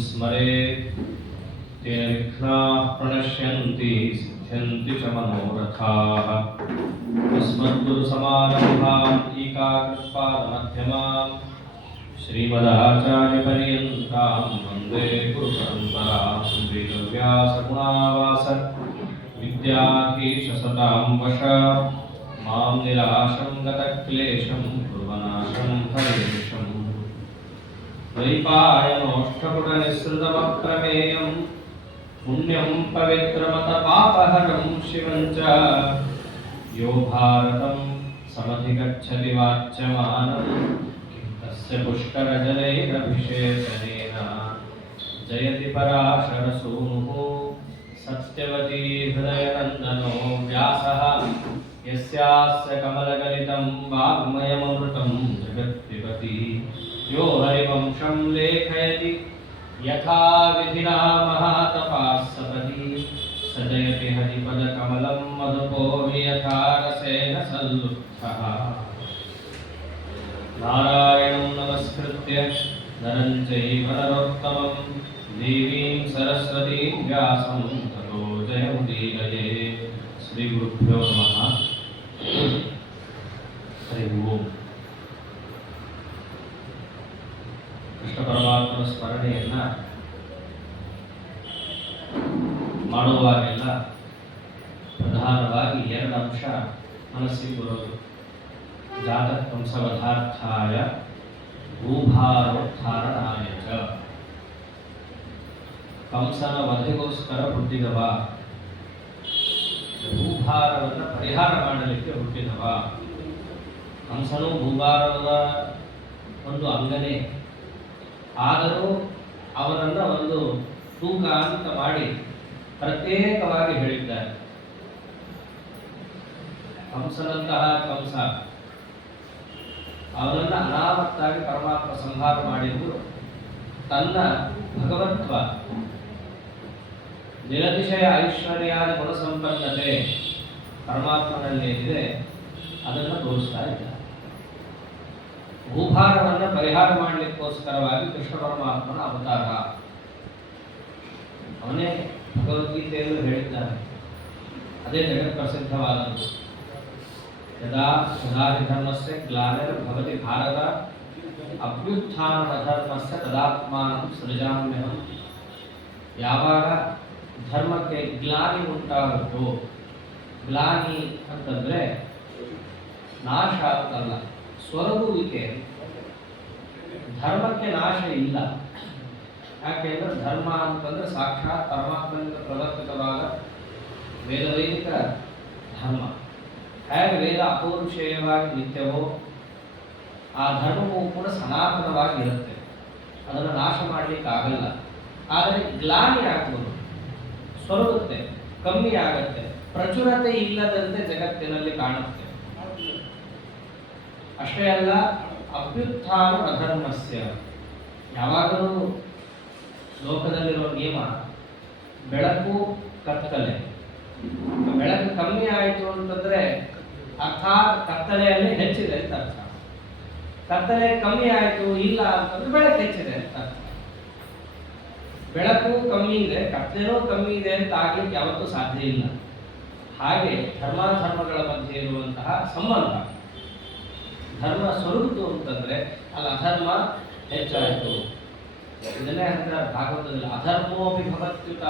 स्मरेत् तेन विघ्नाः प्रणश्यन्ति सिद्ध्यन्ति च मनोरथाः। अस्मद्गुरुसमारम्भां टीकाकृत्पादमध्यमां श्रीमदाचार्यपर्यन्तां वन्दे गुरुपरम्परां। वेदव्यासगुणावास विद्याधीशसतां वश मां निराशं गतक्लेशं कुर्वनाशं हरेशम्। द्वैपायनोष्ठपुटनिःसृतवक्त्रमेयं पुण्यं पवित्रमतपापहरं शिवं च यो भारतं समधिगच्छति वाच्यमानं तस्य पुष्करजलैरभिषेचनेन जयति पराशरसूनुः सत्यवती हृदयनन्दनो व्यासः यस्यास्य कमलगलितं वाङ्मयममृतं जगत्पिबति यो हरिवंशं लेखयति यथा विधिना महातपाः सपदि सजयति हरिपदकमलं मधुपो यथा रसेन सल्लुब्धः। नारायणं नमस्कृत्य नरं चैव नरोत्तमं देवीं सरस्वतीं व्यासं ततो जयमुदीरये। श्रीगुरुभ्यो नमः। हरि ओಂ। ಕೃಷ್ಣ ಪರಮಾತ್ಮನ ಸ್ಮರಣೆಯನ್ನ ಮಾಡುವಾಗೆಲ್ಲ ಪ್ರಧಾನವಾಗಿ ಎರಡು ಅಂಶ ಮನಸ್ಸಿಗೆ ಬರೋದು. ಜಾತಃ ಕಂಸವಧಾರ್ಥಾಯ ಭೂಭಾರೋದ್ಧಾರಣಾಯ ಚ. ಕಂಸನ ವಧೆಗೋಸ್ಕರ ಹುಟ್ಟಿದವ, ಭೂಭಾರವನ್ನು ಪರಿಹಾರ ಮಾಡಲಿಕ್ಕೆ ಹುಟ್ಟಿದವ. ಕಂಸನು ಭೂಭಾರದ ಒಂದು ಅಂಗನೇ, ಆದರೂ ಅವರನ್ನು ಒಂದು ತೂಕ ಅಂತ ಮಾಡಿ ಪ್ರತ್ಯೇಕವಾಗಿ ಹೇಳಿದ್ದಾರೆ. ಕಂಸನಂತಹ ಕಂಸ ಅವನನ್ನು ಅನಾಮತ್ತಾಗಿ ಪರಮಾತ್ಮ ಸಂಹಾರ ಮಾಡಿದ್ದು ತನ್ನ ಭಗವತ್ವ, ನಿರತಿಶಯ ಐಶ್ವರ್ಯಾದಿ ಗುಣಸಂಪನ್ನತೆ ಪರಮಾತ್ಮನಲ್ಲಿ ಏನಿದೆ ಅದನ್ನು ತೋರಿಸ್ತಾ ಇದ್ದಾರೆ. ಭೂಭಾರವನ್ನು ಪರಿಹಾರ ಮಾಡಲಿಕ್ಕೋಸ್ಕರವಾಗಿ ಕೃಷ್ಣ ಪರಮಾತ್ಮನ ಅವತಾರ. ಅವನೇ ಭಗವದ್ಗೀತೆಯನ್ನು ಹೇಳಿದ್ದಾನೆ. ಅದೇ ಜಗತ್ ಪ್ರಸಿದ್ಧವಾದದ್ದು. ಯದಾ ಯದಾಹಿ ಧರ್ಮಸ್ಯ ಗ್ಲಾನಿರ್ಭವತಿ ಭಾರತ ಅಭ್ಯುತ್ಥಾನಮಧರ್ಮಸ್ಯ ತದಾತ್ಮಾನಂ ಸೃಜಾಮ್ಯಹಂ. ಯಾವಾಗ ಧರ್ಮಕ್ಕೆ ಗ್ಲಾನಿ ಉಂಟಾಗುತ್ತೋ, ಗ್ಲಾನಿ ಅಂತಂದ್ರೆ ನಾಶ ಅಂತಲ್ಲ, ಸ್ವರಗುವಿಕೆ. ಧರ್ಮಕ್ಕೆ ನಾಶ ಇಲ್ಲ. ಯಾಕೆಂದ್ರೆ ಧರ್ಮ ಅಂತಂದ್ರೆ ಸಾಕ್ಷಾತ್ ಪರಮಾತ್ಮನಿಂದ ಪ್ರವರ್ತಿತವಾದ ವೇದವೈದಿಕ ಧರ್ಮ. ಹೇಗೆ ವೇದ ಅಪೌರುಷೇಯವಾಗಿ ನಿತ್ಯವೋ ಆ ಧರ್ಮವೂ ಕೂಡ ಸನಾತನವಾಗಿರುತ್ತೆ. ಅದನ್ನು ನಾಶ ಮಾಡಲಿಕ್ಕಾಗಲ್ಲ. ಆದರೆ ಗ್ಲಾನಿ ಆಗ್ಬೋದು, ಸ್ವರಗುತ್ತೆ, ಕಮ್ಮಿ ಆಗತ್ತೆ, ಪ್ರಚುರತೆ ಇಲ್ಲದಂತೆ ಜಗತ್ತಿನಲ್ಲಿ ಕಾಣುತ್ತೆ. ಅಷ್ಟೇ ಅಲ್ಲ, ಅಭ್ಯುತ್ಥಾನ ಅಧರ್ಮಸ್ಯ. ಯಾವಾಗಲೂ ಲೋಕದಲ್ಲಿರುವ ನಿಯಮ ಬೆಳಕು ಕತ್ತಲೆ. ಬೆಳಕು ಕಮ್ಮಿ ಆಯಿತು ಅಂತಂದ್ರೆ ಅರ್ಥಾತ್ ಕತ್ತಲೆಯಲ್ಲಿ ಹೆಚ್ಚಿದೆ ಅಂತ ಅರ್ಥ. ಕತ್ತಲೆ ಕಮ್ಮಿ ಆಯಿತು ಇಲ್ಲ ಅಂತಂದ್ರೆ ಬೆಳಕು ಹೆಚ್ಚಿದೆ ಅಂತ ಅರ್ಥ. ಬೆಳಕು ಕಮ್ಮಿ ಇದೆ, ಕತ್ತಲೆನೂ ಕಮ್ಮಿ ಇದೆ ಅಂತ ಆಗ್ಲಿಕ್ಕೆ ಯಾವತ್ತೂ ಸಾಧ್ಯ ಇಲ್ಲ. ಹಾಗೆ ಧರ್ಮಾಧರ್ಮಗಳ ಮಧ್ಯೆ ಇರುವಂತಹ ಸಂಬಂಧ. ಧರ್ಮ ಸ್ವರೂಪಿತು ಅಂತಂದ್ರೆ ಅಲ್ಲಿ ಅಧರ್ಮ ಹೆಚ್ಚಾಯಿತು. ಇದನ್ನೇ ಹೇಳ್ತಾರೆ ಭಾಗವತದಲ್ಲಿ, ಅಧರ್ಮೋಪಿ ಭಗವತ್ಯುತ.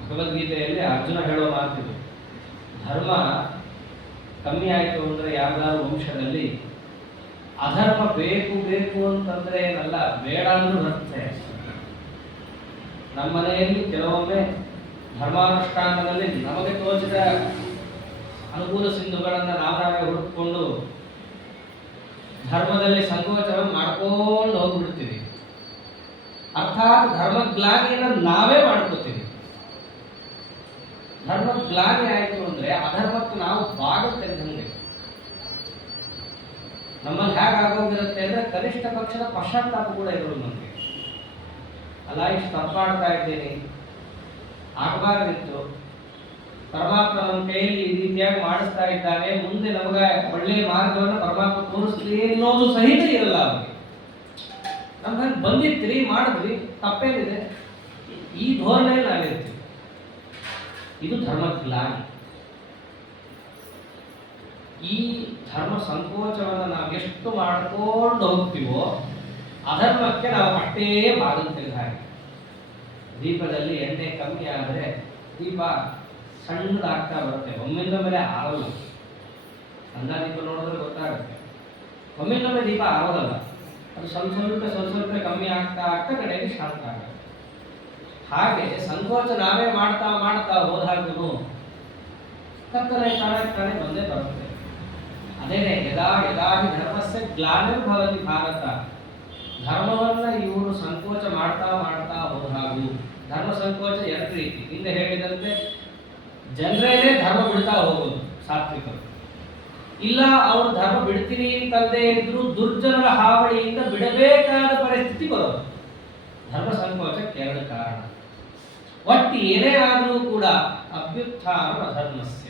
ಭಗವದ್ಗೀತೆಯಲ್ಲಿ ಅರ್ಜುನ ಹೇಳೋ ಮಾತಿದು. ಧರ್ಮ ಕಮ್ಮಿ ಆಯಿತು ಅಂದ್ರೆ ಯಾವ್ದಾದ್ರು ವಂಶದಲ್ಲಿ ಅಧರ್ಮ ಬೇಕು ಬೇಕು ಅಂತಂದ್ರೆ ಏನಲ್ಲ, ಬೇಡ ಅಂದ್ರೂ ಬರುತ್ತೆ. ನಮ್ಮ ಮನೆಯಲ್ಲಿ ಕೆಲವೊಮ್ಮೆ ಧರ್ಮಾನುಷ್ಠಾನದಲ್ಲಿ ನಮಗೆ ತೋಚಿದ ಅನುಕೂಲ ಸಿಂಧುಗಳನ್ನು ನಾವೇ ಹುಡುಕಿಕೊಂಡು ಧರ್ಮದಲ್ಲಿ ಸಂಕೋಚವನ್ನು ಮಾಡ್ಕೊಂಡು ಹೋಗ್ಬಿಡ್ತೀವಿ. ಅರ್ಥಾತ್ ಧರ್ಮಗ್ಲಾನಿಯನ್ನು ನಾವೇ ಮಾಡ್ಕೋತೀವಿ. ಗ್ಲಾನಿ ಆಯಿತು ಅಂದ್ರೆ ಅಧರ್ಮಕ್ಕೆ ನಾವು ಭಾಗ ತೆಗೆದಂಗೆ. ನಮ್ಮಲ್ಲಿ ಹೇಗಾಗೋಗಿರುತ್ತೆ ಅಂದ್ರೆ ಕನಿಷ್ಠ ಪಕ್ಷದ ಪಶ್ಚಾತ್ತಾಪ ಕೂಡ ಇರೋದು ನಮಗೆ. ಅಲ್ಲ, ಇಷ್ಟು ತಪ್ಪು ಮಾಡ್ತಾ ಇದ್ದೀನಿ, ಆಗಬಾರ್ದಿತ್ತು, ಪರಮಾತ್ಮ ನಮ್ಮ ಕೈಯಲ್ಲಿ ಈ ರೀತಿಯಾಗಿ ಮಾಡಿಸ್ತಾ ಇದ್ದಾನೆ, ಮುಂದೆ ನಮಗೆ ಒಳ್ಳೆಯ ಮಾರ್ಗವನ್ನು ಪರಮಾತ್ಮ ತೋರಿಸ್ಲಿ ಅನ್ನೋದು ಸಹಿತ ಇರಲ್ಲ ಅವರಿಗೆ. ನಮ್ಗೆ ಬಂದಿತ್ರಿ, ಮಾಡಿದ್ವಿ, ತಪ್ಪೇನಿದೆ, ಈ ಧೋರಣೆ ನಾವಿರ್ತೀವಿ. ಇದು ಧರ್ಮಗ್ಲಾನಿ. ಈ ಧರ್ಮ ಸಂಕೋಚವನ್ನು ನಾವು ಎಷ್ಟು ಮಾಡ್ಕೊಂಡು ಹೋಗ್ತೀವೋ ಅಧರ್ಮಕ್ಕೆ ನಾವು ಅಷ್ಟೇ ಬಾಗುತ್ತೇವೆ. ಹಾಗೆ ದೀಪದಲ್ಲಿ ಎಣ್ಣೆ ಕಮ್ಮಿ ಆದರೆ ದೀಪ ಸಣ್ಣದಾಗ್ತಾ ಬರುತ್ತೆ, ಒಮ್ಮಿಂದೊಮ್ಮೆಲೆ ಆರಲ್ಲ. ಸಣ್ಣ ದೀಪ ನೋಡಿದ್ರೆ ಗೊತ್ತಾಗುತ್ತೆ, ಒಮ್ಮಿಂದೊಮ್ಮೆ ದೀಪ ಆರೋದಲ್ಲ, ಅದು ಸ್ವಲ್ಪ ಸ್ವಲ್ಪ ಕಮ್ಮಿ ಆಗ್ತಾ ಆಗ್ತಾ ಕಡೆಗೆ ಶಾಂತ ಆಗುತ್ತೆ. ಹಾಗೆ ಸಂಕೋಚ ನಾವೇ ಮಾಡ್ತಾ ಮಾಡ್ತಾ ಹೋದಾಗೂ ಕತ್ತಲೆ ಕಾಣೆ ಬಂದೇ ಬರುತ್ತೆ. ಅದೇನೆ ಯದಾ ಯದಾಹಿ ಧರ್ಮಸ್ಯ ಗ್ಲಾನಿರ್ಭವತಿ ಭಾರತ. ಧರ್ಮವನ್ನ ಇವರು ಸಂಕೋಚ ಮಾಡ್ತಾ ಮಾಡ್ತಾ ಹೋದಾಗೂ, ಧರ್ಮ ಸಂಕೋಚ ಎರಡು ರೀತಿ. ಹಿಂದೆ ಹೇಳಿದಂತೆ ಜನರೇನೆ ಧರ್ಮ ಬಿಡ್ತಾ ಹೋಗೋದು ಸಾತ್ವಿಕರು, ಇಲ್ಲ ಅವರು ಧರ್ಮ ಬಿಡ್ತೀನಿ ಅಂತಲ್ಲದೆ ಇದ್ರು ದುರ್ಜನರ ಹಾವಳಿಯಿಂದ ಬಿಡಬೇಕಾದ ಪರಿಸ್ಥಿತಿ ಬರೋದು. ಧರ್ಮ ಸಂಕೋಚಕ್ಕೆ ಎರಡು ಕಾರಣ. ಒಟ್ಟು ಏನೇ ಆದರೂ ಕೂಡ ಅಭ್ಯುತ್ಥಾನ ಅಧರ್ಮಸ್ಯ,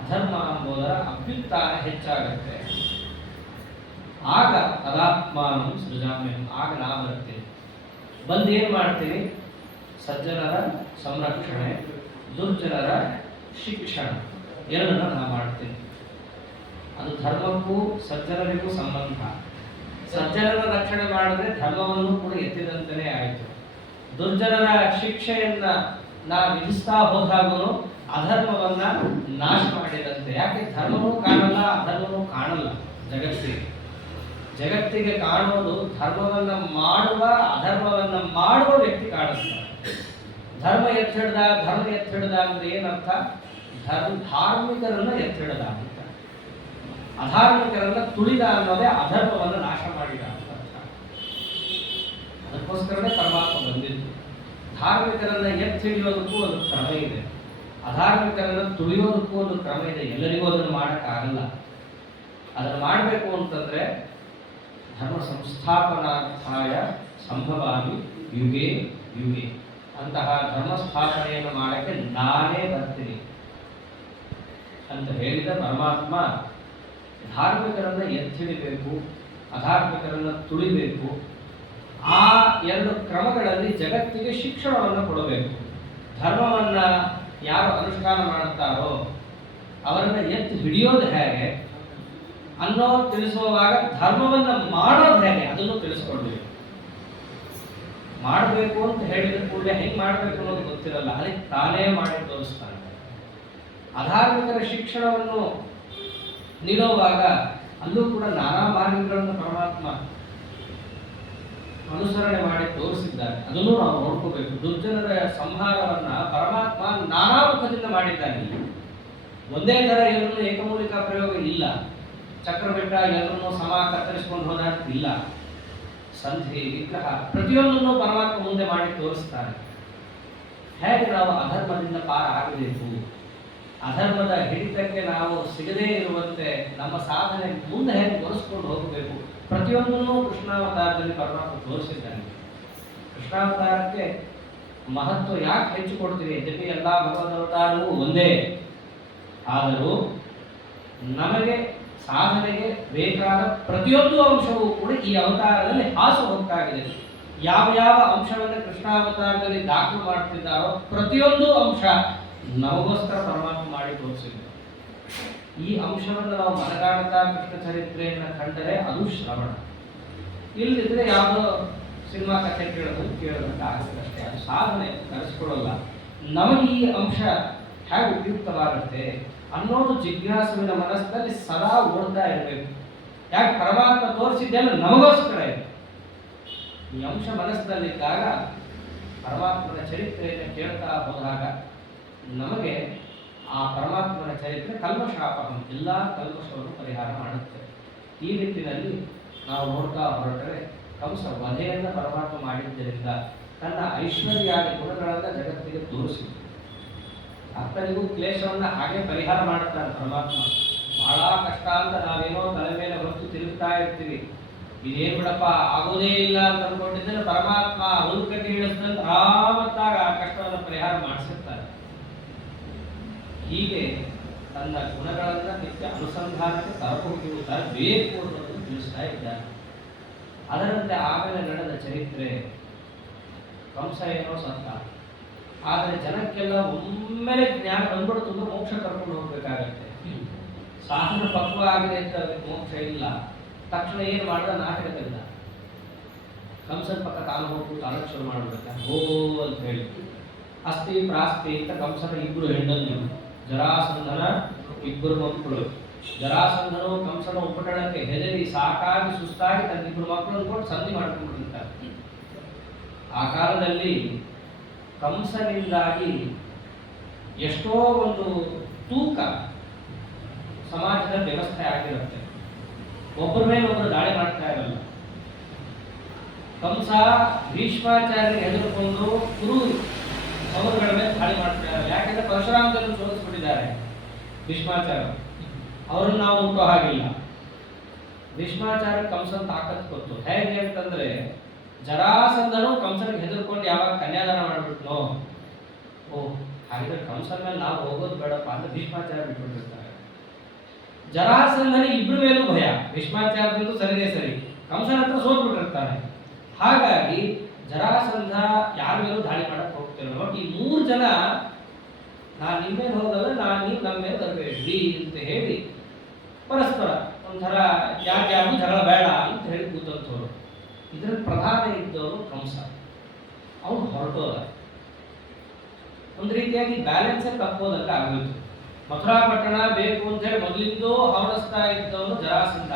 ಅಧರ್ಮ ಎಂಬುದರ ಅಭ್ಯುತ್ಥಾನ ಹೆಚ್ಚಾಗುತ್ತೆ. ಆಗ ತದಾತ್ಮಾನಂ ಸೃಜಾಮ್ಯಹಂ, ಆಗ ನಾ ಬರ್ತೀನಿ, ಬಂದೇನು ಮಾಡ್ತೀನಿ, ಸಜ್ಜನರ ಸಂರಕ್ಷಣೆ, ದುರ್ಜನರ ಶಿಕ್ಷಣ ಎರಡನ್ನ ನಾ ಮಾಡ್ತೀನಿ. ಅದು ಧರ್ಮಕ್ಕೂ ಸಜ್ಜನರಿಗೂ ಸಂಬಂಧ. ಸಜ್ಜನರ ರಕ್ಷಣೆ ಮಾಡಿದ್ರೆ ಧರ್ಮವನ್ನು ಕೂಡ ಎತ್ತಿದಂತಲೇ ಆಯಿತು. ದುರ್ಜನರ ಶಿಕ್ಷೆಯನ್ನ ನಾ ವಿಧಿಸ್ತಾ ಹೋದಾಗೂ ಅಧರ್ಮವನ್ನ ನಾಶ ಮಾಡಿದಂತೆ. ಯಾಕೆ ಧರ್ಮವೂ ಕಾಣಲ್ಲ, ಅಧರ್ಮವೂ ಕಾಣಲ್ಲ. ಜಗತ್ತಿಗೆ ಕಾಣೋದು ಧರ್ಮವನ್ನ ಮಾಡುವ ಅಧರ್ಮವನ್ನ ಮಾಡುವ ವ್ಯಕ್ತಿ ಕಾಣಿಸ್ತಾರೆ. ಧರ್ಮ ಎತ್ತಿಡ್ದ ಅಂದ್ರೆ ಏನರ್ಥ? ಧಾರ್ಮಿಕರನ್ನ ಎತ್ತಿಡ್ದ ಅಂತ. ಅಧಾರ್ಮಿಕರನ್ನ ತುಳಿದ ಅನ್ನೋದೇ ಅಧರ್ಮವನ್ನು ನಾಶ ಮಾಡಿದ ಅಂತ ಅರ್ಥ. ಅದಕ್ಕೋಸ್ಕರನೇ ಪರಮಾತ್ಮ ಬಂದಿದ್ದು. ಧಾರ್ಮಿಕರನ್ನ ಎತ್ತಿ ಹಿಡಿಯೋದಕ್ಕೂ ಒಂದು ಕ್ರಮ ಇದೆ, ಅಧಾರ್ಮಿಕರನ್ನ ತುಳಿಯೋದಕ್ಕೂ ಒಂದು ಕ್ರಮ ಇದೆ. ಎಲ್ಲರಿಗೂ ಅದನ್ನು ಮಾಡಕ್ಕಾಗಲ್ಲ. ಅದನ್ನು ಮಾಡಬೇಕು ಅಂತಂದ್ರೆ ಧರ್ಮ ಸಂಸ್ಥಾಪನಾರ್ಥಾಯ ಸಂಭವಾಮಿ ಯುಗೆ ಯುಗೆ, ಅಂತಹ ಧರ್ಮ ಸ್ಥಾಪನೆಯನ್ನು ಮಾಡಕ್ಕೆ ನಾನೇ ಬರ್ತೀನಿ ಅಂತ ಹೇಳಿದ ಪರಮಾತ್ಮ ಧಾರ್ಮಿಕರನ್ನ ಎತ್ತಿಡಿಬೇಕು, ಅಧಾರ್ಮಿಕರನ್ನ ತುಳಿಬೇಕು. ಆ ಎರಡು ಕ್ರಮಗಳಲ್ಲಿ ಜಗತ್ತಿಗೆ ಶಿಕ್ಷಣವನ್ನು ಕೊಡಬೇಕು. ಧರ್ಮವನ್ನ ಯಾರು ಅನುಷ್ಠಾನ ಮಾಡುತ್ತಾರೋ ಅವರನ್ನ ಎತ್ತಿ ಹಿಡಿಯೋದು ಹೇಗೆ ಅನ್ನೋ ತಿಳಿಸುವಾಗ ಧರ್ಮವನ್ನ ಮಾಡೋದು ಹೇಗೆ ಅದನ್ನು ತಿಳಿಸ್ಕೊಡ್ಬೇಕು. ಮಾಡಬೇಕು ಅಂತ ಹೇಳಿದ ಕೂಡಲೇ ಹೆಂಗೆ ಮಾಡಬೇಕು ಅನ್ನೋದು ಗೊತ್ತಿರಲ್ಲ, ಅದಕ್ಕೆ ತಾನೇ ಮಾಡಿ ತೋರಿಸ್ತಾನೆ. ಅಧಾರ್ಮಿಕರ ಶಿಕ್ಷಣವನ್ನು ನೀಡುವಾಗ ಅಲ್ಲೂ ಕೂಡ ನಾನಾ ಮಾರ್ಗಗಳನ್ನು ಪರಮಾತ್ಮ ಅನುಸರಣೆ ಮಾಡಿ ತೋರಿಸಿದ್ದಾರೆ. ಅದನ್ನು ನಾವು ನೋಡ್ಕೋಬೇಕು. ದುರ್ಜನರ ಸಂಹಾರವನ್ನ ಪರಮಾತ್ಮ ನಾನಾ ಮುಖದಿಂದ ಮಾಡಿದ್ದಾನೆ. ಒಂದೇ ತರ ಎಲ್ಲರನ್ನು ಏಕಮೂಲಿಕ ಪ್ರಯೋಗ ಇಲ್ಲ. ಚಕ್ರಬೆಟ್ಟ ಎಲ್ಲರನ್ನು ಸಮ ಕತ್ತರಿಸಿಕೊಂಡು ಹೋದ ಇಲ್ಲ. ಸಂಧಿ ವಿಗ್ರಹ ಪ್ರತಿಯೊಂದನ್ನು ಪರಮಾತ್ಮ ಮುಂದೆ ಮಾಡಿ ತೋರಿಸ್ತಾರೆ. ಹೇಗೆ ನಾವು ಅಧರ್ಮದಿಂದ ಪಾರ ಆಗಬೇಕು, ಅಧರ್ಮದ ಹಿಡಿತಕ್ಕೆ ನಾವು ಸಿಗದೇ ಇರುವಂತೆ ನಮ್ಮ ಸಾಧನೆ ಮುಂದೆ ಹೇಗೆ ತೋರಿಸ್ಕೊಂಡು ಹೋಗಬೇಕು, ಪ್ರತಿಯೊಂದನ್ನು ಕೃಷ್ಣಾವತಾರದಲ್ಲಿ ಪರಮಾತ್ಮ ತೋರಿಸಿದ್ದಾನೆ. ಕೃಷ್ಣಾವತಾರಕ್ಕೆ ಮಹತ್ವ ಯಾಕೆ ಹೆಚ್ಚು ಕೊಡ್ತೀವಿ? ಜೊತೆ ಎಲ್ಲ ಭಗವದವತಾರವೂ ಒಂದೇ, ಆದರೂ ನಮಗೆ ಸಾಧನೆಗೆ ಬೇಕಾದ ಪ್ರತಿಯೊಂದು ಅಂಶವೂ ಕೂಡ ಈ ಅವತಾರದಲ್ಲಿ ಹಾಸು ಹೊತ್ತಾಗಿದೆ. ಯಾವ ಯಾವ ಅಂಶವನ್ನು ಕೃಷ್ಣಾವತಾರದಲ್ಲಿ ದಾಖಲು ಮಾಡ್ತಿದ್ದಾರೋ ಪ್ರತಿಯೊಂದು ಅಂಶ ನಮಗೋಸ್ಕರ ಪರಮಾತ್ಮ ಮಾಡಿ ತೋರಿಸಿದ್ದಾರೆ. ಈ ಅಂಶವನ್ನು ನಾವು ಮನಗಾಣತಾ ಕೃಷ್ಣ ಚರಿತ್ರೆಯನ್ನು ಕಂಡರೆ ಅದು ಶ್ರವಣ. ಇಲ್ಲದಿದ್ರೆ ಯಾವುದೋ ಸಿನಿಮಾ ಕಥೆ ಕೇಳೋದಕ್ಕಾಗುತ್ತಷ್ಟೇ, ಅದು ಸಾಧನೆ ಕರೆಸ್ಕೊಡಲ್ಲ. ನಮಗೆ ಈ ಅಂಶ ಹೇಗೆ ಉಪಯುಕ್ತವಾಗುತ್ತೆ ಅನ್ನೋದು ಜಿಜ್ಞಾಸುವಿನ ಮನಸ್ಸಿನಲ್ಲಿ ಸದಾ ಓಡ್ತಾ ಇರಬೇಕು. ಯಾಕೆ ಪರಮಾತ್ಮ ತೋರಿಸಿದ್ದೆಲ್ಲ ನಮಗೋಸ್ಕರ ಇದೆ. ಈ ಅಂಶ ಮನಸ್ಸಿನಲ್ಲಿದ್ದಾಗ ಪರಮಾತ್ಮನ ಚರಿತ್ರೆಯನ್ನು ಕೇಳ್ತಾ ಹೋದಾಗ ನಮಗೆ ಆ ಪರಮಾತ್ಮನ ಚರಿತ್ರೆ ಕಲ್ಮಶಾಪಹಂ, ಎಲ್ಲ ಕಲ್ಮಶವನ್ನು ಪರಿಹಾರ ಮಾಡುತ್ತೆ. ಈ ನಿಟ್ಟಿನಲ್ಲಿ ನಾವು ನೋಡ್ತಾ ಹೊರಟರೆ ಕಂಸ ವಧೆಯನ್ನು ಪರಮಾತ್ಮ ಮಾಡಿದ್ದರಿಂದ ತನ್ನ ಐಶ್ವರ್ಯಾದಿ ಗುಣಗಳನ್ನು ಜಗತ್ತಿಗೆ ತೋರಿಸಿತು. ಭಕ್ತರಿಗೂ ಕ್ಲೇಶವನ್ನ ಹಾಗೆ ಪರಿಹಾರ ಮಾಡ್ತಾನೆ ಪರಮಾತ್ಮ. ಬಹಳ ಕಷ್ಟ ಅಂತ ನಾವೇನೋ ತಲೆ ಮೇಲೆ ಹೊತ್ತು ತಿರುಗ್ತಾ ಇರ್ತೀವಿ, ಇದೇನ್ ಬಿಡಪ್ಪ ಆಗೋದೇ ಇಲ್ಲ ಅಂತ ಅನ್ಕೊಂಡಿದ್ರೆ ಪರಮಾತ್ಮ ಹುಲ್ಕಟ್ಟಿ ಇಳಿಸ್ದಂತ ಆರಾಮತ್ತಾಗ ಆ ಕಷ್ಟವನ್ನು ಪರಿಹಾರ ಮಾಡಿಸಿರ್ತಾರೆ. ಹೀಗೆ ತನ್ನ ಗುಣಗಳನ್ನ ನಿತ್ಯ ಅನುಸಂಧಾನಕ್ಕೆ ತರಬಹುದು, ತರಬೇಕು ಅನ್ನೋದನ್ನು ತಿಳಿಸ್ತಾ ಇದ್ದಾನೆ. ಅದರಂತೆ ಆಮೇಲೆ ನಡೆದ ಚರಿತ್ರೆ, ಕಂಸ ಏನೋ ಸತ್ತ, ಆದರೆ ಜನಕ್ಕೆಲ್ಲ ಒಮ್ಮೆಲೆ ಜ್ಞಾನ ಬಂದ್ಬಿಡು, ತುಂಬ ಮೋಕ್ಷ ಕರ್ಕೊಂಡು ಹೋಗ್ಬೇಕಾಗತ್ತೆ. ಸಾಧನ ಪಕ್ವ ಆಗಿದೆ ಅಂತ ಮೋಕ್ಷ ಇಲ್ಲ. ತಕ್ಷಣ ಏನು ಮಾಡಿದ, ನಾಟಕ ತೆಗೆದ. ಕಂಸನ ಪಕ್ಕ ತಾನು ಹೋಗ್ಬಿಟ್ಟು ತಾನು ಶುರು ಮಾಡ್ಬೇಕ, ಹೋ ಅಂತ ಹೇಳಿ ಅಸ್ತಿ ಪ್ರಾಸ್ತಿ ಅಂತ ಕಂಸನ ಇಬ್ಬರು ಹೆಣ್ಣನ್ನು, ಜರಾಸಂಧನ ಇಬ್ಬರು ಮಕ್ಕಳು. ಜರಾಸಂಧನು ಕಂಸನ ಉಪಟಳಕ್ಕೆ ಹೆದರಿ ಸಾಕಾಗಿ ಸುಸ್ತಾಗಿ ತನ್ನ ಇಬ್ಬರು ಮಕ್ಕಳನ್ನು ಕೊಟ್ಟು ಸಂಧಿ ಮಾಡ್ಕೊಂಡಿರ್ತಾರೆ. ಆ ಕಾಲದಲ್ಲಿ ಕಂಸನಿಂದಾಗಿ ಎಷ್ಟೋ ಒಂದು ತೂಕ ಸಮಾಜದ ವ್ಯವಸ್ಥೆ ಆಗಿರುತ್ತೆ. ಒಬ್ಬರ ಮೇಲೆ ಒಬ್ಬರು ದಾಳಿ ಮಾಡ್ತಾ ಇರಲ್ಲ. ಕಂಸ ಭೀಷ್ಮಾಚಾರ್ಯರಿಗೆ ಹೆದರ್ಕೊಂಡು ಕುರು ಸಮರಗಳ ಮೇಲೆ ದಾಳಿ ಮಾಡ್ತಾ ಇರಲ್ಲ. ಯಾಕೆಂದ್ರೆ ಪರಶುರಾಮರನ್ನು ಸೋಲಿಸ್ಬಿಟ್ಟಿದ್ದಾರೆ ಭೀಷ್ಮಾಚಾರ್ಯ, ಅವ್ರನ್ನ ನಾವು ಮುಟ್ಟೋ ಹಾಗಿಲ್ಲ. ಭೀಷ್ಮಾಚಾರ್ಯ ಕಂಸನ ತಾಕತ್ ಗೊತ್ತು. ಹೇಗೆ ಅಂತಂದ್ರೆ ಜರಾಸಂಧನು ಕಂಸನಿಗೆ ಹೆದರ್ಕೊಂಡು ಯಾವಾಗ ಕನ್ಯಾದಾನ ಮಾಡ್ಬಿಟ್ನೋ, ಓ ಹಾಗಿದ್ರೆ ಕಂಸನ ಮೇಲೆ ನಾವು ಹೋಗೋದು ಬೇಡಪ್ಪ ಅಂತ ಭೀಷ್ಮಾಚಾರ್ಯ ಬಿಟ್ಬಿಟ್ಟಿರ್ತಾರೆ. ಜರಾಸಂಧನಿಗೆ ಇಬ್ಬರ ಮೇಲೂ ಭಯ, ಭೀಷ್ಮಾಚಾರ್ಯಂತೂ ಸರಿದೇ ಸರಿ, ಕಂಸನ ಹತ್ರ ಸೋತ್ಬಿಟ್ಟಿರ್ತಾನೆ. ಹಾಗಾಗಿ ಜರಾಸಂಧ ಯಾರ ಮೇಲೂ ದಾಳಿ ಮಾಡಕ್ ಹೋಗ್ತಿರೋ, ಈ ಮೂರು ಜನ ನಾನು ನಿಮ್ಮ ಮೇಲೆ ಹೋಗಲ್ಲ, ನೀವು ನಮ್ಮ ಮೇಲೆ ಬರಬೇಡ್ರಿ ಅಂತ ಹೇಳಿ ಪರಸ್ಪರ ಒಂಥರ ಯಾರು ಜಗಳ ಬೇಡ ಅಂತ ಹೇಳಿ ಕೂತಂಥವ್ರು. ಇದರಲ್ಲಿ ಪ್ರಧಾನ ಇದ್ದವರು ಕಂಸ. ಅವನು ಹೊರಟೋದ. ಒಂದು ರೀತಿಯಾಗಿ ಬ್ಯಾಲೆನ್ಸ್ ತಪ್ಪೋದಕ್ಕೆ ಆಗೋಯ್ತು. ಮಥುರಾ ಪಟ್ಟಣ ಬೇಕು ಅಂತ ಹೇಳಿ ಮೊದಲಿಂದೂ ಹವಣಿಸ್ತಾ ಇದ್ದವನು ಜರಾಸಂಧ.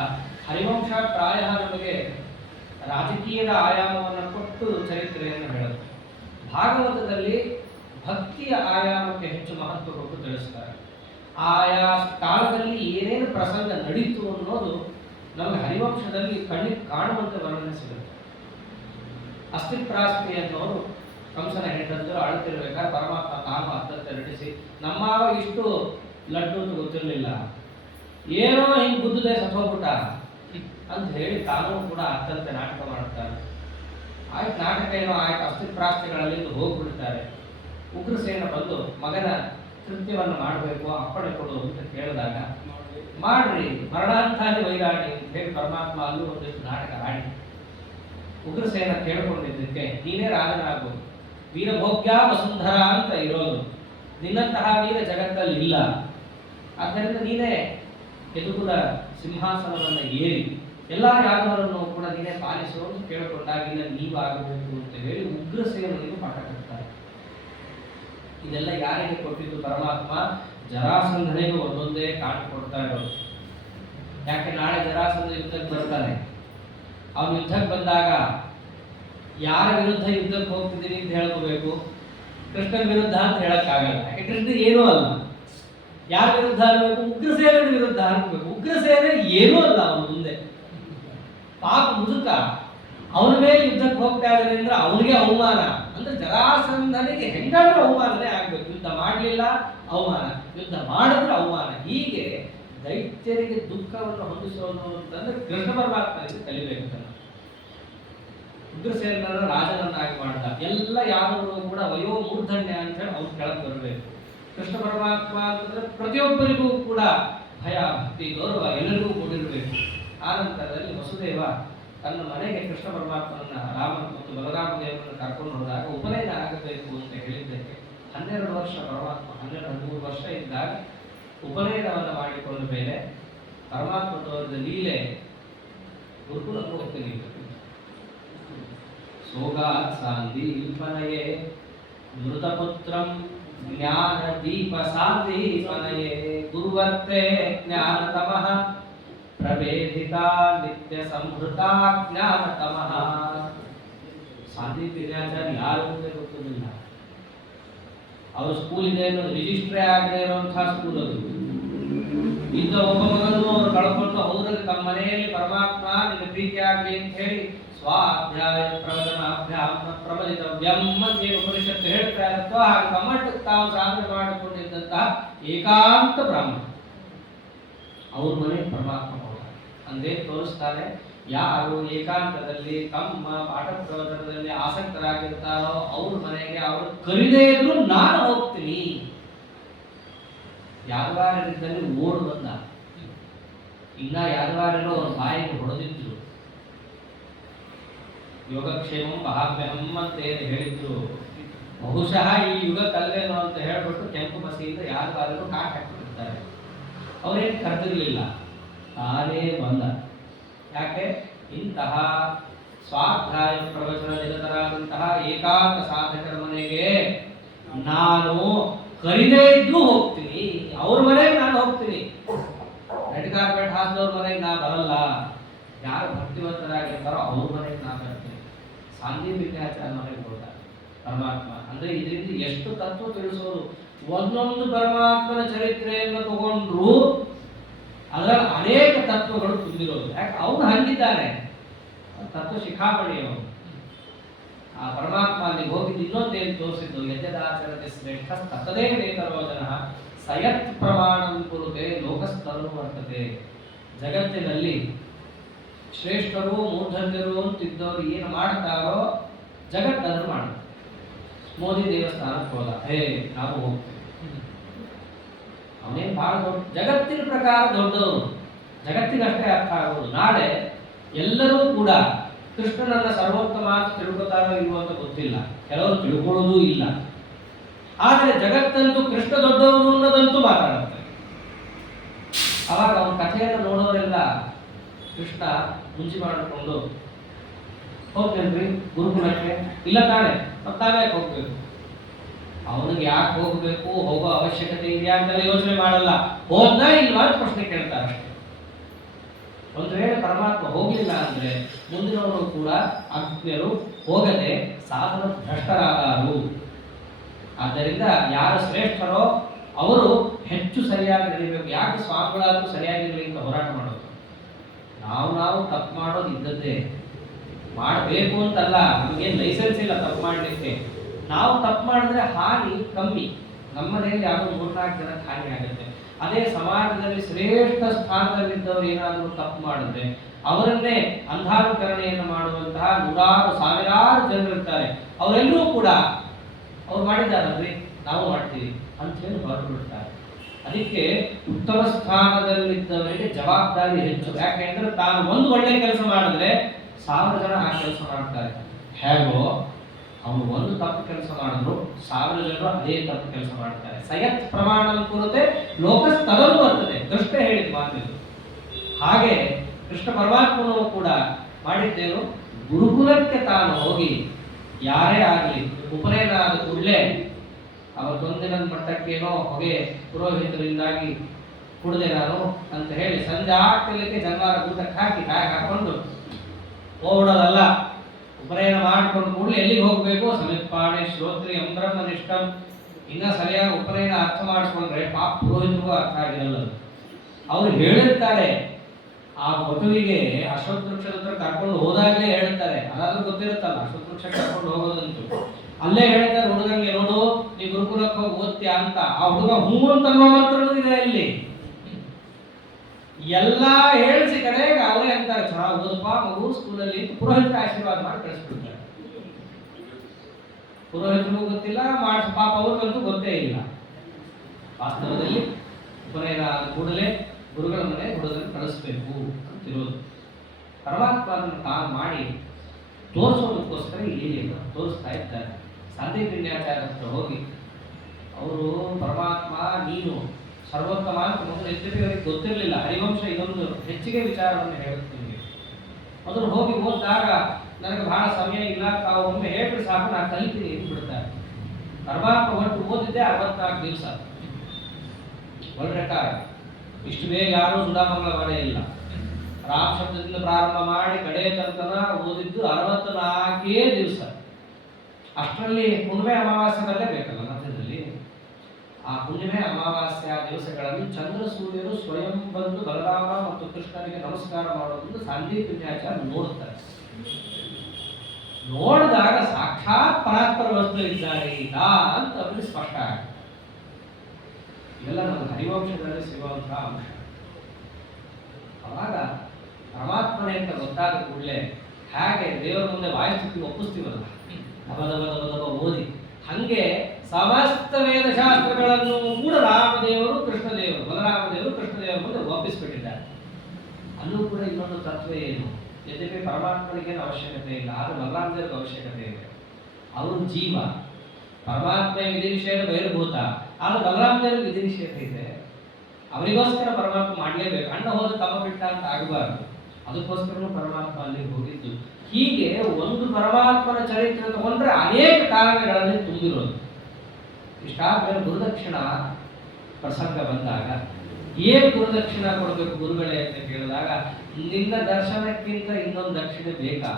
ಹರಿವಂಶ ಪ್ರಾಯ ನಮಗೆ ರಾಜಕೀಯದ ಆಯಾಮವನ್ನು ಕೊಟ್ಟು ಚರಿತ್ರೆಯನ್ನು ಹೇಳುತ್ತೆ. ಭಾಗವತದಲ್ಲಿ ಭಕ್ತಿಯ ಆಯಾಮಕ್ಕೆ ಹೆಚ್ಚು ಮಹತ್ವ ಕೊಟ್ಟು ತಿಳಿಸ್ತಾರೆ. ಆಯಾ ಕಾಲದಲ್ಲಿ ಏನೇನು ಪ್ರಸಂಗ ನಡೀತು ಅನ್ನೋದು ನಮಗೆ ಹರಿವಂಶದಲ್ಲಿ ಕಣ್ಣಿಗೆ ಕಾಣುವಂತೆ ವರ್ಣನೆ ಸಿಗುತ್ತೆ. ಅಸ್ಥಿಪ್ರಾಸ್ತಿ ಅನ್ನೋರು ಕಂಸನ ಹೆಂಡಂತರು ಅಳುತ್ತಿರ್ಬೇಕಾದ್ರೆ ಪರಮಾತ್ಮ ತಾನು ಅತ್ತಂತೆ ನಟಿಸಿ, ನಮ್ಮಾಗ ಇಷ್ಟು ಲಡ್ಡು ಅಂತ ಗೊತ್ತಿರಲಿಲ್ಲ, ಏನೋ ಹಿಂಗೆ ಬುದ್ಧದೇ ಸತ್ತೋಗ್ಬಿಟ್ಟ ಅಂತ ಹೇಳಿ ತಾನೂ ಕೂಡ ಅತ್ತಂತೆ ನಾಟಕ ಮಾಡುತ್ತಾರೆ. ಆಯ್ತು, ನಾಟಕ ಏನೋ ಆಯ್ತು, ಅಸ್ಥಿಪ್ರಾಸ್ತಿಗಳಲ್ಲಿ ಹೋಗ್ಬಿಡ್ತಾರೆ. ಉಗ್ರಸೇನ ಬಂದು ಮಗನ ಕೃತ್ಯವನ್ನು ಮಾಡಬೇಕು, ಅಪ್ಪಣೆ ಕೊಡು ಅಂತ ಕೇಳಿದಾಗ ಮಾಡ್ರಿ ಮರಣಾಂತಾದಿ ವೈರಾಣಿ ಅಂತ ಹೇಳಿ ಪರಮಾತ್ಮ ಅಲ್ಲೂ ಒಂದಿಷ್ಟು ನಾಟಕ ಆಡಿ ಉಗ್ರಸೇನ ಕೇಳ್ಕೊಂಡಿದ್ದಕ್ಕೆ ನೀನೇ ರಾಜನಾಗಬಹುದು, ವೀರಭೋಗ್ಯ ವಸುಂಧರ ಅಂತ ಇರೋದು, ನಿನ್ನಂತಹ ವೀರ ಜಗತ್ತಲ್ಲಿ ಇಲ್ಲ, ಆದ್ದರಿಂದ ನೀನೇ ಯದುಕುಲ ಸಿಂಹಾಸನವನ್ನು ಏರಿ ಎಲ್ಲ ಯಾದವರನ್ನು ಕೂಡ ನೀನೇ ಪಾಲಿಸುವಂತ ಕೇಳಿಕೊಂಡಾಗಿಲ್ಲ ನೀವಾಗಬೇಕು ಅಂತ ಹೇಳಿ ಉಗ್ರಸೇನಿಗೂ ಪಾಠ ಕೊಡ್ತಾರೆ. ಇದೆಲ್ಲ ಯಾರಿಗೆ ಕೊಟ್ಟಿದ್ದು ಪರಮಾತ್ಮ? ಜರಾಸಂಧನಿಗೂ ಒಂದೊಂದೇ ಕಾಟ ಕೊಡ್ತಾ ಇರೋದು. ಯಾಕೆ ನಾಳೆ ಜರಾಸಂಧ ಯುದ್ಧಕ್ಕೆ ಬರ್ತಾನೆ. ಅವನು ಯುದ್ಧಕ್ಕೆ ಬಂದಾಗ ಯಾರ ವಿರುದ್ಧ ಯುದ್ಧಕ್ಕೆ ಹೋಗ್ತಿದ್ದೀನಿ ಅಂತ ಹೇಳ್ಕೋಬೇಕು? ಕೃಷ್ಣನ ವಿರುದ್ಧ ಅಂತ ಹೇಳಕ್ಕಾಗಲ್ಲ. ಯಾಕೆ ಕೃಷ್ಣ ಏನೂ ಅಲ್ಲ. ಯಾರ ವಿರುದ್ಧ ಅನ್ಬೇಕು? ಉಗ್ರಸೇನ ವಿರುದ್ಧ ಅನ್ಬೇಕು. ಉಗ್ರಸೇನ ಏನೂ ಅಲ್ಲ ಅವನು ಮುಂದೆ. ಪಾಪ ಮುದುಕ, ಅವನ ಮೇಲೆ ಯುದ್ಧಕ್ಕೆ ಹೋಗ್ತಾ ಇದ್ದಾನೆ ಅಂದ್ರೆ ಅವನಿಗೆ ಅವಮಾನ. ಅಂದ್ರೆ ಜರಾಸಂಧನಿಗೆ ಹೆಂಗಾದ್ರೂ ಅವಮಾನನೇ ಆಗ್ಬೇಕು. ಯುದ್ಧ ಮಾಡಲಿಲ್ಲ ಅವಮಾನ, ಯುದ್ಧ ಮಾಡಿದ್ರೆ ಅವಮಾನ. ಹೀಗೆ ದೈತ್ಯರಿಗೆ ದುಃಖವನ್ನು ಹೊಂದಿಸೋದು ಅಂತಂದ್ರೆ ಕೃಷ್ಣ ಪರಮಾತ್ಮನಿಗೆ ಕಲಿಬೇಕು. ಉಗ್ರಸೇನನ್ನು ರಾಜನನ್ನಾಗಿ ಮಾಡಿದ. ಎಲ್ಲ ಯಾರು ಕೂಡ ವಯೋಮೂರ್ಧನ್ಯ ಅಂತ ಹೇಳಿ ಅವ್ರು ಕೆಳಗೆ ಬರಬೇಕು. ಕೃಷ್ಣ ಪರಮಾತ್ಮ ಅಂತಂದ್ರೆ ಪ್ರತಿಯೊಬ್ಬರಿಗೂ ಕೂಡ ಭಯ, ಭಕ್ತಿ, ಗೌರವ ಎಲ್ಲರಿಗೂ ಕೊಟ್ಟಿರಬೇಕು. ಆ ನಂತರದಲ್ಲಿ ವಸುದೇವ ತನ್ನ ಮನೆಗೆ ಕೃಷ್ಣ ಪರಮಾತ್ಮನನ್ನ ರಾಮ ಮತ್ತು ಬಲರಾಮ ದೇವರನ್ನು ಕರ್ಕೊಂಡು ಹೋದಾಗ ಉಪನಯನ ಆಗಬೇಕು ಅಂತ ಹೇಳಿದ್ದಕ್ಕೆ 12 ವರ್ಷ ಪರಮಾತ್ಮ 12-13 ವರ್ಷ ಇದ್ದಾಗ ಉಪನಯನವನ್ನು ಮಾಡಿಕೊಂಡ ಮೇಲೆ ಪರಮಾತ್ಮ ತೋರಿದ ಲೀಲೆ ಗುರುಕುಲಕ್ಕೆ ಹೋಗ್ತೀನಿ. ಸೋಗಾತ್ ಸಾಂದೀಪನಯೇ ಮೃತಪುತ್ರಂ ಜ್ಞಾನ ದೀಪ ಸಾಂದೀಪನಯೇ ಗುರುವರ್ತೆ ಜ್ಞಾನತಮಃ ಪ್ರವೇದಿತಾ ನಿತ್ಯ ಸಂಹೃತಾ ಜ್ಞಾನತಮಃ. ಸಾಂದೀಪನಾಚಾರ್ಯ ಯಾರು ಅಂತ ಗೊತ್ತಿರಲಿಲ್ಲ. ಅವ್ರ ಸ್ಕೂಲ್ ಇದೆ ಅನ್ನೋದು ರಿಜಿಸ್ಟ್ರೇ ಆಗದೆ ಇರುವಂತಹ ಸ್ಕೂಲ್ ಅದು. ಇಂಥ ಒಬ್ಬ ಮಗನನ್ನು ಅವರು ಕಳ್ಕೊಂಡು ಅವರಲ್ಲಿ ತಮ್ಮ ಮನೆಯಲ್ಲಿ ಪರಮಾತ್ಮ ನಿನ್ನ ಪ್ರೀತಿ ಆಗಲಿ ಅಂತ ಹೇಳಿ ಸ್ವಾಧ್ಯಾಯ ಪ್ರವಚನಾಭ್ಯಾಂ ಪ್ರಬಲಿತವ್ಯಂ ಅಂತ ಏನು ಉಪನಿಷತ್ತು ಹೇಳ್ತಾ ಇರುತ್ತೋ ಹಾಗೆ ಕಮ್ಮಟ್ಟಕ್ಕೆ ತಾವು ಸಾಧನೆ ಮಾಡಿಕೊಂಡಿದ್ದಂತಹ ಏಕಾಂತ ಬ್ರಾಹ್ಮಣ ಅವ್ರ ಮನೆ ಪರಮಾತ್ಮ ಹೋದ ಅಂದೇ ತೋರಿಸ್ತಾನೆ. ಯಾರು ಏಕಾಂತದಲ್ಲಿ ತಮ್ಮ ಪಾಠ ಪ್ರವಚನದಲ್ಲಿ ಆಸಕ್ತರಾಗಿರ್ತಾರೋ ಅವ್ರ ಮನೆಗೆ ಅವರು ಕರಿದೇ ಇದ್ರು ನಾನು ಹೋಗ್ತೀನಿ. ಯಾದವಾರದಲ್ಲಿ ಓಡು ಬಂದ, ಇನ್ನ ಯಾದವಾರರು ಅವ್ರ ಬಾಯಿಗೆ ಹೊಡೆದಿದ್ರು. ಯೋಗಕ್ಷೇಮಂ ಮಹಾಭ್ಯಹಂ ಅಂತ ಏನು ಹೇಳಿದ್ರು, ಬಹುಶಃ ಈ ಯುಗ ಕಲ್ಲೇನೋ ಅಂತ ಹೇಳ್ಬಿಟ್ಟು ಕೆಂಪು ಬಸಿಯಿಂದ ಯಾದವಾರರು ಕಾಟ್ ಹಾಕ್ಬಿಟ್ಟಿರ್ತಾರೆ. ಅವರೇನು ಕರೆದಿರಲಿಲ್ಲ, ತಾನೇ ಬಂದ. ಯಾಕೆ? ಇಂತಹ ಸ್ವಾಧ್ಯಾಯ ಪ್ರವಚನ ನಿರತರಾದಂತಹ ಏಕಾಂತ ಸಾಧಕರ ಮನೆಗೆ ನಾನು ಕರಿದೇ ಇದ್ದು ಹೋಗ್ತೀನಿ. ಅವ್ರ ಮನೆಗೆ ನಾನು ಹೋಗ್ತೀನಿ. ರೆಡ್ ಕಾರ್ಪೆಟ್ ಹಾಕಿದವ್ರ ಮನೆಗೆ ನಾ ಬರಲ್ಲ. ಯಾರು ಭಕ್ತಿವಂತರಾಗಿರ್ತಾರೋ ಅವ್ರ ಮನೆಗೆ ನಾ ಬರ್ತೀನಿ. ಸಾಂದೀಪಿಕಾಚಾರ್ಯ ಮನೆಗೆ ಹೋದ ಪರಮಾತ್ಮ. ಅಂದ್ರೆ ಇದರಿಂದ ಎಷ್ಟು ತತ್ವ ತಿಳಿಸೋದು. ಒಂದೊಂದು ಪರಮಾತ್ಮನ ಚರಿತ್ರೆಯನ್ನು ತಗೊಂಡ್ರು ಅದರಲ್ಲಿ ಅನೇಕ ತತ್ವಗಳು ತುಂಬಿರೋದು. ಯಾಕೆ? ಅವನು ಹಂಗಿದ್ದಾನೆ, ತತ್ವ ಶಿಖಾಮಣಿ ಅವನು. ಆ ಪರಮಾತ್ಮ ಅಲ್ಲಿ ಹೋಗಿದ್ದು ಇನ್ನೊಂದೇನು ತೋರಿಸಿದ್ದು, ಯಜ್ಞದಾಚರತೆ ಶ್ರೇಷ್ಠ ತತ್ತದೇ ನೇತರೋ ಜನ ಸಯತ್ ಪ್ರಮಾಣಂ ಕುರುತೆ ಲೋಕಸ್ಥರು ವರ್ತತೆ. ಜಗತ್ತಿನಲ್ಲಿ ಶ್ರೇಷ್ಠರು ಮೂರ್ಧನ್ಯರು ಅಂತಿದ್ದವರು ಏನು ಮಾಡ್ತಾರೋ ಜಗತ್ತನ್ನು ಮಾಡುತ್ತೆ. ಮೋದಿ ದೇವಸ್ಥಾನಕ್ಕೆ ಹೋದ, ಹೇ ನಾವು ಹೋಗ್ತೀವಿ. ಅವನೇನು ಬಹಳ ದೊಡ್ಡ, ಜಗತ್ತಿನ ಪ್ರಕಾರ ದೊಡ್ಡವರು, ಜಗತ್ತಿಗಷ್ಟೇ ಅರ್ಥ ಆಗೋದು. ನಾಳೆ ಎಲ್ಲರೂ ಕೂಡ ಕೃಷ್ಣನನ್ನ ಸರ್ವೋತ್ತಮ ಅಂತ ತಿಳ್ಕೊತಾರೋ ಇಲ್ವೋ ಅಂತ ಗೊತ್ತಿಲ್ಲ, ಕೆಲವರು ತಿಳ್ಕೊಳ್ಳೋದೂ ಇಲ್ಲ. ಆದರೆ ಜಗತ್ತಂತೂ ಕೃಷ್ಣ ದೊಡ್ಡವರು ಅನ್ನೋದಂತೂ ಮಾತಾಡುತ್ತೆ. ಅವಾಗ ಅವನ ಕಥೆಯನ್ನು ನೋಡೋರೆಲ್ಲ ಕೃಷ್ಣ ಮುಂಚೆ ಮಾಡಿಕೊಂಡು ಹೋಗ್ತೇನ್ರಿ ಗುರುಕುಲಕ್ಕೆ, ಇಲ್ಲ ತಾನೆ ಮತ್ತಾನೆ ಹೋಗ್ಬೇಕು. ಅವನಿಗೆ ಯಾಕೆ ಹೋಗ್ಬೇಕು, ಹೋಗೋ ಅವಶ್ಯಕತೆ ಇದೆಯಾ ಅಂತೆಲ್ಲ ಯೋಚನೆ ಮಾಡಲ್ಲ. ಹೋದ್ನಾ ಇಲ್ವಾ ಅಂತ ಪ್ರಶ್ನೆ ಕೇಳ್ತಾರೆ ಅಷ್ಟೇ. ಒಂದು ವೇಳೆ ಪರಮಾತ್ಮ ಹೋಗ್ಲಿಲ್ಲ ಅಂದ್ರೆ ಮುಂದಿನವರು ಕೂಡ ಅಜ್ಞರು, ಹೋಗದೆ ಸಾಧನ ಭ್ರಷ್ಟರಾದರು. ಆದ್ದರಿಂದ ಯಾರು ಶ್ರೇಷ್ಠರೋ ಅವರು ಹೆಚ್ಚು ಸರಿಯಾಗಿ ನಡೀಬೇಕು. ಯಾಕೆ ಸ್ವಾಮಿಗಳಾದ್ರೂ ಸರಿಯಾಗಿರಲಿ ಅಂತ ಹೋರಾಟ ಮಾಡೋದು. ನಾವು ತಪ್ಪು ಮಾಡೋದು ಇದ್ದದ್ದೇ, ಮಾಡಬೇಕು ಅಂತಲ್ಲ, ನಮಗೇನು ಲೈಸೆನ್ಸ್ ಇಲ್ಲ ತಪ್ಪು ಮಾಡಲಿಕ್ಕೆ. ನಾವು ತಪ್ಪು ಮಾಡಿದ್ರೆ ಹಾನಿ ಕಮ್ಮಿ, ನಮ್ಮ ಮನೆಯಲ್ಲಿ ಯಾವುದೋ 3-4 ಜನಕ್ಕೆ ಹಾನಿ ಆಗುತ್ತೆ. ಅದೇ ಸಮಾಜದಲ್ಲಿ ಶ್ರೇಷ್ಠ ಸ್ಥಾನದಲ್ಲಿದ್ದವರು ಏನಾದರೂ ತಪ್ಪು ಮಾಡಿದ್ರೆ ಅವರನ್ನೇ ಅಂಧಾನುಕರಣೆಯನ್ನು ಮಾಡುವಂತಹ ನೂರಾರು ಸಾವಿರಾರು ಜನರಿರ್ತಾರೆ. ಅವರೆಲ್ಲರೂ ಕೂಡ ಅವ್ರು ಮಾಡಿದ್ದಾರಲ್ರಿ ನಾವು ಮಾಡ್ತೀವಿ ಅಂತ ಹೇಳಿ ಹೊರಟು ಬಿಡ್ತಾರೆ. ಅದಕ್ಕೆ ಉತ್ತಮ ಸ್ಥಾನದಲ್ಲಿದ್ದವರಿಗೆ ಜವಾಬ್ದಾರಿ ಹೆಚ್ಚು. ಯಾಕೆಂದ್ರೆ ತಾನು ಒಂದು ಒಳ್ಳೆ ಕೆಲಸ ಮಾಡಿದ್ರೆ 1000 ಜನ ಆ ಕೆಲಸ ಮಾಡ್ತಾರೆ. ಹೇಗೋ ಅವನು ಒಂದು ತಪ್ಪು ಕೆಲಸ ಮಾಡಿದ್ರು 1000 ಜನರು ಅದೇ ತಪ್ಪು ಕೆಲಸ ಮಾಡ್ತಾರೆ. ಸಯತ್ ಪ್ರಮಾಣ ಕುರಿತೆ ಲೋಕಸ್ಥಳವು ಬರ್ತದೆ, ಕೃಷ್ಣ ಹೇಳಿದ ಮಾತಿದು. ಹಾಗೆ ಕೃಷ್ಣ ಪರಮಾತ್ಮನು ಕೂಡ ಮಾಡಿದ್ದೇನು, ಗುರುಕುಲಕ್ಕೆ ತಾನು ಹೋಗಿ ಯಾರೇ ಆಗಲಿ ಉಪನಯನ ಆದ ಕೂಡಲೇ ಅವತ್ತೊಂದಿನ ಮಟ್ಟಕ್ಕೇನೋ ಹೊಗೆ ಪುರೋಹಿತರಿಂದಾಗಿ ಕುಡಿದೆ ನಾನು ಅಂತ ಹೇಳಿ ಸಂಜೆ ಆಗ್ತಿಲಿಕ್ಕೆ ಜನ್ವಾರ ಊಟಕ್ಕೆ ಹಾಕಿ ಕಾಯಿ ಹಾಕೊಂಡು ಹೋಗ್ಬಿಡೋದಲ್ಲ. ಉಪನಯನ ಮಾಡ್ಕೊಂಡು ಕೂಡಲೇ ಎಲ್ಲಿಗೆ ಹೋಗ್ಬೇಕು, ಸಮಿತ್ಪಾಣೆ ಶ್ರೋತ್ರಿ ಅಂಬ್ರಹ್ಮನಿಷ್ಠಂ. ಇನ್ನ ಸರಿಯಾಗಿ ಉಪನಯನ ಅರ್ಥ ಮಾಡಿಕೊಂಡ್ರೆ ಪಾಪ ಪುರೋಹಿತರಿಗೂ ಅರ್ಥ ಆಗಿರಲ್ಲ. ಅವ್ರು ಹೇಳಿರ್ತಾರೆ, ಆ ವಧುವಿಗೆ ಅಶ್ವತ್ಥ ವೃಕ್ಷದ ಹತ್ರ ಕರ್ಕೊಂಡು ಹೋದಾಗಲೇ ಹೇಳ್ತಾರೆ, ಅದಾದ್ರೂ ಗೊತ್ತಿರುತ್ತಲ್ಲ ಅಶ್ವತ್ಥ ವೃಕ್ಷ ಕರ್ಕೊಂಡು ಹೋಗೋದಂತೂ. ಅಲ್ಲೇ ಹೇಳ್ತಾರೆ ಹುಡುಗಂಗೆ, ನೋಡು ನೀ ಗುರುಕುಲಕ್ಕೆ ಹೋಗಿ ಓದ್ತೀಯ ಅಂತ. ಆ ಹುಡುಗ ಹೂ ಅಂತ ಅನ್ನೋ ಮಾತ್ರನೂ ಇದೆ ಇಲ್ಲಿ. ಎಲ್ಲಾ ಹೇಳಿಸಿ ಕಡೆಗೆ ಅವರೇ ಅಂತಾರೆ, ಚೆನ್ನಾಗಿ ಓದಪ್ಪ ಮಗು ಸ್ಕೂಲಲ್ಲಿ ಪುರೋಹಿತರ ಆಶೀರ್ವಾದ ಮಾಡಿ ಕಳಿಸ್ಬಿಡ್ತಾರೆ. ಪುರೋಹಿತರಿಗೂ ಗೊತ್ತಿಲ್ಲ, ಮಾಡಿಸ್ ಪಾಪ ಅವ್ರಿಗಂತೂ ಗೊತ್ತೇ ಇಲ್ಲ. ವಾಸ್ತವದಲ್ಲಿ ಉಪನಯನ ಆದ ಕೂಡಲೇ ಗುರುಗಳ ಮನೆ ಹುಡುಗರನ್ನು ಕಳಿಸ್ಬೇಕು ಅಂತಿರೋದು. ಪರಮಾತ್ಮ ಅದನ್ನು ತಾನು ಮಾಡಿ ತೋರಿಸೋದಕ್ಕೋಸ್ಕರ ಇಲ್ಲಿ ತೋರಿಸ್ತಾ ಇದ್ದಾರೆ. ಸಾಂದೀಪಿನ್ಯಾಚಾರ್ಯ ಹತ್ರ ಹೋಗಿ ಅವರು ಪರಮಾತ್ಮ ನೀನು ಸರ್ವೋತ್ತಮ ಅಂತ ಮೊದಲು ಎದ್ದಿಗೆ ಅವರಿಗೆ ಗೊತ್ತಿರಲಿಲ್ಲ. ಹರಿವಂಶ ಇದೊಂದು ಹೆಚ್ಚಿಗೆ ವಿಚಾರವನ್ನು ಹೇಳುತ್ತೀನಿ. ಮೊದಲು ಹೋಗಿ ಓದಿದಾಗ ನನಗೆ ಬಹಳ ಸಮಯ ಇಲ್ಲ, ತಾವು ಒಮ್ಮೆ ಹೇಳ್ಬಿಟ್ಟು ಸಾಕು ನಾನು ಕಲಿತೀನಿ ಎಂದು ಬಿಡ್ತಾರೆ. ಪರಮಾತ್ಮ ಒಟ್ಟು ಓದಿದ್ದೆ 64 ದಿವಸ. ಒಳ್ಳೆ ಕಾಲ. ಇಷ್ಟು ಬೇಗ ಯಾರೂ ಸುಧಾಮಂಗಲ ಮಾಡೇ ಇಲ್ಲ. ರಾಮ ಶಬ್ದದಿಂದ ಪ್ರಾರಂಭ ಮಾಡಿ ಕಡೆ ತನಕ ಓದಿದ್ದು 64 ದಿವಸ. ಅಷ್ಟರಲ್ಲಿ ಹುಣ್ಣಿಮೆ ಅಮಾವಾಸ್ಯದಲ್ಲೇ ಬೇಕಲ್ಲ ಮಧ್ಯದಲ್ಲಿ. ಆ ಹುಣ್ಣಿಮೆ ಅಮಾವಾಸ್ಯ ದಿವಸಗಳಲ್ಲಿ ಚಂದ್ರ ಸೂರ್ಯರು ಸ್ವಯಂ ಬಂದು ಬಲರಾಮ ಮತ್ತು ಕೃಷ್ಣನಿಗೆ ನಮಸ್ಕಾರ ಮಾಡೋದನ್ನು ಸಾಂದೀಪಿನ್ಯಾಚಾರ್ಯ ನೋಡುತ್ತಾರೆ. ನೋಡಿದಾಗ ಸಾಕ್ಷಾತ್ ಪರಾತ್ಪರ ವಸ್ತು ಇದ್ದಾರೆ ಈತ ಅಂತ ಅವರಿಗೆ ಸ್ಪಷ್ಟ ಆಗುತ್ತೆ. ಇವೆಲ್ಲ ನಮ್ಮ ಹರಿವಂಶದಲ್ಲಿ ಸಿಗುವಂತಹ ಅಂಶ. ಅವಾಗ ಪರಮಾತ್ಮನೆ ಅಂತ ಗೊತ್ತಾದ ಕೂಡಲೇ ಹಾಗೆ ದೇವರ ಮುಂದೆ ವಾಯುಸ್ಥಿತಿ ಒಪ್ಪಿಸ್ತೀವಲ್ಲ, ದಬ ಓದಿ, ಹಂಗೆ ಸಮಸ್ತ ವೇದಶಾಸ್ತ್ರಗಳನ್ನು ಕೂಡ ರಾಮದೇವರು ಕೃಷ್ಣದೇವರು, ಬಲರಾಮದೇವರು ಕೃಷ್ಣದೇವರ ಮುಂದೆ ಒಪ್ಪಿಸ್ಬಿಟ್ಟಿದ್ದಾರೆ. ಅಲ್ಲೂ ಕೂಡ ಇನ್ನೊಂದು ತತ್ವ ಏನು, ಯದ್ಯಪಿ ಪರಮಾತ್ಮನಿಗೇನು ಅವಶ್ಯಕತೆ ಇಲ್ಲ, ಆದ್ರೆ ಬಲರಾಮದೇವರಿಗೆ ಅವಶ್ಯಕತೆ ಇದೆ. ಅವರು ಜೀವ, ಪರಮಾತ್ಮ ವಿಧಿ ನಿಷೇಧ ಬಹಿರ್ಭೂತ, ಆದ್ರೆ ಬಲರಾಮದೇವರಿಗೆ ವಿಧಿ ನಿಷೇಧ ಇದೆ. ಅವರಿಗೋಸ್ಕರ ಪರಮಾತ್ಮ ಮಾಡಲೇಬೇಕು. ಅಣ್ಣ ಹೋದ ತಮ್ಮ ಬಿಟ್ಟ ಅಂತ ಆಗಬಾರ್ದು, ಅದಕ್ಕೋಸ್ಕರ ಪರಮಾತ್ಮ ಅಲ್ಲಿ ಹೋಗಿದ್ದು. ಹೀಗೆ ಒಂದು ಪರಮಾತ್ಮನ ಚರಿತ್ರೆ ತಗೊಂಡ್ರೆ ಅನೇಕ ಕಾರಣಗಳಲ್ಲಿ ತುಂಬಿರೋದು. ಇಷ್ಟಾದ್ಮೇಲೆ ಗುರುದಕ್ಷಿಣ ಪ್ರಸಂಗ ಬಂದಾಗ ಏನು ಗುರುದಕ್ಷಿಣ ಕೊಡಬೇಕು ಗುರುಗಳೇ ಅಂತ ಕೇಳಿದಾಗ, ನಿನ್ನ ದರ್ಶನಕ್ಕಿಂತ ಇನ್ನೊಂದು ದಕ್ಷಿಣೆ ಬೇಕಾ?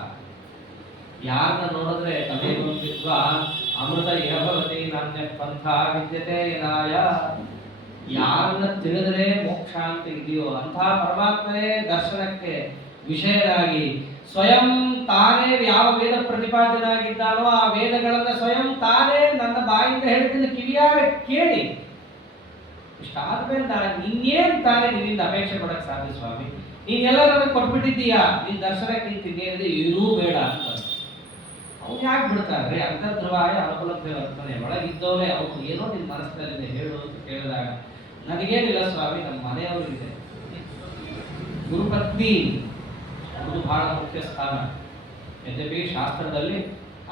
ಯಾರನ್ನ ನೋಡಿದ್ರೆ ತದೇವ ವಿದ್ವಾನ್ ಅಮೃತ ಯಭವತಿ ನಾಣ್ಯ ಪಂಥ ವಿದ್ಯತೆ ನಾಯ, ಯಾರನ್ನ ತಿಳಿದ್ರೆ ಮೋಕ್ಷ ಅಂತ ಇದೆಯೋ ಅಂತಹ ಪರಮಾತ್ಮನೇ ದರ್ಶನಕ್ಕೆ ವಿಷಯನಾಗಿ ಸ್ವಯಂ ತಾನೇ ಯಾವ ವೇದ ಪ್ರತಿಪಾದ್ಯನಾಗಿದ್ದಾನೋ ಆ ವೇದಗಳನ್ನ ಸ್ವಯಂ ತಾನೇ ನನ್ನ ಬಾಯಿಂದ ಹೇಳ್ತಿದ್ದ ಕಿವಿಯಾಗ ಕೇಳಿ ಇಷ್ಟಾದ್ಮೇಲೆ ನಾನು ನಿನ್ನೇನ್ ತಾನೇ ನಿನ್ನಿಂದ ಅಪೇಕ್ಷೆ ಪಡಕ್ ಸಾಧ್ಯ ಸ್ವಾಮಿ, ನೀನೆಲ್ಲ ನನಗೆ ಕೊಟ್ಬಿಟ್ಟಿದ್ದೀಯಾ, ನಿನ್ ದರ್ಶನಕ್ಕೆ ನಿಂತಿದ್ದೆ ಏನೂ ಬೇಡ ಅಂತ. ಅವ್ನು ಯಾಕೆ ಬಿಡ್ತಾರೆ? ಅಂತರ್ಧ್ರುವಾಯ ಅನುಕೂಲತೆ ವರ್ತನೆ, ಒಳಗಿದ್ದವೇ ಅವ್ರು ಏನೋ ನಿನ್ ಮನಸ್ಸಿನಲ್ಲಿದೆ ಹೇಳು ಅಂತ ಕೇಳಿದಾಗ ನನಗೇನಿಲ್ಲ ಸ್ವಾಮಿ, ನಮ್ಮ ಮನೆಯವರಿದೆ, ಗುರುಪತ್ನಿ ಅದು ಬಹಳ ಮುಖ್ಯ ಸ್ಥಾನ. ಯದ್ಯಪಿ ಶಾಸ್ತ್ರದಲ್ಲಿ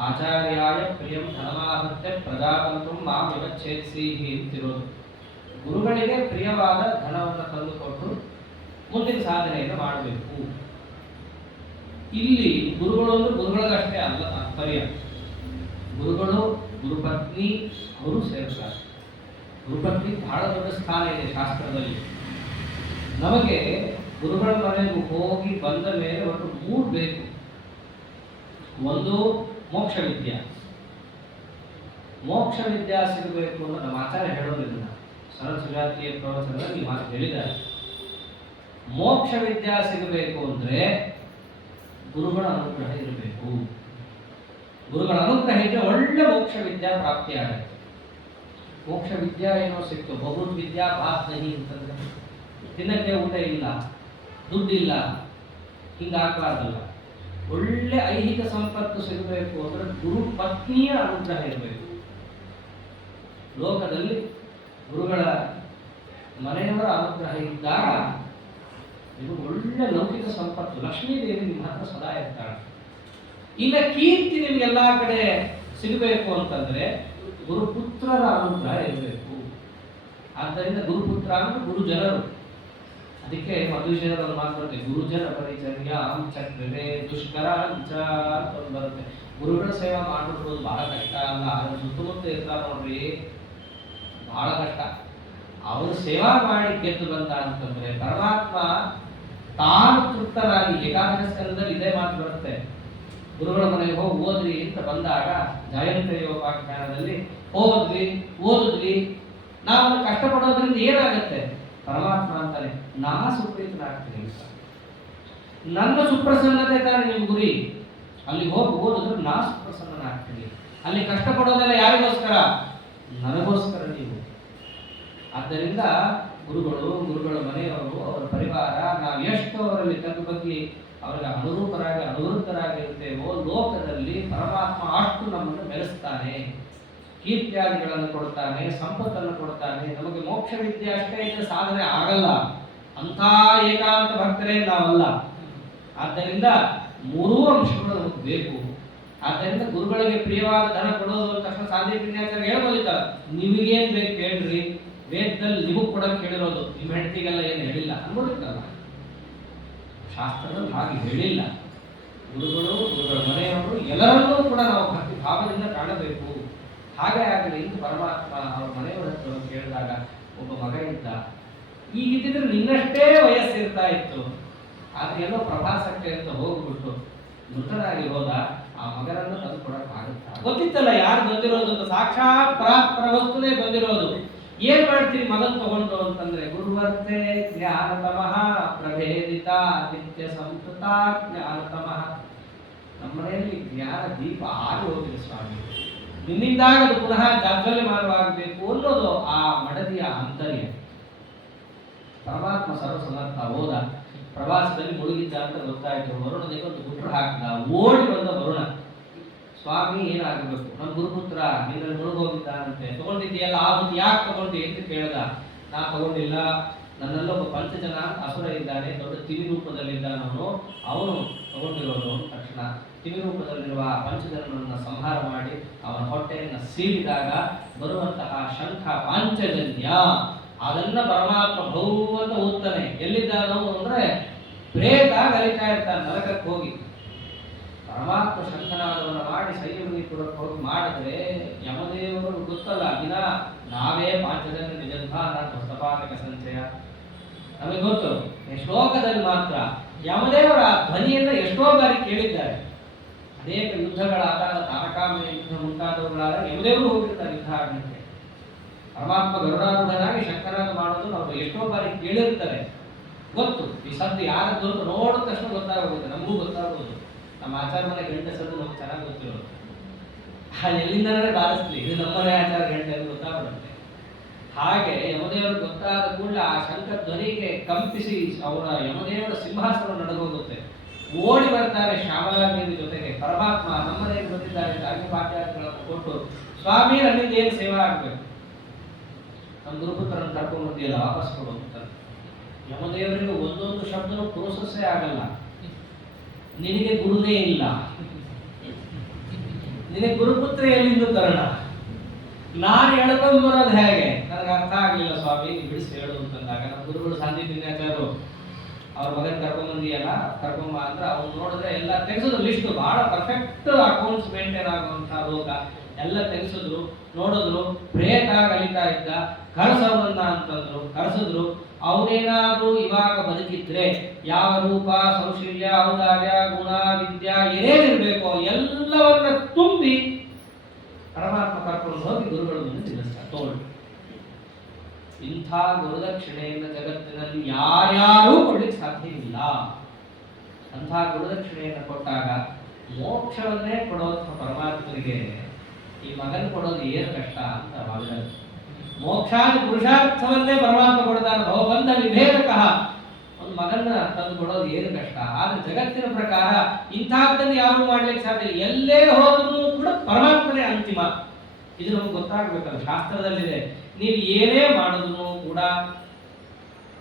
ಆಚಾರ್ಯಾಯ ಪ್ರಿಯಂ ಧನಮಾಹತ್ಯ ಪ್ರಜಾತಂತು ಮಾಂ ವಿವಚ್ಛೇತ್ಸೀಹಿ ಅಂತಿರೋದು. ಗುರುಗಳಿಗೆ ಪ್ರಿಯವಾದ ಧನವನ್ನು ತಂದುಕೊಟ್ಟು ಮುಂದಿನ ಸಾಧನೆಯನ್ನು ಮಾಡಬೇಕು. ಇಲ್ಲಿ ಗುರುಗಳು ಅಂದ್ರೆ ಗುರುಗಳಿಗಷ್ಟೇ ಅಲ್ಲ ತಾತ್ಪರ್ಯ, ಗುರುಗಳು ಗುರುಪತ್ನಿ ಅವರು ಸೇರ್ತಾರೆ. ಗುರುಪತ್ನಿ ಬಹಳ ದೊಡ್ಡ ಸ್ಥಾನ ಇದೆ ಶಾಸ್ತ್ರದಲ್ಲಿ. ನಮಗೆ ಗುರುಗಳ ಮನೆಗೂ ಹೋಗಿ ಬಂದ ಮೇಲೆ ಒಂದು 3 ಬೇಕು. ಒಂದು ಮೋಕ್ಷ ವಿದ್ಯಾ, ಮೋಕ್ಷ ವಿದ್ಯಾ ಸಿಗಬೇಕು ಅನ್ನೋ ನಮ್ಮ ಆಚಾರ್ಯ ಹೇಳೋದಿಲ್ಲ. ಸರಳ ಸುಜಾತಿಯ ಪ್ರವಚನದಲ್ಲಿ ಈ ಮಾತು ಹೇಳಿದ್ದಾರೆ. ಮೋಕ್ಷ ವಿದ್ಯಾ ಸಿಗಬೇಕು ಅಂದ್ರೆ ಗುರುಗಳ ಅನುಗ್ರಹ ಇರಬೇಕು. ಗುರುಗಳ ಅನುಗ್ರಹ ಇದ್ರೆ ಒಳ್ಳೆ ಮೋಕ್ಷ ವಿದ್ಯಾ ಪ್ರಾಪ್ತಿ ಆಗುತ್ತೆ. ಮೋಕ್ಷ ವಿದ್ಯಾ ಏನೋ ಸಿಕ್ತು, ಬಹುತ್ ವಿದ್ಯಾ ಭಾತ್ ನಹಿ ಅಂತಂದ್ರೆ ತಿನ್ನಕ್ಕೆ ಊಟ ಇಲ್ಲ, ದುಡ್ಡಿಲ್ಲ, ಹಿಂಗಾಗಬಾರ್ದಲ್ಲ. ಒಳ್ಳೆ ಐಹಿಕ ಸಂಪತ್ತು ಸಿಗಬೇಕು ಅಂದ್ರೆ ಗುರು ಪತ್ನಿಯ ಅನುಗ್ರಹ ಇರಬೇಕು. ಲೋಕದಲ್ಲಿ ಗುರುಗಳ ಮನೆಯವರ ಅನುಗ್ರಹ ಇದ್ದಾಗ ಇದು ಒಳ್ಳೆ ಲೌಕಿಕ ಸಂಪತ್ತು, ಲಕ್ಷ್ಮೀದೇವಿ ನಿಮ್ಮ ಹತ್ರ ಸದಾ ಇರ್ತಾಳೆ. ಇನ್ನ ಕೀರ್ತಿ ನಿಮ್ಗೆಲ್ಲಾ ಕಡೆ ಸಿಗಬೇಕು ಅಂತಂದ್ರೆ ಗುರುಪುತ್ರರ ಅನುಗ್ರಹ ಇರಬೇಕು. ಆದ್ದರಿಂದ ಗುರುಪುತ್ರ ಅಂದ್ರೆ ಗುರುಜನರು. ಅದಕ್ಕೆ ಮಧ್ವಿಷಯದಲ್ಲಿ ಮಾತು ಬರುತ್ತೆ, ಗುರುಜನ ಪರಿಚರ್ಯ ಚಕ್ರವೇ ದುಷ್ಕರ ಅಂತ ಬರುತ್ತೆ. ಗುರುಗಳ ಸೇವಾ ಮಾಡಿಬಿಡೋದು ಬಹಳ ಕಷ್ಟ ಅಲ್ಲ, ಅದ್ರ ಸುತ್ತಮುತ್ತ ಇರ್ತಾರ ನೋಡ್ರಿ, ಬಹಳ ಕಷ್ಟ. ಅವರು ಸೇವಾ ಮಾಡಿ ಗೆದ್ದು ಬಂದ ಅಂತಂದ್ರೆ ಪರಮಾತ್ಮ ತಾನು ತೃಪ್ತರಾಗಿ, ಏಕಾದಶ ಸ್ಕಂದದಲ್ಲಿ ಇದೇ ಮಾತು ಬರುತ್ತೆ, ಗುರುಗಳ ಮನೆಗೆ ಹೋಗಿ ಓದ್ರಿ ಅಂತ ಬಂದಾಗ ಜಯಂತ ಯೋಪಾಖ್ಯಾನದಲ್ಲಿ ಹೋದ್ವಿ ಓದಿದ್ವಿ, ನಾವು ಕಷ್ಟಪಡೋದ್ರಿಂದ ಏನಾಗುತ್ತೆ? ಪರಮಾತ್ಮ ಅಂತಾನೆ ನಾ ಸುಪ್ರೀತನಾಗ್ತೀನಿ ಅಂತ. ನನ್ನ ಸುಪ್ರಸನ್ನತೆ ತಾನೆ ನಿಮ್ಮ ಗುರಿ. ಅಲ್ಲಿ ಹೋಗಿ ಓದಿದ್ರೆ ನಾ ಸುಪ್ರಸನ್ನನಾಗ್ತೀನಿ. ಅಲ್ಲಿ ಕಷ್ಟಪಡೋದೆಲ್ಲ ಯಾರಿಗೋಸ್ಕರ? ನನಗೋಸ್ಕರ ನೀವು. ಆದ್ದರಿಂದ ಗುರುಗಳು, ಗುರುಗಳ ಮನೆಯವರು, ಅವರ ಪರಿವಾರ, ನಾವು ಎಷ್ಟು ಅವರಲ್ಲಿ ತಗ್ಗು ಬಗ್ಗೆ ಅವರಿಗೆ ಅನುರೂಪರಾಗಿ ಅನುವೃತ್ತರಾಗಿರ್ತೇವೋ ಲೋಕದಲ್ಲಿ ಪರಮಾತ್ಮ ಅಷ್ಟು ನಮ್ಮನ್ನು ಬೆಳೆಸ್ತಾನೆ, ಕೀರ್ತ್ಯಾದಿಗಳನ್ನು ಕೊಡ್ತಾನೆ, ಸಂಪತ್ತನ್ನು ಕೊಡ್ತಾನೆ. ನಮಗೆ ಮೋಕ್ಷ ವಿದ್ಯೆ ಅಷ್ಟೇ ಇದ್ರೆ ಸಾಧನೆ ಆಗಲ್ಲ, ಅಂಥ ಏಕಾಂತ ಭಕ್ತರೇ ನಾವಲ್ಲ. ಆದ್ದರಿಂದ 3 ಅಂಶಗಳು ನಮಗೆ ಬೇಕು. ಆದ್ದರಿಂದ ಗುರುಗಳಿಗೆ ಪ್ರಿಯವಾದ ಧನ ಕೊಡೋದು ಅಂತ ತಕ್ಷಣ ಸಾಧ್ಯ ಪುಣ್ಯಾಚಾರ ಹೇಳ್ಬೋದಿಲ್ಲ, ನಿಮಗೇನ್ ಬೇಕು ಹೇಳ್ರಿ, ವೇದದಲ್ಲಿ ನಿಮಗೆ ಕೊಡಕ್ಕೆ ಹೇಳಿರೋದು, ನಿಮ್ಮ ಹೆಂಡತಿಗೆಲ್ಲ ಏನು ಹೇಳಿಲ್ಲ ಅನ್ಬೋದಿತ್ತಲ್ಲ. ಶಾಸ್ತ್ರದಲ್ಲಿ ಹಾಗೆ ಹೇಳಿಲ್ಲ. ಗುರುಗಳು, ಗುರುಗಳ ಮನೆಯವರು ಎಲ್ಲರನ್ನೂ ಕೂಡ ನಾವು ಭಕ್ತಿ ಭಾವದಿಂದ ಕಾಣಬೇಕು. ಹಾಗೆ ಆಗಲಿ ಎಂದು ಪರಮಾತ್ಮ ಅವ್ರ ಮನೆಯವರ ಹತ್ರ ಕೇಳಿದಾಗ ಒಬ್ಬ ಮಗ ಇದ್ದ. ಈಗಿದ್ದಿದ್ರೆ ನಿನ್ನಷ್ಟೇ ವಯಸ್ಸಿರ್ತಾ ಇತ್ತು, ಆದ್ರೆ ಎಲ್ಲೋ ಪ್ರವಾಸಕ್ಕೆ ಅಂತ ಹೋಗ್ಬಿಟ್ಟು ಮೃತನಾಗಿ ಹೋದ. ಆ ಮಗನನ್ನು ತಂದು ಕೊಡಕ್ಕಾಗುತ್ತಾ? ಗೊತ್ತಿತ್ತಲ್ಲ ಯಾರು ಬಂದಿರೋದು ಅಂತ, ಸಾಕ್ಷಾತ್ ಪರಾತ್ಪರ ವಸ್ತುನೇ ಬಂದಿರೋದು. ಏನ್ ಮಾಡ್ತೀರಿ ಮಗನ್ ತಗೊಂಡು ಅಂತಂದ್ರೆ, ಗುರುವರ್ತೆ ಜ್ಞಾನತಮಃ ಪ್ರಭೇದಿತ ನಿತ್ಯ ಸಂಸ್ಕೃತ ಜ್ಞಾನತಮಃ. ನಮ್ಮ ಮನೆಯಲ್ಲಿ ಜ್ಞಾನ ದೀಪ ಆಗಿ ಹೋಗಿದೆ ಸ್ವಾಮಿ, ನಿನ್ನಿಂದಾಗ ಅದು ಪುನಃ ಜಾಜ್ವಲ್ಯಮಾನವಾಗಬೇಕು ಅನ್ನೋದು ಆ ಮಡದಿಯ ಆಂತರ್ಯ. ಪರಮಾತ್ಮ ಸರ್ವಸಮರ್ಥ. ಹೋದ ಪ್ರವಾಸದಲ್ಲಿ ಮುಳುಗಿದ್ದ ಅಂತ ಗೊತ್ತಾಯ್ತು. ವರುಣನಿಗೆ ಒಂದು ಗುಟ್ರು ಹಾಕಿದ. ಓಡಿ ಬಂದ ವರುಣ, ಸ್ವಾಮಿ ಏನಾಗಬೇಕು, ನಮ್ಮ ಗುರುಪುತ್ರ ನಿನ್ನಲ್ಲಿ ಮುಳುಗೋಗಿದ್ದಾನಂತೆ, ತಗೊಂಡಿದ್ದೀಯಲ್ಲ ಆಹುತಿ ಯಾಕೆ ತಗೊಂಡಿ ಅಂತ ಕೇಳ್ದ. ನಾ ತಗೊಂಡಿಲ್ಲ, ನನ್ನಲ್ಲೊಬ್ಬ ಪಂಚಜನ ಅಸುರ ಇದ್ದಾನೆ, ದೊಡ್ಡ ತಿವಿ ರೂಪದಲ್ಲಿದ್ದಾನವನು, ಅವನು ತಗೊಂಡಿರೋನು. ತಕ್ಷಣ ತಿವಿ ರೂಪದಲ್ಲಿರುವ ಪಂಚಜನನನ್ನು ಸಂಹಾರ ಮಾಡಿ ಅವನ ಹೊಟ್ಟೆಯನ್ನು ಸೀಳಿದಾಗ ಬರುವಂತಹ ಶಂಖ ಪಾಂಚಜನ್ಯ, ಅದನ್ನ ಪರಮಾತ್ಮ ಬಹುವಂತ ಓದ್ತಾನೆ. ಎಲ್ಲಿದ್ದಾನೋ ಅಂದ್ರೆ ಪ್ರೇತ ಗಲಿತಾ ಇರ್ತಾನೆ ನರಕಕ್ಕೆ ಹೋಗಿ. ಪರಮಾತ್ಮ ಶಂಖನಾದವನ್ನು ಮಾಡಿ ಸೈನಿಕಪುರಕ್ಕೆ ಹೋಗಿ ಮಾಡಿದ್ರೆ ಯಮದೇವರು ಗೊತ್ತಲ್ಲ, ದಿನ ನಾವೇ ಪಾಂಚಜನ್ಯ ನಿಜಂಧಾನ ಪುಸ್ತಪಾತಕ ಸಂಚಯ ನಮಗೆ ಗೊತ್ತು. ಶ್ಲೋಕದಲ್ಲಿ ಮಾತ್ರ ಯಮದೇವರ ಧ್ವನಿಯನ್ನ ಎಷ್ಟೋ ಬಾರಿ ಕೇಳಿದ್ದಾರೆ. ಅನೇಕ ಯುದ್ಧಗಳಾದಾಗ ತಾರಕಾಮಯ ಯುದ್ಧ ಮುಂತಾದವುಗಳಾದ ಯಮದೇವರು ಹೋಗಿರ್ತಾರೆ ಯುದ್ಧ ಆಡಲಿಕ್ಕೆ. ಪರಮಾತ್ಮ ಗರುಡಾರೂಢನಾಗಿ ಶಂಕರಾದ ಮಾಡೋದು ನಾವು ಎಷ್ಟೋ ಬಾರಿ ಕೇಳಿರ್ತಾರೆ, ಗೊತ್ತು. ಈ ಸದ್ದು ಯಾರದ್ದು ಅಂತ ನೋಡಿದ ತಕ್ಷಣ ಗೊತ್ತಾಗೋಗುತ್ತೆ, ನಮಗೂ ಗೊತ್ತಾಗೋದು. ನಮ್ಮ ಆಚಾರ ಮನೆ ಗಂಟೆ ಸದ್ದು ನಮ್ಗೆ ಚೆನ್ನಾಗಿ ಗೊತ್ತಿರೋದು. ಎಲ್ಲಿಂದನೇ ಬಾರಿಸ್ಲಿ, ಇದು ನಮ್ಮನೆ ಆಚಾರ ಗಂಟೆ ಅಂತ ಗೊತ್ತಾಗ್ಬಿಡುತ್ತೆ. ಹಾಗೆ ಯಮದೇವರು ಗೊತ್ತಾದ ಕೂಡಲೇ ಆ ಶಂಖ ಧ್ವನಿಗೆ ಕಂಪಿಸಿ ಅವರ ಯಮದೇವರ ಸಿಂಹಾಸನ ನಡೆದೋಗುತ್ತೆ. ಓಡಿ ಬರ್ತಾರೆ ಶ್ಯಾಮಲಾದೇವಿ ಜೊತೆಗೆ. ಪರಮಾತ್ಮ ನಮ್ಮನೆಗೆ ಬಂದಿದ್ದಾರೆ, ರಾಜ್ಯ ಪಾಠಗಳನ್ನು ಕೊಟ್ಟು, ಸ್ವಾಮಿ ನನ್ನಿಂದ ಏನು ಸೇವಾ ಆಗಬೇಕು, ನಮ್ಮ ಗುರುಪುತ್ರನ ಕರ್ಕೊಂಡು ಬಂದಿಯಲ್ಲ ವಾಪಸ್ ಕೊಡುವಂತಾರೆ. ಯಮದೇವರಿಗೆ ಒಂದೊಂದು ಶಬ್ದನೂ ಪ್ರೋಸೆಸ್ಸೇ ಆಗಲ್ಲ. ನಿನಗೆ ಗುರುನೇ ಇಲ್ಲ, ನಿನಗೆ ಗುರುಪುತ್ರ ಎಲ್ಲಿಂದ ತರಣ, ನಾನು ಹೇಳ್ಕೊಂಡು ಬರೋದು ಹೇಗೆ, ನನಗೆ ಅರ್ಥ ಆಗಲಿಲ್ಲ ಸ್ವಾಮಿ, ಬಿಡಿಸಿ ಹೇಳು ಅಂತಂದಾಗ ನಮ್ಮ ಗುರುಗಳು ಸಾಂದೀಪ್ಯಾಚಾರ್ಯರು ಅವ್ರ ಮಗನ ಕರ್ಕೊಂಡ್ಬಂದಿಯಲ್ಲ, ಕರ್ಕೊಂಬ ಅಂದ್ರೆ ಅವ್ನು ನೋಡಿದ್ರೆ ಎಲ್ಲ ತೆಗೆಸಿದ್ರು. ಲಿಸ್ಟು ಬಹಳ ಪರ್ಫೆಕ್ಟ್ ಅಕೌಂಟ್ಸ್ ಮೇಂಟೈನ್ ಆಗುವಂತಹ ಲೋಕ ಎಲ್ಲ ತೆಗೆಸಿದ್ರು. ನೋಡಿದ್ರು ಪ್ರೇತ ಕಲಿತಾ ಇದ್ದ, ಕರ್ಸವನ್ನ ಅಂತಂದ್ರು. ಕರ್ಸಿದ್ರು. ಅವನೇನಾದ್ರೂ ಇವಾಗ ಬದುಕಿದ್ರೆ ಯಾವ ರೂಪ, ಸೌಶಲ್ಯ, ಔದಾರ್ಯ, ಗುಣ, ವಿದ್ಯಾ ಏನೇನಿರ್ಬೇಕೋ ಎಲ್ಲವನ್ನ ತುಂಬಿ ಪರಮಾತ್ಮ ಕರ್ಕೊಂಡು ಹೋಗಿ ಗುರುಗಳ ಮುಂದೆ ನಿಲ್ಲಿಸ್ತಾರೆ. ತೋಳು ಇಂಥ ಗುರುದಕ್ಷಿಣೆಯಿಂದ ಜಗತ್ತಿನಲ್ಲಿ ಯಾರ್ಯಾರೂ ಕೊಡ್ಲಿಕ್ಕೆ ಸಾಧ್ಯ ಇಲ್ಲ. ಅಂಥ ಗುರುದಕ್ಷಿಣೆಯನ್ನು ಕೊಟ್ಟಾಗ ಮೋಕ್ಷವನ್ನೇ ಕೊಡುವಂಥ ಪರಮಾತ್ಮನಿಗೆ ಈ ಮಗನ್ ಕೊಡೋದು ಏನು ಕಷ್ಟ ಅಂತ ಭಾವಿಸಿದ್ರು. ಮೋಕ್ಷಾದಿ ಪುರುಷಾರ್ಥವನ್ನೇ ಪರಮಾತ್ಮ ಕೊಡ್ತಾನೆ. ಭವಬಂಧ ವಿಭೇದಕ ಒಂದು ಮಗನ್ನ ತಂದು ಕೊಡೋದು ಏನು ಕಷ್ಟ. ಆದ್ರೆ ಜಗತ್ತಿನ ಪ್ರಕಾರ ಇಂಥದ್ದನ್ನು ಯಾರು ಮಾಡ್ಲಿಕ್ಕೆ ಸಾಧ್ಯ ಇಲ್ಲ. ಎಲ್ಲೇ ಹೋದ್ರೂ ಕೂಡ ಪರಮಾತ್ಮನೇ ಅಂತಿಮ. ಇದು ನಮ್ಗೆ ಗೊತ್ತಾಗ್ಬೇಕಲ್ಲ, ಶಾಸ್ತ್ರದಲ್ಲಿದೆ. ನೀವು ಏನೇ ಮಾಡಿದ್ರು ಕೂಡ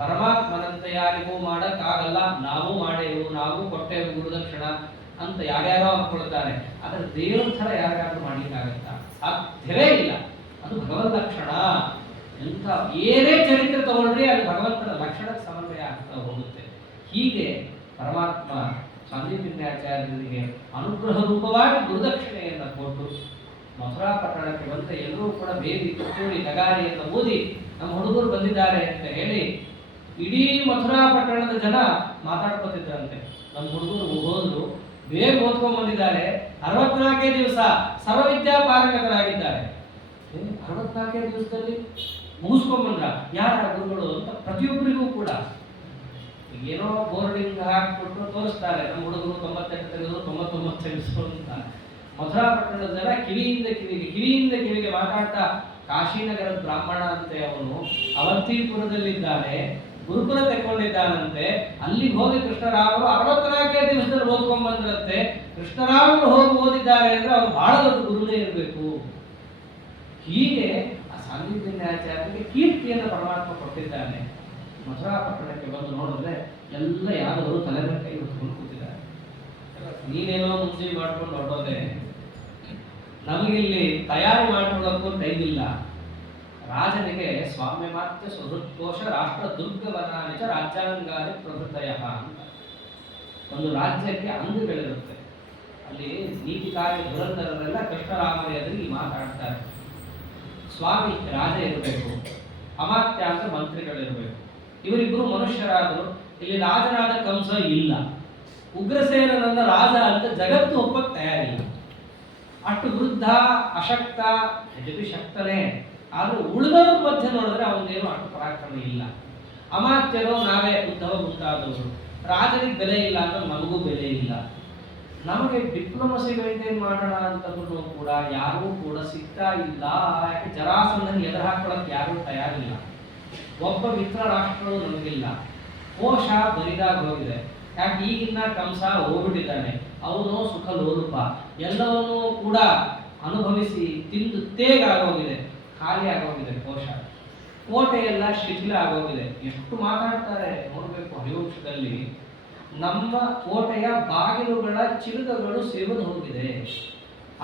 ಪರಮಾತ್ಮನಂತೆ ಯಾರಿಗೂ ಮಾಡಕ್ಕಾಗಲ್ಲ. ನಾವು ಮಾಡೇವು, ನಾವು ಕೊಟ್ಟೇವು ಗುರುದಕ್ಷಿಣ ಅಂತ ಯಾರ್ಯಾರೋ ಅನ್ಕೊಳ್ತಾರೆ. ಆದ್ರೆ ದೇವರ ಥರ ಯಾರಿಗಾದ್ರೂ ಮಾಡ್ಲಿಕ್ಕಾಗತ್ತಾ? ಸಾಧ್ಯವೇ ಇಲ್ಲ. ಅದು ಭಗವದ್ ಲಕ್ಷಣ. ಎಂಥ ಏನೇ ಚರಿತ್ರೆ ತಗೊಳ್ರಿ ಅದು ಭಗವಂತನ ಲಕ್ಷಣಕ್ಕೆ ಸಮನ್ವಯ ಆಗ್ತಾ ಹೋಗುತ್ತೆ. ಹೀಗೆ ಪರಮಾತ್ಮ ಸಾಂದೀಪ್ಯಾಚಾರ್ಯರಿಗೆ ಅನುಗ್ರಹ ರೂಪವಾಗಿ ಗುರುದಕ್ಷಿಣೆಯನ್ನು ಕೊಟ್ಟು ಮಥುರಾ ಪಟ್ಟಣಕ್ಕೆ ಬಂದ ಎಲ್ಲರೂ ಕೂಡ ಬೇದಿ ಕಿತ್ತೂರಿ ನಗಾರಿಯನ್ನು ಓದಿ ನಮ್ಮ ಹುಡುಗರು ಬಂದಿದ್ದಾರೆ ಅಂತ ಹೇಳಿ ಇಡೀ ಮಥುರಾ ಪಟ್ಟಣದ ಜನ ಮಾತಾಡ್ಕೊತಿದ್ರಂತೆ. ನಮ್ಮ ಹುಡುಗರು ಹೋದ್ರು, ಬೇಗ ಓದ್ಕೊಂಡ್ ಬಂದಿದ್ದಾರೆ, 64 ದಿವಸ ಸರ್ವವಿದ್ಯಾ ಪಾರಂಗತರಾಗಿದ್ದಾರೆ. 64 ದಿವಸದಲ್ಲಿ ಮುಗಿಸ್ಕೊಂಡ್ ಬಂದ್ರ ಯಾರ ಗುರುಗಳು ಅಂತ ಪ್ರತಿಯೊಬ್ಬರಿಗೂ ಕೂಡ ಏನೋ ಬೋರ್ಡಿಂಗ್ ಹಾಕಿಬಿಟ್ಟು ತೋರಿಸ್ತಾರೆ. ನಮ್ಮ ಹುಡುಗರು 98 ತೆಗೆದ್ರು, 99 ತೆಗೆದ್ರು ಅಂತ. ಮಥುರಾ ಪಟ್ಟಣದ ಜನ ಕಿವಿಯಿಂದ ಕಿವಿಗೆ ಮಾತಾಡ್ತಾ, ಕಾಶಿನಗರದ ಬ್ರಾಹ್ಮಣ ಅಂತೆ ಅವನು, ಅವಂತಿಪುರದಲ್ಲಿದ್ದಾನೆ, ಗುರುಕುಲ ತೆಕ್ಕೊಂಡಿದ್ದಾನಂತೆ, ಅಲ್ಲಿಗೆ ಹೋಗಿ ಕೃಷ್ಣರಾಮರು 64 ದಿವಸದಲ್ಲಿ ಓದ್ಕೊಂಡ್ ಬಂದ್ರಂತೆ. ಕೃಷ್ಣರಾಮರು ಹೋಗಿ ಓದಿದ್ದಾರೆ ಅಂದ್ರೆ ಅವ್ರು ಬಹಳ ದೊಡ್ಡ ಗುರುನೇ ಇರಬೇಕು. ಹೀಗೆ ಆ ಸಾಂದೀಪ್ಯಾಚಾರ್ಯರಿಗೆ ಕೀರ್ತಿಯನ್ನು ಪರಮಾತ್ಮ ಕೊಟ್ಟಿದ್ದಾನೆ. ಮಥುರಾ ಪಟ್ಟಣಕ್ಕೆ ಬಂದು ನೋಡಿದ್ರೆ ಎಲ್ಲ ಯಾರು ತಲೆ ಮೇಲೆ ಕೈ ಹೊತ್ಕೊಂಡು ಕೂತಿದ್ದಾರೆ. ನೀನೇನೋ ಮುಂಚೆ ಮಾಡ್ಕೊಂಡು ಹೊರಟೋದೆ, ನಮಗಿಲ್ಲಿ ತಯಾರಿ ಮಾಡ್ಕೊಳ್ಳೋಕ್ಕೂ ಟೈಮ್ ಇಲ್ಲ. ರಾಜನಿಗೆ ಸ್ವಾಮ್ಯ ಮಾತ್ಯ ಸುಹೃತ್ಕೋಶ ರಾಷ್ಟ್ರ ದುರ್ಗವನಾನಿಚ ರಾಜ್ಯಾಂಗಾದಿ ಪ್ರಭೃತಯ ಅಂತ ಒಂದು ರಾಜ್ಯಕ್ಕೆ ಅಂಗಗಳಿರುತ್ತೆ. ಅಲ್ಲಿ ನೀತಿ ಕಾರ್ಯ ಧುರಂಧರರೆಲ್ಲ ಕೃಷ್ಣರಾಮರ ಎದುರಿಗೆ ಮಾತಾಡ್ತಾರೆ. ಸ್ವಾಮಿ ರಾಜ ಇರಬೇಕು, ಅಮಾತ್ಯ ಅಂತ ಮಂತ್ರಿಗಳಿರಬೇಕು. ಇವರಿಬ್ಬರು ಮನುಷ್ಯರಾದರು. ಇಲ್ಲಿ ರಾಜನಾದ ಕಂಸ ಇಲ್ಲ, ಉಗ್ರಸೇನನನ್ನ ರಾಜ ಅಂತ ಜಗತ್ತು ಒಪ್ಪಕ್ಕೆ ತಯಾರಿಲ್ಲ. ಅಷ್ಟು ವೃದ್ಧ, ಅಶಕ್ತ, ಯಜಪಿ ಶಕ್ತನೇ. ಆದ್ರೂ ಉಳಿದವ್ರ ಮಧ್ಯೆ ನೋಡಿದ್ರೆ ಅವನೇನು ಅಷ್ಟು ಪರಾಕ್ರಮ ಇಲ್ಲ. ಅಮಾತ್ಯರು ನಾವೇ ಉದ್ಧವ ಮುಂತಾದವರು. ರಾಜನಿಗೆ ಬೆಲೆ ಇಲ್ಲ ಅಂದ್ರೆ ನಮಗೂ ಬೆಲೆ ಇಲ್ಲ. ನಮಗೆ ಡಿಪ್ಲೊಮಸಿ ಮೇಂಟೈನ್ ಮಾಡೋಣ ಅಂತಂದ್ರೂ ಕೂಡ ಯಾರೂ ಕೂಡ ಸಿಗ್ತಾ ಇಲ್ಲ. ಯಾಕೆ ಜರಾಸಂಧನ ಎದುರು ಹಾಕೊಳ್ಳೋಕೆ ಯಾರೂ ತಯಾರಿಲ್ಲ. ಒಬ್ಬ ಮಿತ್ರ ರಾಷ್ಟ್ರಗಳು ನಮಗಿಲ್ಲ. ಕೋಶ ಬರಿದಾಗ ಹೋಗಿದೆ. ಯಾಕೆ ಈಗಿನ ಕಂಸ ಹೋಗ್ಬಿಟ್ಟಿದ್ದಾನೆ. ಅವನು ಸುಖ ಲೋಲುಪ ಎಲ್ಲವನ್ನೂ ಕೂಡ ಅನುಭವಿಸಿ ತಿಂದು ತೇಗಾಗೋಗಿದೆ, ಖಾಲಿ ಆಗೋಗಿದೆ ಕೋಶ. ಕೋಟೆ ಎಲ್ಲ ಶಿಥಿಲ ಆಗೋಗಿದೆ. ಎಷ್ಟು ಮಾತಾಡ್ತಾರೆ ನೋಡ್ಬೇಕು ಹರಿವಂಶದಲ್ಲಿ. ನಮ್ಮ ಕೋಟೆಯ ಬಾಗಿಲುಗಳ ಚಿಲುಕಗಳು ಸಿರಿದು ಹೋಗಿದೆ.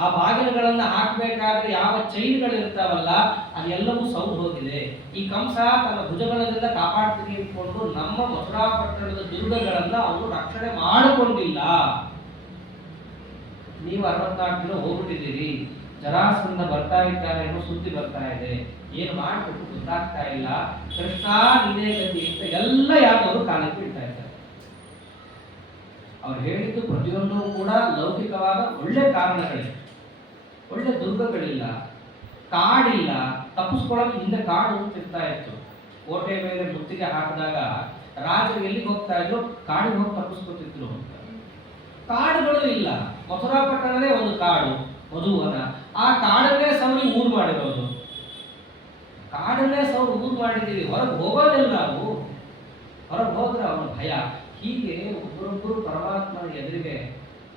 ಆ ಬಾಗಿಲುಗಳನ್ನು ಹಾಕಬೇಕಾದ್ರೆ ಯಾವ ಚೈನ್ಗಳಿರ್ತಾವಲ್ಲ ಅದೆಲ್ಲವೂ ಸೌದು ಹೋಗಿದೆ. ಈ ಕಂಸ ತನ್ನ ಭುಜಗಳನ್ನೆಲ್ಲ ಕಾಪಾಡ್ತೀನಿ ಅಂದ್ಕೊಂಡು ನಮ್ಮ ಮಥುರಾ ಪಟ್ಟಣದ ದುರ್ಗಗಳನ್ನ ಅವರು ರಕ್ಷಣೆ ಮಾಡಿಕೊಂಡಿಲ್ಲ. ನೀವು 64 ದಿನ ಹೋಗ್ಬಿಟ್ಟಿದ್ದೀರಿ. ಜರಾಸಂಧ ಬರ್ತಾ ಇದ್ದಾರೆ ಅನ್ನೋ ಸುದ್ದಿ ಬರ್ತಾ ಇದೆ. ಏನು ಮಾಡ್ಬೇಕು ಗೊತ್ತಾಗ್ತಾ ಇಲ್ಲ. ಕೃಷ್ಣ ನೀನೇ ಗತಿ ಅಂತ ಎಲ್ಲ ಯಾವ್ದವರು ಕಾಲಕ್ಕೆ ಬಿಡ್ತಾ ಇದ್ದಾರೆ. ಅವ್ರು ಹೇಳಿದ್ದು ಪ್ರತಿಯೊಂದು ಕೂಡ ಲೌಕಿಕವಾದ ಒಳ್ಳೆ ಕಾರಣಗಳಿವೆ. ಒಳ್ಳೆ ದುರ್ಗಗಳಿಲ್ಲ, ಕಾಡಿಲ್ಲ. ತಪ್ಪಿಸ್ಕೊಳ್ಳೋಕೆ ಹಿಂದೆ ಕಾಡು ಹೋಗ್ತಿರ್ತಾ ಇತ್ತು. ಕೋಟೆ ಮೇಲೆ ಮುತ್ತಿಗೆ ಹಾಕಿದಾಗ ರಾಜರು ಎಲ್ಲಿಗೆ ಹೋಗ್ತಾ ಇದ್ರು? ಕಾಡಿಗೆ ಹೋಗಿ ತಪ್ಪಿಸ್ಕೊತಿದ್ರು. ಕಾಡುಗಳು ಇಲ್ಲ. ಮಥುರಾ ಪಟ್ಟಣನೇ ಒಂದು ಕಾಡು, ಮಧುವನ. ಆ ಕಾಡನ್ನೇ ಸವರಿ ಊರು ಮಾಡಿರೋದು. ಕಾಡನ್ನೇ ಸವರಿ ಊರು ಮಾಡಿದ್ದೀವಿ. ಹೊರಗೆ ಹೋಗೋದಿಲ್ಲ ನಾವು. ಹೊರಗೆ ಹೋದ್ರೆ ಅವನ ಭಯ. ಹೀಗೆ ಒಬ್ಬರೊಬ್ಬರು ಪರಮಾತ್ಮನ ಎದುರಿಗೆ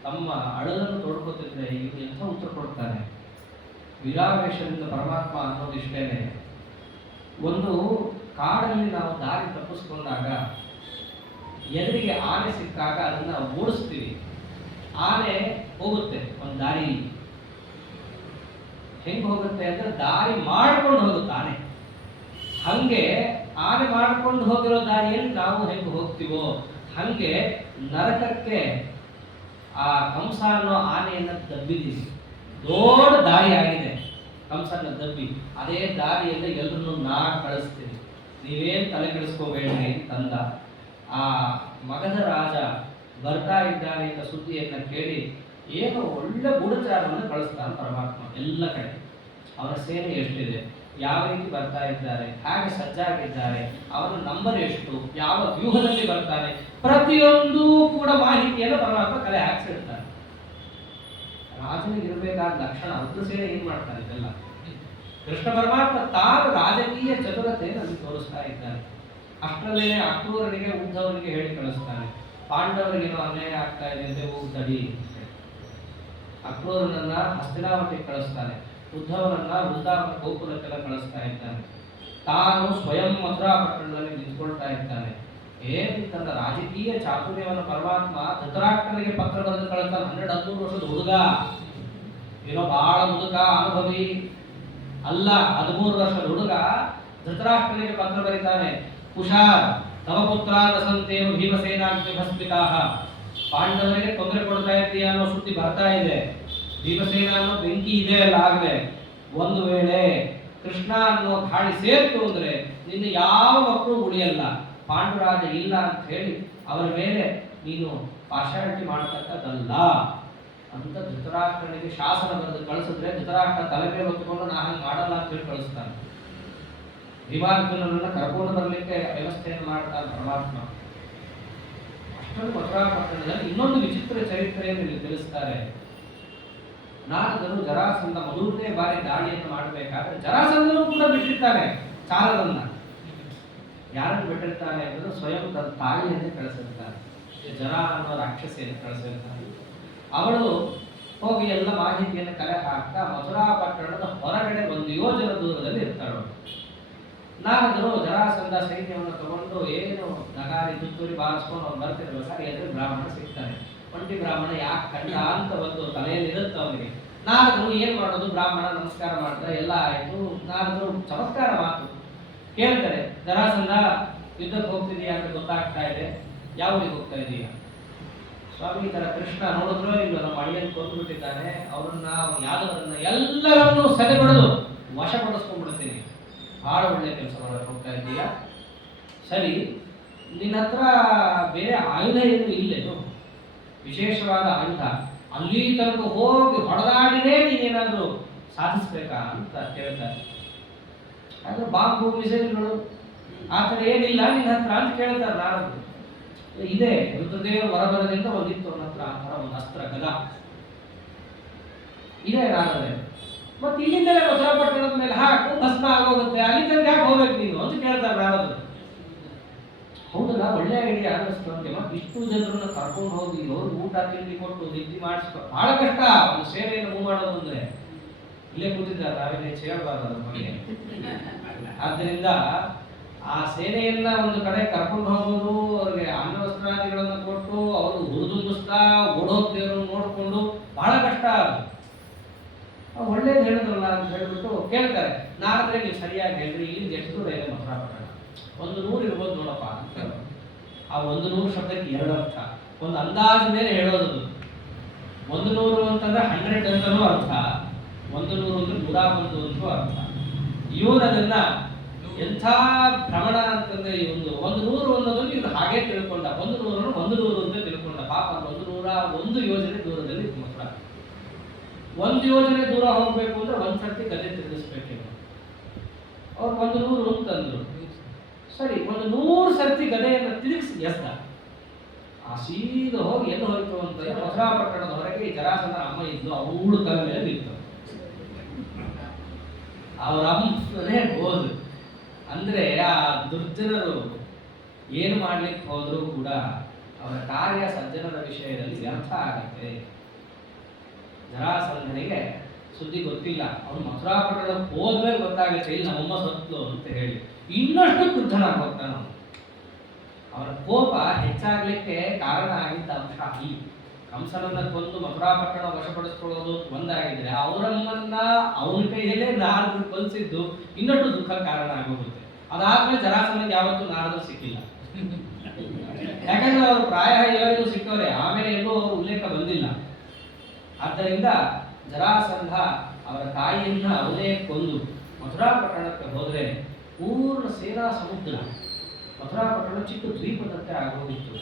ತಮ್ಮ ಅಳಲನ್ನು ತೊಡ್ಕೊತಿದ್ರೆ ಇವರು ಎಂಥ ಉತ್ತರ ಕೊಡ್ತಾನೆ. ವಿರಾವೇಶದಿಂದ ಪರಮಾತ್ಮ ಅನ್ನೋದಿಷ್ಟೇನೆ. ಒಂದು ಕಾಡಲ್ಲಿ ನಾವು ದಾರಿ ತಪ್ಪಿಸ್ಕೊಂಡಾಗ ಎದುರಿಗೆ ಆನೆ ಸಿಕ್ಕಾಗ ಅದನ್ನ ಓಡಿಸ್ತೀವಿ. ಆನೆ ಹೋಗುತ್ತೆ ಒಂದು ದಾರಿ. ಹೆಂಗ್ ಹೋಗುತ್ತೆ ಅಂದ್ರೆ ದಾರಿ ಮಾಡ್ಕೊಂಡು ಹೋಗುತ್ತೆ ಆನೆ. ಹಂಗೆ ಆನೆ ಮಾಡ್ಕೊಂಡು ಹೋಗಿರೋ ದಾರಿಯಲ್ಲಿ ನಾವು ಹೆಂಗ್ ಹೋಗ್ತೀವೋ ಹಂಗೆ ನರಕಕ್ಕೆ ಆ ಕಂಸ ಅನ್ನೋ ಆನೆಯನ್ನ ದಬ್ಬಿದ್ದೀವಿ. ದೊಡ್ಡ ದಾರಿ ಆಗಿದೆ ಕಂಸನ ದಬ್ಬಿ. ಅದೇ ದಾರಿಯಲ್ಲಿ ಎಲ್ಲರನ್ನು ನಾ ಕಳಿಸ್ತೀನಿ, ನೀವೇನ್ ತಲೆ ಕೆಡಿಸ್ಕೋಬೇಡ್ರಿ ತಂದ. ಆ ಮಗಧ ರಾಜ ಬರ್ತಾ ಇದ್ದಾನೆ ಅಂತ ಸುದ್ದಿಯನ್ನ ಕೇಳಿ ಏನೋ ಒಳ್ಳೆ ಗೂಢಚಾರವನ್ನು ಕಳಿಸ್ತಾನೆ ಪರಮಾತ್ಮ ಎಲ್ಲ ಕಡೆ. ಅವನ ಸೇನೆ ಎಷ್ಟಿದೆ, ಯಾವ ರೀತಿ ಬರ್ತಾ ಇದ್ದಾರೆ, ಹೇಗೆ ಸಜ್ಜಾಗಿದ್ದಾರೆ, ಅವನ ನಂಬರ್ ಎಷ್ಟು, ಯಾವ ವ್ಯೂಹದಲ್ಲಿ ಬರ್ತಾನೆ, ಪ್ರತಿಯೊಂದು ಕೂಡ ಮಾಹಿತಿಯನ್ನು ಪರಮಾತ್ಮ ಕಲೆ ಹಾಕ್ಸಿರ್ತಾನೆ. ರಾಜನಿಗೆ ಇರಬೇಕಾದ ಲಕ್ಷಣ ಅದ್ರ ಸೇನೆ ಏನ್ ಮಾಡ್ತಾನೆ ಇದೆಲ್ಲ. ಕೃಷ್ಣ ಪರಮಾತ್ಮ ತಾನು ರಾಜಕೀಯ ಚತುರತೆಯನ್ನು ಅಲ್ಲಿ ತೋರಿಸ್ತಾ ಇದ್ದಾನೆ. ಅಷ್ಟರಲ್ಲೇನೆ ಅಕ್ರೂರನಿಗೆ ಉದ್ಧವನಿಗೆ ಹೇಳಿ ಕಳಿಸ್ತಾನೆ, ಪಾಂಡವರಿಗೇನೋ ಅನ್ಯಾಯ ಆಗ್ತಾ ಇದೆ ಅಂತ ಹೋಗಿ ತಡಿ. ಅಕ್ರೂರನನ್ನ ಹಸ್ತಿನಾವತಿಗೆ ಕಳಿಸ್ತಾನೆ, ಉದ್ಧವನನ್ನ ವೃಂದಾವನ ಗೋಕುಲಕ್ಕೆಲ್ಲ ಕಳಿಸ್ತಾ ಇದ್ದಾನೆ. ತಾನು ಸ್ವಯಂ ಮಥುರಾ ಪಟ್ಟಣದಲ್ಲಿ ನಿಂತ್ಕೊಳ್ತಾ ಇದ್ದಾನೆ. ಏನ್ ತನ್ನ ರಾಜಕೀಯ ಚಾತುರ್ಯವನ್ನು ಪರಮಾತ್ಮ ಧೃತರಾಷ್ಟ್ರನಿಗೆ ಪತ್ರ ಬರೆದು ಕಳಿಸ್ತಾನೆ. 12-13 ವರ್ಷದ ಹುಡುಗ, ಏನೋ ಬಹಳ ಮುದುಕ ಅನುಭವಿ ಅಲ್ಲ. 13 ವರ್ಷದ ಹುಡುಗ ಧೃತರಾಷ್ಟ್ರನಿಗೆ ಪತ್ರ ಬರೀತಾನೆ. ಕುಶಾರ್ ತವ ಪುತ್ರ ರಸಂತೇವ ಭೀಮಸೇನಾಗ್ನಿ ಭಸ್ಮಿತಾಹ. ಪಾಂಡವರಿಗೆ ತೊಂದರೆ ಕೊಡ್ತಾ ಇದ್ದೀಯ ಅನ್ನೋ ಸುದ್ದಿ ಬರ್ತಾ ಇದೆ. ಭೀಮಸೇನ ಅನ್ನೋ ಬೆಂಕಿ ಇದೆ ಅಲ್ಲ ಆಗಲೇ. ಒಂದು ವೇಳೆ ಕೃಷ್ಣ ಅನ್ನೋ ಗಾಳಿ ಸೇರ್ತು ಅಂದ್ರೆ ನಿನ್ನ ಯಾವ ಮಕ್ಕಳು ಉಳಿಯಲ್ಲ. ಪಾಂಡುರಾಜ ಇಲ್ಲ ಅಂತ ಹೇಳಿ ಅವರ ಮೇಲೆ ನೀನು ಪಾರ್ಶಾಲಿಟಿ ಮಾಡತಕ್ಕದ್ದಲ್ಲ ಅಂತ ಧೃತರಾಷ್ಟ್ರನಿಗೆ ಶಾಸನ ಬರೆದು ಕಳಿಸಿದ್ರೆ ಧೃತರಾಷ್ಟ್ರ ತಲೆ ಮೇಲೆ ಹೊತ್ತುಕೊಂಡು ನಾ ಹಂಗೆ ಮಾಡಲ್ಲ ಅಂತ ಹೇಳಿ ಕಳಿಸ್ತಾನೆ. ಭೀಮಾರ್ಜುನರನ್ನ ಕರ್ಕೊಂಡು ಬರಲಿಕ್ಕೆ ವ್ಯವಸ್ಥೆಯನ್ನು ಮಾಡ್ತಾನೆ ಪರಮಾತ್ಮ. ಅಷ್ಟೊಂದು ಮಥುರಾ ಪಟ್ಟಣದಲ್ಲಿ ಇನ್ನೊಂದು ವಿಚಿತ್ರ ಚರಿತ್ರೆಯನ್ನು ಇಲ್ಲಿ ತಿಳಿಸ್ತಾರೆ. ನಾರದರು ಜರಾಸಂಧ ಮೊದಲನೇ ಬಾರಿ ದಾಳಿಯನ್ನು ಮಾಡಬೇಕಾದ್ರೆ ಜರಾಸಂಧನೂ ಕೂಡ ಬಿಟ್ಟಿರ್ತಾನೆ ಚಾಲರನ್ನ. ಯಾರನ್ನು ಬಿಟ್ಟಿರ್ತಾನೆ ಅಂದ್ರೆ ಸ್ವಯಂ ತನ್ನ ತಾಯಿಯನ್ನೇ ಕಳಿಸಿರ್ತಾನೆ. ಜರ ಅನ್ನೋ ರಾಕ್ಷಸಿಯನ್ನು ಕಳಿಸಿರ್ತಾನೆ. ಅವಳು ಹೋಗಿ ಎಲ್ಲ ಮಾಹಿತಿಯನ್ನು ಕಲೆ ಹಾಕ್ತಾ ಮಥುರಾ ಪಟ್ಟಣದ ಹೊರಗಡೆ 1 ಯೋಜನ ದೂರದಲ್ಲಿ ಇರ್ತಾಳು. ನಾರದರು ಜರಾಸಂಧ ಸೈನ್ಯವನ್ನು ತಗೊಂಡು ಏನು ನಗಾರಿ ತುತ್ತೂರಿ ಬಾರಿಸ್ಕೊಂಡು ಅವ್ನು ಬರ್ತಿರ್ಬೇಕಾದ್ರೆ ಎದುರು ಬ್ರಾಹ್ಮಣ ಸಿಗ್ತಾನೆ. ಒಂಟಿ ಬ್ರಾಹ್ಮಣ ಯಾಕೆ ಕಂಡ ಅಂತ ಒಂದು ತಲೆಯಲ್ಲಿ ಇರುತ್ತೆ ಅವನಿಗೆ. ನಾರದರು ಏನ್ ಮಾಡೋದು, ಬ್ರಾಹ್ಮಣ ನಮಸ್ಕಾರ ಮಾಡ್ತಾರೆ, ಎಲ್ಲ ಆಯ್ತು. ನಾರದರು ಚಮತ್ಕಾರ ಮಾತು ಕೇಳ್ತಾರೆ, ಜರಾಸಂಧ ಯುದ್ಧಕ್ಕೆ ಹೋಗ್ತಿದೀಯಾ ಅಂತ ಗೊತ್ತಾಗ್ತಾ ಇದೆ, ಯಾವ ಊರಿಗೆ ಹೋಗ್ತಾ ಇದೀಯ? ಸ್ವಾಮಿ ಈ ತರ ಕೃಷ್ಣ ನೋಡಿದ್ರು ಇಲ್ಲ ನಮ್ಮ ಅಳಿಯನ್ನು ಕೊಂದು ಬಿಟ್ಟಿದ್ದಾನೆ, ಅವ್ರನ್ನ ಯಾದವರನ್ನ ಎಲ್ಲರನ್ನೂ ಸೆರೆಬಡಿದು ವಶಪಡಿಸ್ಕೊಂಡ್ಬಿಡ್ತೀನಿ. ಬಹಳ ಒಳ್ಳೆ ಕೆಲಸ ಮಾಡಕ್ಕೆ ಹೋಗ್ತಾ ಇದ್ದೀಯಾ, ಸರಿ. ನಿನ್ನ ಹತ್ರ ಬೇರೆ ಆಯುಧ ಏನು ಇಲ್ಲೇನು, ವಿಶೇಷವಾದ ಆಯುಧ? ಅಲ್ಲಿ ತನಕ ಹೋಗಿ ಹೊಡೆದಾಡಿನೇ ನೀನೇನಾದ್ರೂ ಸಾಧಿಸ್ಬೇಕಾ ಅಂತ ಕೇಳ್ತಾರೆ. ಆದ್ರೆ ಬಾಂಬು ಮಿಸೈಲ್ಗಳು ಆ ಥರ ಏನಿಲ್ಲ ನಿನ್ನ ಹತ್ರ ಅಂತ ಕೇಳ್ತಾರೆ ನಾರದ್ರು. ಇದೆ. ರುದ್ರದೇವರು ಹೊರಬರದಿಂದ ಒಂದಿತ್ತು ಅವನ ಹತ್ರ ಆ ಥರ ಒಂದು ಅಸ್ತ್ರ ಗದ ಇದೆ ನಾರದೆ. ಮತ್ತೆ ಇಲ್ಲಿಂದಲೇ ಮಥುರಾಪಟ್ಟಣದ ಮೇಲೆ ಹಾಕು ಭಸ್ಮ ಆಗೋಗುತ್ತೆ, ಅಲ್ಲಿಂದ ಯಾಕೆ ಹೋಗ್ಬೇಕು ನೀನು ಅಂತ ಕೇಳ್ತಾರೆ ನಾರದರು. ಹೌದಲ್ಲ, ಒಳ್ಳೆ ಐಡಿಯಾ ಅನ್ನಿಸ್ತು ಅಂತ. ಮತ್ತೆ ಇಷ್ಟು ಜನರನ್ನ ಕರ್ಕೊಂಡು ಹೋಗಿ ಅವ್ರು ಊಟ ತಿಂಡಿ ಕೊಟ್ಟು ನಿದ್ದೆ ಮಾಡಿಸ್ಕೊ ಬಹಳ ಕಷ್ಟ. ಒಂದು ಸೇನೆಯನ್ನು ಮೂವ್ ಮಾಡೋದು ಅಂದ್ರೆ ಇಲ್ಲೇ ಕೂತಿದ್ದಾರೆ, ನಾವೇನೇ చేయಬಾರದು ಅದ್ರ ಬಗ್ಗೆ. ಆದ್ದರಿಂದ ಆ ಸೇನೆಯನ್ನ ಒಂದು ಕಡೆ ಕರ್ಕೊಂಡು ಹೋಗೋದು, ಅವ್ರಿಗೆ ಅನ್ನ ವಸ್ತ್ರಾದಿಗಳನ್ನು ಕೊಟ್ಟು ಅವರು ಹುರಿದುಂಬಿಸ್ತಾ ಓಡೋಗ್ದೇವ್ರನ್ನ ನೋಡ್ಕೊಂಡು ಬಹಳ ಕಷ್ಟ. ಅದು ಒಳ್ಳೇದು ಹೇಳಿದ್ರಲ್ಲ ಅಂತ ಹೇಳ್ಬಿಟ್ಟು ಕೇಳ್ತಾರೆ. ನಾರದ್ರೆ ನೀವು ಸರಿಯಾಗಿ ಹೇಳ್ರಿ, ಇಲ್ಲಿಂದ ಎಷ್ಟು ದೂರ ಇದೆ ಮಥುರಾಪಟ್ಟಣ? 100 ಇರ್ಬೋದು ನೋಡಪ್ಪ ಅಂತ. ಆ 100 ಶಬ್ದಕ್ಕೆ 2 ಅರ್ಥ. ಒಂದು ಅಂದಾಜು ಮೇಲೆ ಹೇಳೋದು. 100 ಅಂತಂದ್ರೆ 100 ಅಂತನೂ ಅರ್ಥ, 100 ಅಂದ್ರೆ 101 ಅಂತೂ ಅರ್ಥ. ಇವನು ಅದನ್ನ ಎಂಥ ಭ್ರಮಣ ಅಂತಂದ್ರೆ ಇವನು 100 ಅನ್ನೋದನ್ನು ಇವನು ಹಾಗೆ ತಿಳ್ಕೊಂಡ. 100 ಅಂತ ತಿಳ್ಕೊಂಡ. ಪಾಪ 101 ಯೋಜನೆ ದೂರದಲ್ಲಿ ಮಥುರಾ. 1 ಯೋಜನೆ ದೂರ ಹೋಗ್ಬೇಕು ಅಂದ್ರೆ ಒಂದ್ಸರ್ತಿ ಗದೆ ತಿರುಗಿಸ್ಬೇಕು. ಅವ್ರು 100 ಅಂತಂದ್ರು. ಸರಿ, 100 ಸರ್ತಿ ಗದೆಯನ್ನು ತಿರುಗಿಸಿ ಎಸ್ದ. ಆ ಸೀದ ಹೋಗಿ ಎಲ್ಲಿ ಹೋಯ್ತು ಅಂತಂದ್ರೆ ಮಥುರಾಪಟ್ಟಣದ ಹೊರಗೆ ಜರಾಸಂಧನ ಅಮ್ಮ ಇದ್ದು ಅವಳು ಕಲ ಮೇಲೆ ಬಿತ್ತು. ಅವರ ಅಮ್ಮನೇ ಹೋದ್ರು. ಅಂದ್ರೆ ಆ ದುರ್ಜನರು ಏನು ಮಾಡ್ಲಿಕ್ಕೆ ಹೋದ್ರು ಕೂಡ ಅವರ ಕಾರ್ಯ ಸಜ್ಜನರ ವಿಷಯದಲ್ಲಿ ವ್ಯರ್ಥ ಆಗತ್ತೆ. ಜರಾಸಂಧನಿಗೆ ಸುದ್ದಿ ಗೊತ್ತಿಲ್ಲ. ಅವನು ಮಥುರಾಪಟ್ಟಣಕ್ಕೆ ಹೋದ್ಮೇಲೆ ಗೊತ್ತಾಗುತ್ತೆ ಇಲ್ಲಿ ನಮ್ಮಮ್ಮ ಸತ್ಲು ಅಂತ ಹೇಳಿ ಇನ್ನಷ್ಟು ಕ್ರುದ್ಧನಾಗಿ ಹೋಗ್ತಾನ. ಅವನ ಕೋಪ ಹೆಚ್ಚಾಗ್ಲಿಕ್ಕೆ ಕಾರಣ ಆಗಿದ್ದ ಅಂಶ ಈ ಕಂಸನನ್ನ ಕೊಂದು ಮಥುರಾಪಟ್ಟಣ ವಶಪಡಿಸ್ಕೊಳ್ಳೋದು ಒಂದಾಗಿದ್ರೆ ಅವರಮ್ಮನ್ನ ಅವನ ಕೈಯಲ್ಲೇ ನಾರದರು ಕೊಲಿಸಿದ್ದು ಇನ್ನಷ್ಟು ದುಃಖ ಕಾರಣ ಆಗೋಗುತ್ತೆ. ಅದಾದ್ಮೇಲೆ ಜರಾಸಂಧನಿಗೆ ಯಾವತ್ತೂ ನಾರದರು ಸಿಕ್ಕಿಲ್ಲ. ಯಾಕಂದ್ರೆ ಅವರು ಪ್ರಾಯ ಎಲ್ಲರಿಗೂ ಸಿಕ್ಕವ್ರೆ, ಆಮೇಲೆ ಎಲ್ಲೂ ಅವರು ಉಲ್ಲೇಖ ಬಂದಿಲ್ಲ. ಆದ್ದರಿಂದ ಜರಾಸಂಧ ಅವರ ತಾಯಿಯನ್ನ ಅವನೇ ಕೊಂದು ಮಥುರಾಪಟ್ಟಣಕ್ಕೆ ಹೋದ್ರೆ ಪೂರ್ಣ ಸೇನಾ ಸಮುದ್ರ. ಮಥುರಾಪಟ್ಟಣ ಚಿಕ್ಕ ದ್ವೀಪದಂತೆ ಆಗೋಗಿತ್ತು.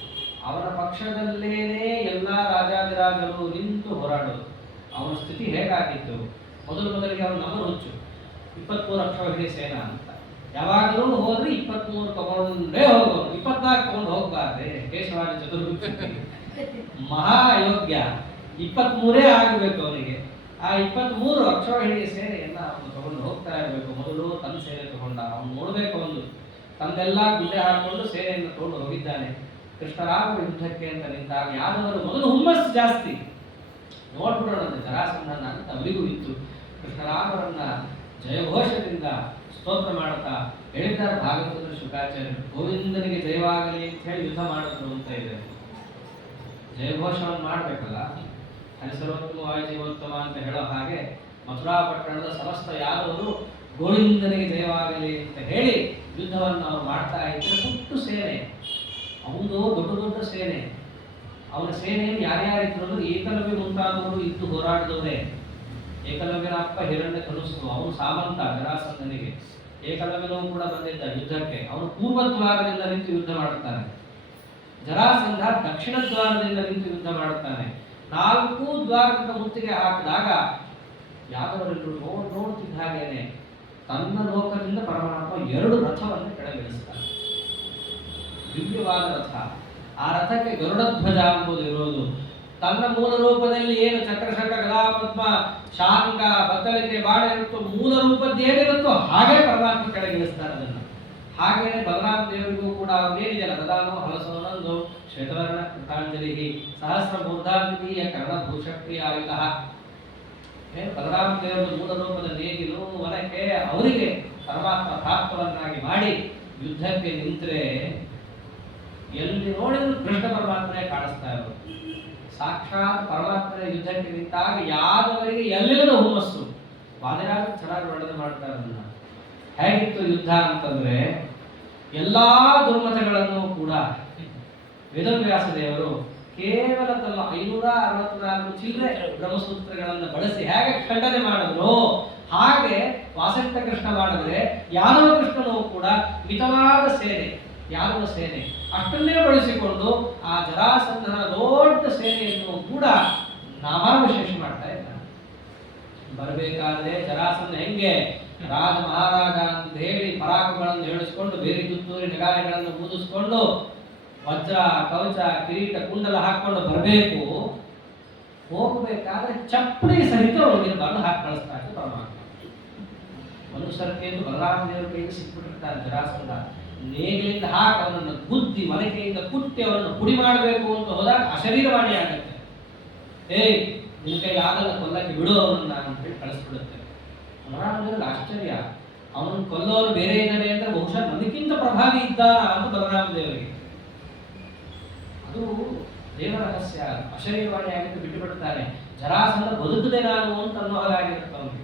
ಅವನ ಪಕ್ಷದಲ್ಲೇನೆ ಎಲ್ಲಾ ರಾಜಾದಿರಾಜರು ನಿಂತು ಹೋರಾಡೋದು. ಅವನ ಸ್ಥಿತಿ ಹೇಗಾಗಿತ್ತು? ಮೊದಲಿಗೆ ಅವನು ನಂಬರ್ ಹುಚ್ಚು, 23 ಅಕ್ಷೋಹಿಣಿ ಸೇನಾ ಅಂತ. ಯಾವಾಗಲೂ ಹೋದ್ರೆ 23 ತಗೊಂಡೇ ಹೋಗೋದು, 24 ತಗೊಂಡು ಹೋಗ್ಬಾರ್ದೆ. ಕೇಶವಾದ ಚತುರ್ಭುಜ ಮಹಾ ಅಯೋಗ್ಯ, 23 ಆಗಬೇಕು ಅವನಿಗೆ. ಆ 23 ಅಕ್ಷೋಹಿಣಿ ಸೇನೆಯನ್ನ ಅವನು ತಗೊಂಡು ಹೋಗ್ತಾ ಇರಬೇಕು. ಮೊದಲು ತನ್ನ ಸೇನೆ ತಗೊಂಡ. ಅವನು ನೋಡ್ಬೇಕು, ಒಂದು ತಂದೆಲ್ಲ ಗುಡ್ಡೆ ಹಾಕೊಂಡು ಸೇನೆಯನ್ನು ತಗೊಂಡು ಹೋಗಿದ್ದಾನೆ. ಕೃಷ್ಣರಾಮ ಯುದ್ಧಕ್ಕೆ ಅಂತ ನಿಂತಾಗ ಯಾದವರು ಮೊದಲು ಹುಮ್ಮಸ್ಸು ಜಾಸ್ತಿ. ನೋಡ್ಬಿಡೋಣ ಜರಾಸಂಧನ ಅಂತ ಅವರಿಗೂ ಇತ್ತು. ಕೃಷ್ಣರಾಮರನ್ನ ಜಯಘೋಷದಿಂದ ಸ್ತೋತ್ರ ಮಾಡುತ್ತಾ ಹೇಳಿದ್ದಾರೆ ಭಾಗವತದ ಶುಕಾಚಾರ್ಯರು. ಗೋವಿಂದನಿಗೆ ಜಯವಾಗಲಿ ಅಂತ ಹೇಳಿ ಯುದ್ಧ ಮಾಡಿದ್ರು ಅಂತ ಇದೆ. ಜಯಘೋಷವನ್ನು ಮಾಡಬೇಕಲ್ಲ, ಹರಿಸರ್ವೋತ್ತಮವಾಯ ಜೀವೋತ್ತಮ ಅಂತ ಹೇಳೋ ಹಾಗೆ ಮಥುರಾಪಟ್ಟಣದ ಸಮಸ್ತ ಯಾದವರು ಗೋವಿಂದನಿಗೆ ಜಯವಾಗಲಿ ಅಂತ ಹೇಳಿ ಯುದ್ಧವನ್ನು ಅವರು ಮಾಡ್ತಾ ಇದ್ರೆ ಪುಟ್ಟು ಸೇನೆ, ಅವನು ದೊಡ್ಡ ಸೇನೆ. ಅವನ ಸೇನೆಯಲ್ಲಿ ಯಾರ್ಯಾರಿದ್ರು ಏಕಲವ್ಯ ಮುಂತಾದವರು ಇದ್ದು ಹೋರಾಡಿದವರೇ. ಏಕಲವ್ಯನ ಅಪ್ಪ ಹಿರಣ್ಯ ಧನುಸ್ಸು, ಅವನು ಸಾಮಂತ ಜರಾಸಂಧನಿಗೆ. ಏಕಲವ್ಯನೂ ಕೂಡ ಬಂದಿದ್ದ ಯುದ್ಧಕ್ಕೆ. ಅವನು ಪೂರ್ವ ದ್ವಾರದಿಂದ ನಿಂತು ಯುದ್ಧ ಮಾಡುತ್ತಾನೆ. ಜರಾಸಂಧ ದಕ್ಷಿಣ ದ್ವಾರದಿಂದ ನಿಂತು ಯುದ್ಧ ಮಾಡುತ್ತಾನೆ. 4 ದ್ವಾರದಿಂದ ಮುತ್ತಿಗೆ ಹಾಕಿದಾಗ ಯಾದವರೆಲ್ಲರೂ ನೋಡ್ತಿದ್ದ ಹಾಗೇನೆ ತನ್ನ ಲೋಕದಿಂದ ಪರಮಾತ್ಮ 2 ರಥವನ್ನು ಕೆಳಗಿಳಿಸ್ತಾನೆ. ದಿವ್ಯವಾದ ರಥ. ಆ ರಥಕ್ಕೆ ಗರುಡಧ್ವಜ ಎಂಬುದು ಇರೋದು. ತನ್ನ ಮೂಲ ರೂಪದಲ್ಲಿ ಏನು ಚಕ್ರಶಂಕ ಗದಾ ಪದ್ಮ ಶಾಂಕ ಬತ್ತಳಿಕೆ ಬಾಣ ಇರುತ್ತೋ, ಮೂಲ ರೂಪದ್ದು ಏನಿರುತ್ತೋ ಹಾಗೆ ಪರಮಾತ್ಮ ಕೆಳಗಿಳಿಸ್ತಾರೆ ಅದನ್ನು. ಹಾಗೆಯೇ ಬಲರಾಮ ದೇವರಿಗೂ ಕೂಡ ಅವನೇನಿದೆಯಲ್ಲ, ಗದಾನೋ ಹಲಸೋನಂದು ಶ್ವೇತವರ್ಣ ಕೃತಾಂಜಲಿ ಸಹಸ್ರ ಮೂರ್ಧಾಂಜಲಿಯ ಕರ್ಣಭೂಷಕ್ತಿ ಆಯುಧ. ಬಲರಾಮ ದೇವರ ಮೂಲ ರೂಪದ ನೇಗಿಲು ವನಕ್ಕೆ ಅವರಿಗೆ ಪರಮಾತ್ಮ ಪ್ರಾಪ್ತವನ್ನಾಗಿ ಮಾಡಿ ಯುದ್ಧಕ್ಕೆ ನಿಂತರೆ ಎಲ್ಲಿ ನೋಡಿದ್ರು ಕೃಷ್ಣ ಪರಮಾತ್ಮನೇ ಕಾಣಿಸ್ತಾ ಇರೋದು. ಸಾಕ್ಷಾತ್ ಪರಮಾತ್ಮನ ಯುದ್ಧಕ್ಕೆ ನಿಂತಾಗ ಯಾದವರಿಗೆ ಎಲ್ಲೆಲ್ಲೂ ಹುಮ್ಮಸ್ಸು. ವಾದಿರಾಜ ಚೆನ್ನಾಗಿ ವರ್ಣನೆ ಮಾಡ್ತಾರೆ ಅದನ್ನ. ಹೇಗಿತ್ತು ಯುದ್ಧ ಅಂತಂದ್ರೆ ಎಲ್ಲಾ ದುರ್ಮತಗಳನ್ನು ಕೂಡ ವೇದವ್ಯಾಸ ದೇವರು ಕೇವಲ ತಮ್ಮ 564 ಚಿಲ್ಲರೆ ಬ್ರಹ್ಮಸೂತ್ರಗಳನ್ನು ಬಳಸಿ ಹೇಗೆ ಖಂಡನೆ ಮಾಡಿದ್ರು, ಹಾಗೆ ವಾಸಂತ ಕೃಷ್ಣ ಮಾಡಿದ್ರೆ ಯಾದವ ಕೃಷ್ಣನು ಕೂಡ ಮಿತವಾದ ಸೇನೆ, ಯಾದವ ಸೇನೆ ಅಷ್ಟನ್ನೇ ಬಳಸಿಕೊಂಡು ಆ ಜರಾಸಂಧನ ದೊಡ್ಡ ಸೇನೆಯನ್ನು ಕೂಡ ನಾಮಾವಿಶೇಷ ಮಾಡ್ತಾ ಇದ್ದಾನೆ. ಬರಬೇಕಾದ್ರೆ ಜರಾಸಂಧ ಹೆಂಗೆ ರಾಜ ಮಹಾರಾಜ ಅಂತ ಹೇಳಿ ಪರಾಕ್ರಮಗಳನ್ನು ಹೇಳಿಸ್ಕೊಂಡು ಬೇರೆ ತುತ್ತೂರಿ ನಗಾರಿಗಳನ್ನು ಊದಿಸ್ಕೊಂಡು ವಜ್ರ ಕವಚ ಕಿರೀಟ ಕುಂಡಲ ಹಾಕೊಂಡು ಬರಬೇಕು, ಹೋಗಬೇಕಾದ್ರೆ ಚಪ್ಪಲಿ ಸಹಿತ ಒಳಗಿರಬಾರ್ದು, ಹಾಕಿ ಕಳಿಸ್ತಾ ಇತ್ತು ಪರಮಾತ್ಮ. ಮನುಷ್ಯರ ಬಲರಾಮ ದೇವರ ಕೈಗೆ ಸಿಕ್ಬಿಟ್ಟಿರ್ತಾರೆ ಜರಾಸಂಧ. ನೇಗಿಲಿಂದ ಹಾಕಿ ಅವನನ್ನು ಗುದ್ದಿ ಮಲಕೆಯಿಂದ ಕುಟ್ಟಿ ಅವರನ್ನು ಪುಡಿ ಮಾಡಬೇಕು ಅಂತ ಹೋದಾಗ ಅಶರೀರವಾಣಿ ಆಗುತ್ತೆ. ಏಯ್ ನಿನ್ನ ಕೈ ಆಗಲ್ಲ, ಕೊಲ್ಲಕ್ಕೆ ಬಿಡು ಅವನನ್ನ ಅಂತ ಹೇಳಿ ಕಳಿಸ್ಬಿಡುತ್ತೆ. ಬಲರಾಮ ದೇವರಿಗೆ ಆಶ್ಚರ್ಯ, ಅವನನ್ನು ಕೊಲ್ಲೋರು ಬೇರೆ ಇದ್ದಾರೆ ಅಂದ್ರೆ ಬಹುಶಃ ನನಗಿಂತ ಪ್ರಭಾವಿ ಇದ್ದಾನ ಅಂತ ಬಲರಾಮ ದೇವರಿಗೆ. ಅದು ದೇವರ ರಹಸ್ಯ. ಅಶರೀರವಾಣಿ ಆಗಿದ್ದು ಬಿಟ್ಟು ಬಿಡ್ತಾನೆ. ಜರಾಸಂಧ ಬದುಕದೆ ನಾನು ಅಂತ ಅನ್ನೋ ಹಾಗಾಗಿರುತ್ತೆ ಅವನಿಗೆ.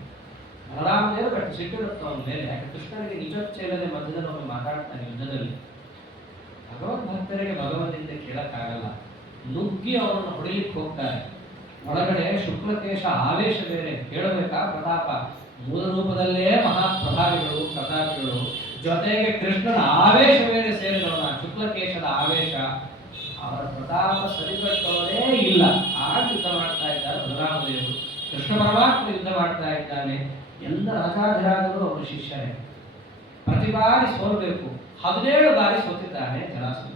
ಬಲರಾಮ ದೇವರು ಗಟ್ಟಿ ಸಿಟ್ಟಿರುತ್ತೆ ಅವನ ಮೇಲೆ. ಯಾಕೆ ಕೃಷ್ಣನಿಗೆ ನಿಜೋಚ್ಚ ಇಲ್ಲದೆ ಮಧ್ಯದಲ್ಲಿ ಒಮ್ಮೆ ಮಾತಾಡ್ತಾನೆ ಯುದ್ಧದಲ್ಲಿ. ಭಗವದ್ ಭಕ್ತರಿಗೆ ಭಗವಂತನಿಂದ ಕೇಳಕ್ಕಾಗಲ್ಲ. ನುಗ್ಗಿ ಅವನನ್ನು ಹೊಡಿಲಿಕ್ಕೆ ಹೋಗ್ತಾರೆ. ಒಳಗಡೆ ಶುಕ್ಲಕೇಶ ಆವೇಶ ಬೇರೆ, ಕೇಳಬೇಕಾ ಪ್ರತಾಪ. ಮೂಲ ರೂಪದಲ್ಲೇ ಮಹಾಪ್ರಭಾವಿಗಳು ಪ್ರತಾಪಿಗಳು, ಜೊತೆಗೆ ಕೃಷ್ಣನ ಆವೇಶ ಬೇರೆ ಸೇರಿದವನ ಶುಕ್ಲಕೇಶದ ಆವೇಶ. ಅವರ ಪ್ರತಾಪ ಸರಿಗಟ್ಟೋದೇ ಇಲ್ಲ. ಆಗ ಯುದ್ಧ ಮಾಡ್ತಾ ಇದ್ದಾರೆ ಬಲರಾಮದೇವರು. ಕೃಷ್ಣ ಪರಮಾತ್ಮ ಯುದ್ಧ ಮಾಡ್ತಾ ಇದ್ದಾನೆ. ಎಲ್ಲ ರಾಜಾಧಿರಾಜರು ಅವರ ಶಿಷ್ಯರೇ. ಪ್ರತಿ ಬಾರಿ ಸೋಲ್ಬೇಕು. 17 ಬಾರಿ ಸೋತಿದ್ದಾನೆ ಜರಾಸಂಧ.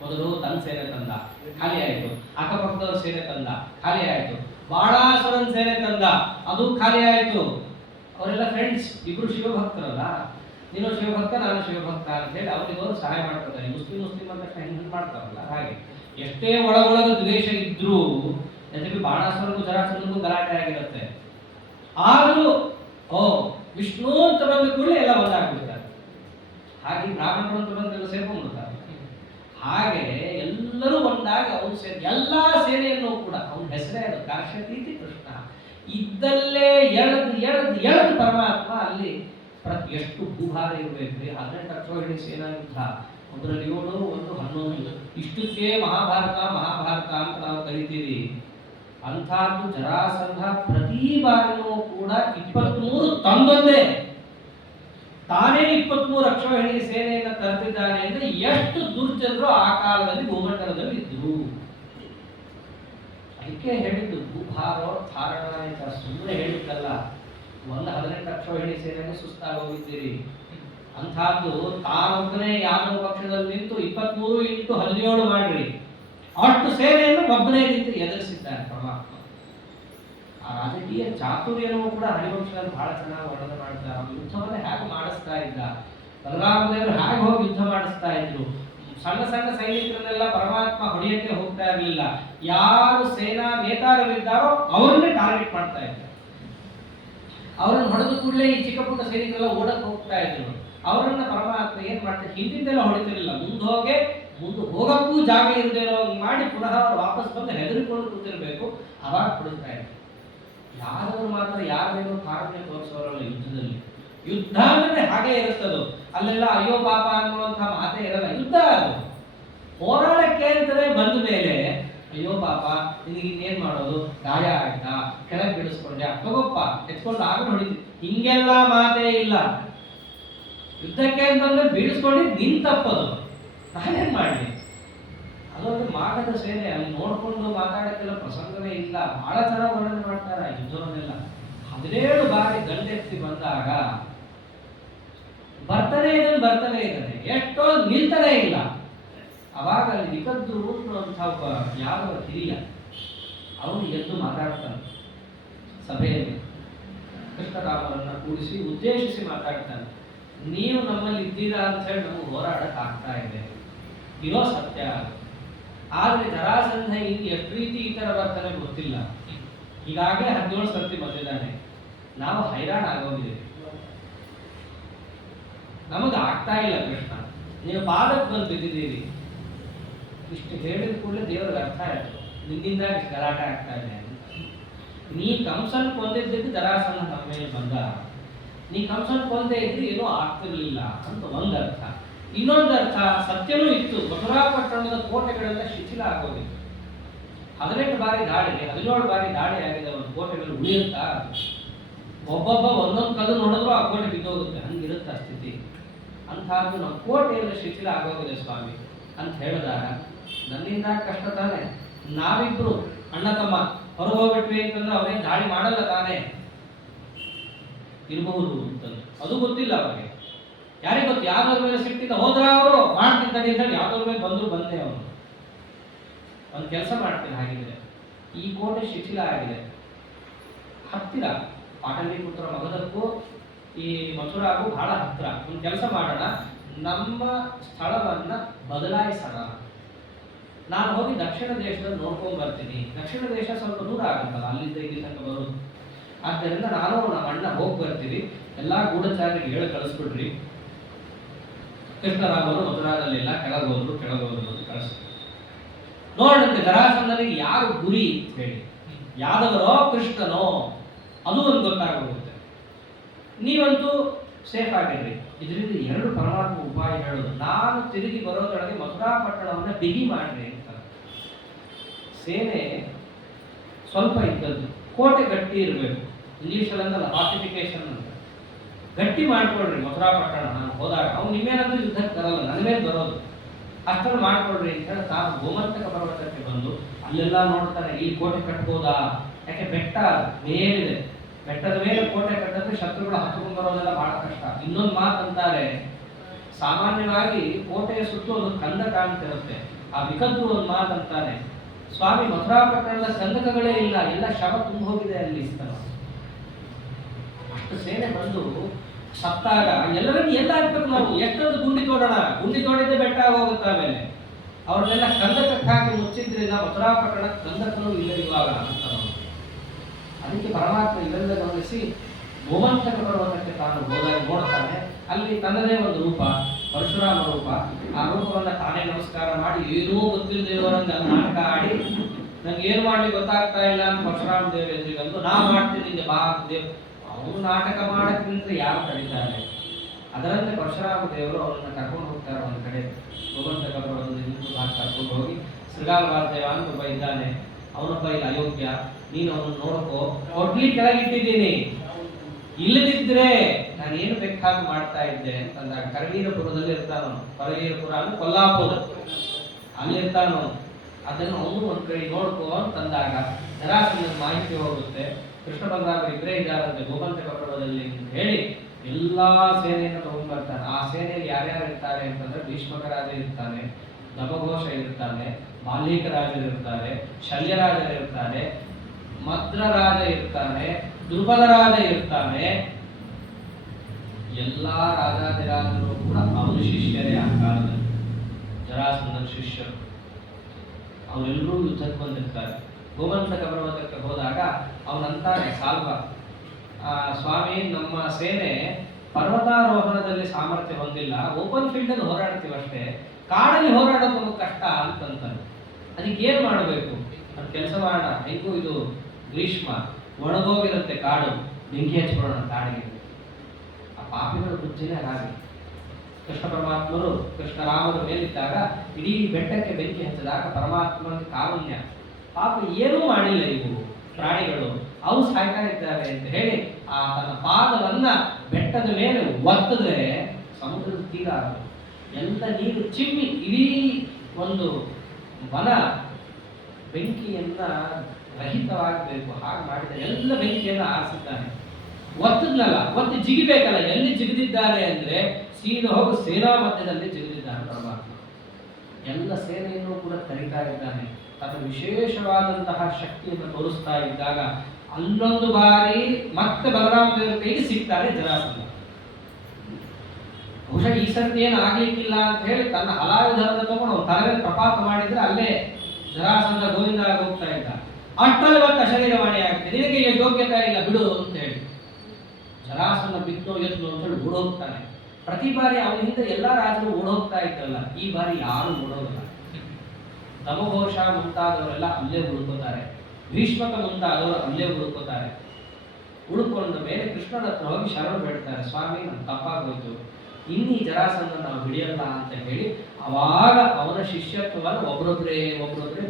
ಮೊದಲು ತನ್ನ ಸೇನೆ ತಂದ, ಖಾಲಿ ಆಯಿತು. ಅಕ್ಕಪಕ್ಕದವ್ರ ಸೇನೆ ತಂದ, ಖಾಲಿ ಆಯಿತು. ಬಾಣಾಸುರನ್ ಸೇನೆ ತಂದ, ಅದು ಖಾಲಿ ಆಯಿತು. ಅವರೆಲ್ಲ ಫ್ರೆಂಡ್ಸ್, ಇಬ್ರು ಶಿವಭಕ್ತರಲ್ಲ. ನೀನು ಶಿವಭಕ್ತ, ನಾನು ಶಿವಭಕ್ತ ಅಂತ ಹೇಳಿ ಅವರಿಗವರು ಸಹಾಯ ಮಾಡ್ತಾರೆ. ಮುಸ್ಲಿಂ ಅಂತ ಹೆಂಗೆ ಮಾಡ್ತಾರಲ್ಲ ಹಾಗೆ. ಎಷ್ಟೇ ಒಳಗೊಳಗ ದ್ವೇಷ ಇದ್ರೂ ಯದ್ಯಪಿ ಬಾಣಾಸುರನಿಗೂ ಜರಾಸಂಧನಿಗೂ ಗಲಾಟೆ ಆಗಿರುತ್ತೆ. ಆದರೂ ವಿಷ್ಣು ಅಂತ ಬಂದ ಕೂಡಲೇ ಎಲ್ಲ ಒಂದಾಗ್ಬಿಡ್ತಾರೆ. ಹಾಗೆ ಬ್ರಾಹ್ಮಣರು ಅಂತ ಬಂದೆಲ್ಲ ಸೇರ್ಕೊಂಡ್ಬಿಡ್ತಾರೆ. ಹಾಗೆ ಎಲ್ಲರೂ ಒಂದಾಗಿ ಅವನು ಎಲ್ಲಾ ಸೇನೆಯನ್ನು ಕೂಡ ಅವನ ಹೆಸರೇ ಅದು ಕಾಶ್ಯತೀತಿ ಕೃಷ್ಣ. ಇದ್ದಲ್ಲೇ ಎಳೆದು ಪರಮಾತ್ಮ ಅಲ್ಲಿ ಎಷ್ಟು ಭೂಭಾರ ಇರಬೇಕು. 18 ಅಕ್ಷೋಹಿಣಿ ಸೇನಾ ಯುದ್ಧ, ಒಂದರಲ್ಲಿ 7, 1 11. ಇಷ್ಟಕ್ಕೆ ಮಹಾಭಾರತ ಅಂತ ನಾವು ಕರಿತೀವಿ. ಅಂಥದ್ದು ಜರಾಸಂಧ ಪ್ರತಿ ಬಾರಿನೂ ಕೂಡ 23 ತಂದೊಂದೇ ತಾನೇ 23 ಅಕ್ಷೋಹಿಣಿ ಸೇನೆಯನ್ನು ತರ್ತಿದ್ದಾನೆ ಅಂದ್ರೆ ಎಷ್ಟು ದುರ್ಜನರು ಆ ಕಾಲದಲ್ಲಿ ಭೂಮಂಡಲದಲ್ಲಿ ಇದ್ರು. ಅದಕ್ಕೆ ಹೇಳಿದ್ದು ಭೂಭಾರೋ ಧಾರಣಾಯಕ, ಸುಮ್ಮನೆ ಹೇಳಿದ್ದಲ್ಲ. 18 ಅಕ್ಷೋಹಿಣಿ ಸೇನೆಯನ್ನು ಸುಸ್ತಾಗೋಗಿದ್ದೀರಿ. ಅಂಥದ್ದು ತಾನೊಬ್ಬನೇ ಯಾದವ ಪಕ್ಷದಲ್ಲಿ ನಿಂತು 23 × 17 ಮಾಡ್ರಿ, ಅಷ್ಟು ಸೇನೆಯನ್ನು ಒಬ್ಬನೇ ನಿಂತು ಎದುರಿಸಿದ್ದಾನೆ ಪರಮಾತ್ಮ. ಆ ರಾಜಕೀಯ ಚಾತುರ್ಯನೂ ಕೂಡ ಹರಿವಂಶದಲ್ಲಿ ಬಹಳ ಚೆನ್ನಾಗಿ ವರ್ಣನೆ ಮಾಡ್ತಾರೆ. ಅವ್ರು ಯುದ್ಧವನ್ನೇ ಹೇಗೆ ಮಾಡಿಸ್ತಾ ಇದ್ದ, ಬಲರಾಮದೇವರು ಹೇಗೆ ಹೋಗಿ ಯುದ್ಧ ಮಾಡಿಸ್ತಾ ಇದ್ರು. ಸಣ್ಣ ಸಣ್ಣ ಸೈನಿಕರನ್ನೆಲ್ಲ ಪರಮಾತ್ಮ ಹೊಡೆಯಕ್ಕೆ ಹೋಗ್ತಾ ಇರಲಿಲ್ಲ. ಯಾರು ಸೇನಾ ನೇತಾರರಿದ್ದಾರೋ ಅವರನ್ನೇ ಟಾರ್ಗೆಟ್ ಮಾಡ್ತಾ ಇದ್ದಾರೆ. ಅವರನ್ನು ಹೊಡೆದ ಕೂಡಲೇ ಈ ಚಿಕ್ಕ ಪುಟ್ಟ ಸೈನಿಕರೆಲ್ಲ ಓಡಕ್ಕೆ ಹೋಗ್ತಾ ಇದ್ರು. ಅವರನ್ನ ಪರಮಾತ್ಮ ಏನ್ ಮಾಡ್ತಾರೆ, ಹಿಂದಿಂದೆಲ್ಲ ಹೊಡಿತಿರಲಿಲ್ಲ, ಮುಂದೆ ಹೋಗಕ್ಕೂ ಜಾಗ ಇರದೇನೋ ಮಾಡಿ ಪುನಃ ವಾಪಸ್ ಬಂದು ಹೆದರಿಕೊಂಡು ಕೂತಿರ್ಬೇಕು. ಅವಾಗ ಹೊಡಿತಾ ಇದ್ರು. ಯಾರವರು ಮಾತ್ರ ಯಾರೇನೋ ಕಾರಣ ತೋರಿಸೋರಲ್ಲ ಯುದ್ಧದಲ್ಲಿ. ಯುದ್ಧ ಅಂದ್ರೆ ಹಾಗೆ ಇರುತ್ತದು. ಅಲ್ಲೆಲ್ಲ ಅಯ್ಯೋ ಪಾಪ ಅನ್ನುವಂಥ ಮಾತೇ ಇರಲ್ಲ. ಯುದ್ಧ ಅದು ಹೋರಾಡಕ್ಕೆ ಅಂತಾನೆ ಬಂದ ಮೇಲೆ ಅಯ್ಯೋ ಪಾಪ ನಿನಗೆ ಇನ್ನೇನ್ ಮಾಡೋದು, ಗಾಯ ಆಯ್ತಾ, ಕೆಳಗೆ ಬಿಡಿಸ್ಕೊಂಡೆ, ತಗೋಪ್ಪ ಎತ್ಕೊಂಡು ಆಗ ಹೊಡಿತಿ, ಹಿಂಗೆಲ್ಲ ಮಾತೇ ಇಲ್ಲ. ಯುದ್ಧಕ್ಕೆ ಅಂತಂದ್ರೆ ಬೀಳಿಸ್ಕೊಂಡು ನಿನ್ ತಪ್ಪದು, ನಾನೇನ್ ಮಾಡಲಿ. ಅದೊಂದು ಮಾಗದ ಸೇನೆ, ಅಲ್ಲಿ ನೋಡ್ಕೊಂಡು ಮಾತಾಡಕ್ಕೆಲ್ಲ ಪ್ರಸಂಗವೇ ಇಲ್ಲ. ಬಹಳ ಚೆನ್ನಾಗಿ ವರ್ಣನೆ ಮಾಡ್ತಾರೆ ಯುದ್ಧವನ್ನೆಲ್ಲ. 17 ಬಾರಿ ದಂಡೆತ್ತಿ ಬಂದಾಗ ಬರ್ತಾನೆ ಇದ್ದಾನೆ, ಎಷ್ಟೋ ನಿಲ್ತಾನೆ ಇಲ್ಲ. ಅವಾಗ ಅಲ್ಲಿ ವಿಕದ್ದು ಅಂತ ಒಬ್ಬ ಯಾದವ ಹಿರಿಯ, ಅವನು ಎದ್ದು ಮಾತಾಡ್ತಾನೆ ಸಭೆಯಲ್ಲಿ. ಕೃಷ್ಣರಾಮರನ್ನ ಕೂಡಿಸಿ ಉದ್ದೇಶಿಸಿ ಮಾತಾಡ್ತಾನೆ. ನೀವು ನಮ್ಮಲ್ಲಿ ಇದ್ದೀರಾ ಅಂತ ಹೇಳಿ ನಮಗೆ ಹೋರಾಡಕ್ ಆಗ್ತಾ ಇದೆ, ಇರೋ ಸತ್ಯ. ಆದ್ರೆ ಜರಾಸಂಧ ಇನ್ನು ಎಷ್ಟು ರೀತಿ ಈ ತರ ಬರ್ತಾನೆ ಗೊತ್ತಿಲ್ಲ. ಈಗಾಗಲೇ 17 ಸರ್ತಿ ಬಂದಿದ್ದಾನೆ. ನಾವು ಹೈರಾಣ ಆಗೋಗಿದೆ, ನಮಗೆ ಆಗ್ತಾ ಇಲ್ಲ ಕೃಷ್ಣ, ನೀವು ಪಾದಕ್ಕೆ ಬಂದು ಬಿದ್ದಿದ್ದೀರಿ. ಇಷ್ಟು ಹೇಳಿದ ಕೂಡಲೇ ದೇವರಿಗೆ ಅರ್ಥ ಆಯ್ತು, ನಿನ್ನಿಂದ ಇಷ್ಟು ಗಲಾಟೆ ಆಗ್ತಾ ಇದೆ. ನೀ ಕಂಸನ್ ಕೊಂದಿದ್ದಕ್ಕೆ ಜರಾಸಂಧ ನಮ್ಮ ಮೇಲೆ ಬಂದ, ನೀ ಕಂಸನ್ ಕೊಂದೇ ಇದ್ರೆ ಏನೂ ಆಗ್ತಿರ್ಲಿಲ್ಲ ಅಂತ ಒಂದು ಅರ್ಥ. ಇನ್ನೊಂದು ಅರ್ಥ ಸತ್ಯನೂ ಇತ್ತು, ಮಥುರಾಪಟ್ಟಣದ ಕೋಟೆಗಳೆಲ್ಲ ಶಿಥಿಲ ಆಗೋಗಿತ್ತು. 18 ಬಾರಿ ದಾಳಿ, 17 ಬಾರಿ ದಾಳಿ ಆಗಿದೆ. ಒಂದು ಕೋಟೆಗಳು ಉಳಿಯುತ್ತಾ, ಒಬ್ಬೊಬ್ಬ ಒಂದೊಂದು ಕಲ್ಲು ನೋಡಿದ್ರು ಆ ಕೋಟೆ ಬಿದ್ದೋಗುತ್ತೆ, ಹಂಗಿರುತ್ತೆ ಆ ಸ್ಥಿತಿ. ಅಂಥದ್ದು ನಮ್ಮ ಕೋಟೆಯೆಲ್ಲ ಶಿಥಿಲ ಆಗೋಗಿದೆ ಸ್ವಾಮಿ ಅಂತ ಹೇಳಿದಾಗ, ನನ್ನಿಂದ ಕಷ್ಟ ತಾನೆ, ನಾವಿಬ್ರು ಅಣ್ಣ ತಮ್ಮ ಹೊರಗೆ ಹೋಗ್ಬಿಟ್ವಿ ಅಂತಂದ್ರೆ ಅವನೇ ದಾಳಿ ಮಾಡಲ್ಲ ತಾನೆ, ಇರಬಹುದು ಅಂತಂದ್ರೆ ಅದು ಗೊತ್ತಿಲ್ಲ ಅವರಿಗೆ. ಯಾರಿಗೆ ಗೊತ್ತು ಯಾವ್ದ್ರ ಮೇಲೆ ಸಿಟ್ಟಿಂದ ಹೋದ್ರ ಅವರು ಮಾಡ್ತಿದ್ದಾರೆ ಅಂತ ಹೇಳಿ ಯಾವ್ದ್ರ ಮೇಲೆ ಬಂದ್ರು ಬಂದೆ ಅವರು ಒಂದು ಕೆಲಸ ಮಾಡ್ತೀನಿ. ಹಾಗಿದ್ರೆ ಈ ಕೋಟೆ ಶಿಥಿಲ ಆಗಿದೆ, ಹತ್ತಿರ ಪಾಟಲಿಪುತ್ರ ಮಗದಕ್ಕೂ ಈ ಮಥುರಾಗೂ ಬಹಳ ಹತ್ತಿರ. ಒಂದು ಕೆಲಸ ಮಾಡೋಣ, ನಮ್ಮ ಸ್ಥಳವನ್ನ ಬದಲಾಯಿಸೋಣ. ನಾನು ಹೋಗಿ ದಕ್ಷಿಣ ದೇಶದಲ್ಲಿ ನೋಡ್ಕೊಂಡ್ ಬರ್ತೀನಿ. ದಕ್ಷಿಣ ದೇಶ ಸ್ವಲ್ಪ ದೂರ ಆಗುತ್ತಲ್ಲ ಅಲ್ಲಿಂದ ಇಲ್ಲಿ ತನಕ ಬರೋದು. ಆದ್ದರಿಂದ ನಾನು ನಮ್ಮ ಅಣ್ಣ ಹೋಗಿ ಬರ್ತೀವಿ. ಎಲ್ಲಾ ಗೂಢಚಾರಿಗೆ ಹೇಳಿ ಕಳಿಸ್ಬಿಡ್ರಿ. ಕೃಷ್ಣರಾಮರು ಮಥುರಾದಲ್ಲಿಲ್ಲ, ಕೆಳಗೋದ್ರು ಅಂತ ಕಳಿಸ್ತಾರೆ. ನೋಡಂತೆ ಜರಾಸಂಧನಿಗೆ ಯಾರು ಗುರಿ ಅಂತ ಹೇಳಿ, ಯಾದವರೋ ಕೃಷ್ಣನೋ ಅದು ಒಂದು ಗೊತ್ತಾಗೋಗುತ್ತೆ. ನೀವಂತೂ ಸೇಫ್ ಆಗಿರ್ರಿ. ಇದರಿಂದ ಎರಡು ಪರಮಾತ್ಮ ಉಪಾಯ ಹೇಳೋದು. ನಾನು ತಿರುಗಿ ಬರೋದೊಳಗೆ ಮಥುರಾ ಪಟ್ಟಣವನ್ನ ಬಿಗಿ ಮಾಡ್ರಿ ಅಂತ. ಸೇನೆ ಸ್ವಲ್ಪ ಇದ್ದದ್ದು, ಕೋಟೆ ಗಟ್ಟಿ ಇರಬೇಕು. ಇಂಗ್ಲಿಷಲ್ಲಂದಲ್ಲ, ಫಾರ್ಟಿಫಿಕೇಶನ್ ಅಂತ. ಗಟ್ಟಿ ಮಾಡ್ಕೊಳ್ರಿ ಮಥುರಾ ಪಟ್ಟಣ. ನಾನು ಹೋದಾಗ ಅವ್ನು ನಿಮ್ಮೇನಾದ್ರೂ ಯುದ್ಧಕ್ಕೆ ಬರಲ್ಲ, ನನ್ನ ಮೇಲೆ ಬರೋದು. ಅಷ್ಟನ್ನು ಮಾಡ್ಕೊಳ್ರಿ ಅಂತ ಹೇಳಿ ತಾನು ಗೋಮಂತಕ ಪರ್ವತಕ್ಕೆ ಬಂದು ಅಲ್ಲೆಲ್ಲ ನೋಡ್ತಾನೆ, ಈ ಕೋಟೆ ಕಟ್ಬೋದಾ? ಯಾಕೆ ಬೆಟ್ಟ ಮೇಲಿದೆ, ಬೆಟ್ಟದ ಮೇಲೆ ಕೋಟೆ ಕಟ್ಟಿದ್ರೆ ಶತ್ರುಗಳು ಹತ್ಕೊಂಡು ಬರೋದೆಲ್ಲ ಬಹಳ ಕಷ್ಟ. ಇನ್ನೊಂದು ಮಾತಂತಾರೆ, ಸಾಮಾನ್ಯವಾಗಿ ಕೋಟೆಯ ಸುತ್ತ ಒಂದು ಕಂದಕ ಅಂತಿರುತ್ತೆ. ಆ ವಿಕದ್ದು ಒಂದು ಮಾತಂತಾನೆ, ಸ್ವಾಮಿ ಮಥುರಾ ಪಟ್ಟಣದ ಕಂದಕಗಳೇ ಇಲ್ಲ, ಎಲ್ಲ ಶವ ತುಂಬ ಹೋಗಿದೆ ಅಲ್ಲಿ. ಅಷ್ಟು ಸೇನೆ ಬಂದು ಸತ್ತಾಗ ಎಲ್ಲರನ್ನು ಎಲ್ಲ ಹಾಕ್ಬೇಕು ನಾವು. ಎಷ್ಟೊಂದು ಗುಂಡಿ ತೋಡೋಣ, ಗುಂಡಿ ತೋಡಿದ್ರೆ ಬೆಟ್ಟ ಹೋಗುತ್ತೆ. ಆಮೇಲೆ ಅವ್ರನ್ನೆಲ್ಲ ಕಂದಕಕ್ಕೆ ಹಾಕಿ ಮುಚ್ಚಿದ್ರಿಂದ ಮಥುರಾ ಪಟ್ಟಣ ಕಂದಕರು ಇಲ್ಲ ಇವಾಗ ಅಂತ. ಅದಕ್ಕೆ ಪರಮಾತ್ಮ ಇವೆಲ್ಲ ಗಮನಿಸಿ ಗೋಮಂತಕ ಪರ್ವತಕ್ಕೆ ತಾನು ಹೋದಾಗ ನೋಡ್ತಾನೆ. ಅಲ್ಲಿ ತನ್ನದೇ ಒಂದು ರೂಪ, ಪರಶುರಾಮ ರೂಪ. ಆ ರೂಪವನ್ನ ತಾನೇ ನಮಸ್ಕಾರ ಮಾಡಿ ಏನೂ ಗೊತ್ತಿಲ್ಲದಿರುವವರಂಗೆ ನಾಟಕ ಆಡಿ, ನಂಗೆ ಏನು ಮಾಡಿ ಗೊತ್ತಾಗ್ತಾ ಇಲ್ಲ ಅಂತ ಪರಶುರಾಮ ದೇವ ಎದುರಿಗಂದು ನಾ ಮಾಡ್ತೀನಿ ಬಾ ದೇವ್. ಅವರು ನಾಟಕ ಮಾಡಕ್ ನಿಂತ್ರೆ ಯಾರು ಕರೀತಾರೆ? ಅದರಂತೆ ಪರಶುರಾಮ ದೇವರು ಅವರನ್ನ ಕರ್ಕೊಂಡು ಹೋಗ್ತಾರೆ ಒಂದು ಕಡೆ. ಗೋಮಂತಕ ಪರ್ವತದಿಂದ ಕರ್ಕೊಂಡು ಹೋಗಿ ಶ್ರೀಗಾಲವಾದೇವ ಅಂತ ಒಬ್ಬ ಇದ್ದಾನೆ, ಅವನೊಬ್ಬ ಇಲ್ಲ ಅಯೋಗ್ಯ, ನೀನು ಅವನು ನೋಡ್ಕೋ, ಕೊಡ್ಲಿ ಕೆಳಗಿಟ್ಟಿದ್ದೀನಿ, ಇಲ್ಲದಿದ್ರೆ ನಾನು ಏನು ಬೇಕಾದ್ರೂ ಮಾಡ್ತಾ ಇದ್ದೆ ಅಂತಂದಾಗ ಕರವೀರಪುರದಲ್ಲಿ ಇರ್ತಾನ. ಕರವೀರಪುರ ಅಂದ್ರೆ ಕೊಲ್ಲಾಪುರ, ಅಲ್ಲಿ ಇರ್ತಾನ. ಅದನ್ನು ಅವನು ಒಂದ್ ಕಡೆ ನೋಡ್ಕೋ ಅಂತಂದಾಗ ಜರಾಸಂಧನ ಮಾಹಿತಿ ಹೋಗುತ್ತೆ. ಕೃಷ್ಣ ಬಲರಾಮರು ಇಬ್ಬರೇ ಇದ್ದಾರಂತೆ ಗೋಮಂತಕ ಪರ್ವತದಲ್ಲಿ ಅಂತ ಹೇಳಿ ಎಲ್ಲಾ ಸೇನೆಯನ್ನು ತಗೊಂಡ್ ಬರ್ತಾನೆ. ಆ ಸೇನೆಯಲ್ಲಿ ಯಾರ್ಯಾರು ಇರ್ತಾರೆ ಅಂತಂದ್ರೆ ಭೀಷ್ಮಕ ರಾಜ ಇರ್ತಾನೆ, ದಮಘೋಷ ಇರ್ತಾನೆ, ಮಾಲೀಕ ರಾಜರು ಇರ್ತಾರೆ, ಶಲ್ಯರಾಜರು ಇರ್ತಾರೆ, ಮದ್ರರಾಜ ಇರ್ತಾನೆ, ದುರ್ಬಲ ರಾಜ ಇರ್ತಾನೆ. ಎಲ್ಲಾ ರಾಜಾದಿರಾಜರು ಕೂಡ ಅವನ ಶಿಷ್ಯರೇ. ಆ ಕಾಲದಲ್ಲಿ ಜರಾಸಂಧನ ಶಿಷ್ಯರು ಅವರೆಲ್ಲರೂ ಯುದ್ಧಕ್ಕೆ ಬಂದಿರ್ತಾರೆ. ಗೋಮಂತಕ ಪರ್ವತಕ್ಕೆ ಹೋದಾಗ ಅವನಂತಾನೆ ಸಾಲ್ವ, ಸ್ವಾಮಿ ನಮ್ಮ ಸೇನೆ ಪರ್ವತಾರೋಹಣದಲ್ಲಿ ಸಾಮರ್ಥ್ಯ ಹೊಂದಿಲ್ಲ, ಓಪನ್ ಫೀಲ್ಡ್ ಅಲ್ಲಿ ಹೋರಾಡ್ತೀವಷ್ಟೇ, ಕಾಡಲ್ಲಿ ಹೋರಾಡೋದು ನಮಗೆ ಕಷ್ಟ ಅಂತಂತಾನೆ. ಅದಕ್ಕೆ ಏನ್ ಮಾಡಬೇಕು ಅಂತ ಕೆಲಸ ಮಾಡೋಣ. ಹೆಂಗೂ ಇದು ಗ್ರೀಷ್ಮ ಒಣಗೋಗಿರುತ್ತೆ ಕಾಡು, ಬೆಂಕಿ ಹಚ್ಕೊಳ್ಳೋಣ ಕಾಡಿಗೆ. ಆ ಪಾಪಿಗಳ ಬುದ್ಧಿನೇ ಹಾಗೆ. ಕೃಷ್ಣ ಪರಮಾತ್ಮರು ಕೃಷ್ಣರಾಮರ ಮೇಲಿದ್ದಾಗ ಇಡೀ ಬೆಟ್ಟಕ್ಕೆ ಬೆಂಕಿ ಹಚ್ಚಿದಾಗ ಪರಮಾತ್ಮನ ಕಾರುಣ್ಯ, ಪಾಪ ಏನೂ ಮಾಡಿಲ್ಲ ಇವು ಪ್ರಾಣಿಗಳು, ಅವು ಸಾಯ್ತಾ ಇದ್ದಾರೆ ಅಂತ ಹೇಳಿ ಆ ತನ್ನ ಪಾದವನ್ನ ಬೆಟ್ಟದ ಮೇಲೆ ಒತ್ತಿದ್ರೆ ಸಮುದ್ರದ ತೀರ ಎಲ್ಲ ನೀರು ಚಿಮ್ಮಿ ಇಡೀ ಒಂದು ವನ ಬೆಂಕಿಯನ್ನ ರಹಿತವಾಗಬೇಕು. ಹಾಗೆ ಮಾಡಿದ ಎಲ್ಲ ಬೆಂಕಿಯನ್ನು ಆರಿಸಿದ್ದಾನೆ. ಒತ್ತದ್ನಲ್ಲ, ಒತ್ತಿ ಜಿಗಿಬೇಕಲ್ಲ. ಎಲ್ಲಿ ಜಿಗಿದಿದ್ದಾನೆ ಅಂದ್ರೆ ಸೀದಾ ಹೋಗಿ ಸೇನಾ ಮಧ್ಯದಲ್ಲಿ ಜಿಗಿದಿದ್ದಾನೆ ಪರಮಾತ್ಮ. ಎಲ್ಲ ಸೇನೆಯನ್ನು ಕೂಡ ಕರೀತಾ ಇದ್ದಾನೆ. ತನ್ನ ವಿಶೇಷವಾದಂತಹ ಶಕ್ತಿಯನ್ನು ತೋರಿಸ್ತಾ ಇದ್ದಾಗ ಅಲ್ಲೊಂದು ಬಾರಿ ಮತ್ತೆ ಬಲರಾಮ ದೇವರ ಕೈಗೆ ಸಿಗ್ತಾರೆ ಜರಾಸಂಧ. ಬಹುಶಃ ಈ ಸರ್ತಿ ಏನು ಆಗ್ಲಿಕ್ಕಿಲ್ಲ ಅಂತ ಹೇಳಿ ತನ್ನ ಹಲಾಯುಧವನ್ನು ತಗೊಂಡು ತಲೆಗೆ ಪ್ರಪಾತ ಮಾಡಿದ್ರೆ ಅಲ್ಲೇ ಜರಾಸಂಧ ಗೋವಿಂದ ಹೋಗ್ತಾ ಇದ್ದ. ಅಷ್ಟರಲ್ಲಿ ಮತ್ತೆ ಅಶರೀರವಾಣಿ ಆಗುತ್ತೆ, ನಿನಗೆ ಯೋಗ್ಯತೆ ಇಲ್ಲ ಬಿಡು ಅಂತ ಹೇಳಿ ಜರಾಸಂಧ ಬಿತ್ತು ಎತ್ತು ಅಂತ ಹೇಳಿ ಓಡೋಗ್ತಾನೆ. ಪ್ರತಿ ಬಾರಿ ಅವನ ಹಿಂದೆ ಎಲ್ಲಾ ರಾಜರು ಓಡೋಗ್ತಾ ಇದ್ದಲ್ಲ, ಈ ಬಾರಿ ಯಾರು ಓಡೋಗಲ್ಲ. ದಮಘೋಷ ಮುಂತಾದವರೆಲ್ಲ ಅಲ್ಲೇ ಉಳ್ಕೋತಾರೆ, ಭೀಷ್ಮಕ ಮುಂತಾದವರು ಅಲ್ಲೇ ಉಳ್ಕೋತಾರೆ. ಉಳ್ಕೊಂಡ ಮೇಲೆ ಕೃಷ್ಣನ ಹತ್ರ ಹೋಗಿ ಶರಣ ಬೇಡ್ತಾರೆ, ಸ್ವಾಮಿ ನಮ್ಗೆ ತಪ್ಪಾಗೋಯ್ತು, ಇನ್ನೀ ಜರಾಸಂಧ ನಾವು ಹಿಡಿಯಲ್ಲ ಅಂತ ಹೇಳಿ ಅವಾಗ ಅವನ ಶಿಷ್ಯತ್ವವನ್ನು ಒಬ್ಬರೊಬ್ಬರೇ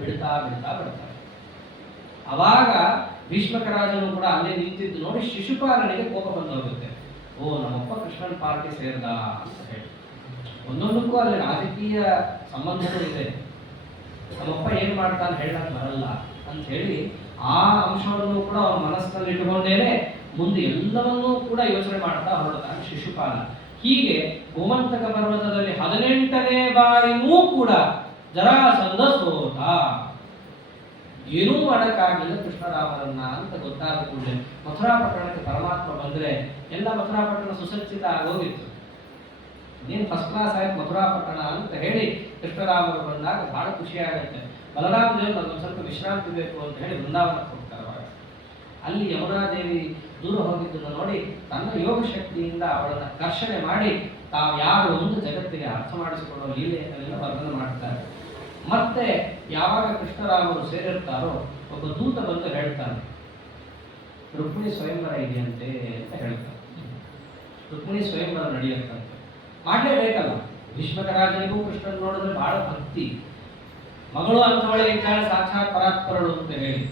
ಬಿಡ್ತಾ ಬರ್ತಾರೆ. ಅವಾಗ ಭೀಷ್ಮಕ ರಾಜನು ಕೂಡ ಅಲ್ಲೇ ನಿಂತಿದ್ದು ನೋಡಿ ಶಿಶುಪಾಲನಿಗೆ ಕೋಪ ಬಂದು ಹೋಗುತ್ತೆ. ಓ ನಮ್ಮಪ್ಪ ಕೃಷ್ಣನ ಪಾರ್ಟಿ ಸೇರ್ದ ಅಂತ ಹೇಳಿ. ಒಂದೊಂದಕ್ಕೂ ಅಲ್ಲಿ ರಾಜಕೀಯ ಸಂಬಂಧನೂ ಇದೆ. ನಮ್ಮಪ್ಪ ಏನ್ ಮಾಡ್ತಾನೆ ಹೇಳಕ್ ಬರಲ್ಲ ಅಂತ ಹೇಳಿ ಆ ಅಂಶವನ್ನು ಕೂಡ ಅವನ ಮನಸ್ಸಿನಲ್ಲಿ ಇಟ್ಟುಕೊಂಡೇನೆ ಮುಂದೆ ಎಲ್ಲವನ್ನೂ ಕೂಡ ಯೋಚನೆ ಮಾಡ್ತಾ ಹೊರಡ್ತಾನೆ ಶಿಶುಪಾಲ. ಹೀಗೆ ಗೋಮಂತಕ ಪರ್ವತದಲ್ಲಿ 18ನೇ ಬಾರಿನೂ ಕೂಡ ಜರಾಸಂಧ ಸೋತ. ಏನೂ ಮಾಡಕ್ಕಾಗಲಿಲ್ಲ ಕೃಷ್ಣರಾಮರನ್ನ ಅಂತ ಗೊತ್ತಾದ ಕೂಡಲೇ ಮಥುರಾ ಪಟ್ಟಣಕ್ಕೆ ಪರಮಾತ್ಮ ಬಂದ್ರೆ ಎಲ್ಲ ಮಥುರಾ ಪಟ್ಟಣ ಸುಸಜ್ಜಿತ ಆಗೋಗಿತ್ತು. ನೀನು ಫಸ್ಟ್ ಕ್ಲಾಸ್ ಆಯ್ತು ಮಥುರಾ ಪಟ್ಟಣ ಅಂತ ಹೇಳಿ ಕೃಷ್ಣರಾಮರು ಬಂದಾಗ ಬಹಳ ಖುಷಿ ಆಗುತ್ತೆ. ಬಲರಾಮ ದೇವರು ನಮ್ಗೆ ಸ್ವಲ್ಪ ವಿಶ್ರಾಂತಿ ಬೇಕು ಅಂತ ಹೇಳಿ ಬೃಂದಾವನಕ್ಕೆ ಹೋಗ್ತಾರೆ. ಅವಾಗ ಅಲ್ಲಿ ಯಮುನಾದೇವಿ ದೂರ ಹೋಗಿದ್ದನ್ನು ನೋಡಿ ತನ್ನ ಯೋಗ ಶಕ್ತಿಯಿಂದ ಅವಳನ್ನು ಕರ್ಷಣೆ ಮಾಡಿ ತಾವು ಯಾರು ಒಂದು ಜಗತ್ತಿಗೆ ಅರ್ಥ ಮಾಡಿಸಿಕೊಳ್ಳುವ ಲೀಲೆಯನ್ನೆಲ್ಲ ವರ್ಣನೆ ಮಾಡ್ತಾರೆ. ಮತ್ತೆ ಯಾವಾಗ ಕೃಷ್ಣರಾಮರು ಸೇರಿರ್ತಾರೋ ಒಬ್ಬ ದೂತ ಬಂದು ಹೇಳ್ತಾನೆ, ರುಕ್ಮಿಣಿ ಸ್ವಯಂವರ ಇದೆಯಂತೆ ಅಂತ ಹೇಳ್ತಾನೆ. ರುಕ್ಮಿಣಿ ಸ್ವಯಂವರ ನಡೆಯುತ್ತಂತೆ, ಮಾಡಲೇಬೇಕಲ್ಲ. ಭೀಷ್ಮಕ ರಾಜನಿಗೂ ಕೃಷ್ಣನ್ ನೋಡಿದ್ರೆ ಬಹಳ ಭಕ್ತಿ. ಮಗಳು ಅಂತವಳೆ ಇದ್ದಾಳೆ, ಸಾಕ್ಷಾತ್ ಪರಾತ್ಪರಳು ಅಂತ ಹೇಳಿ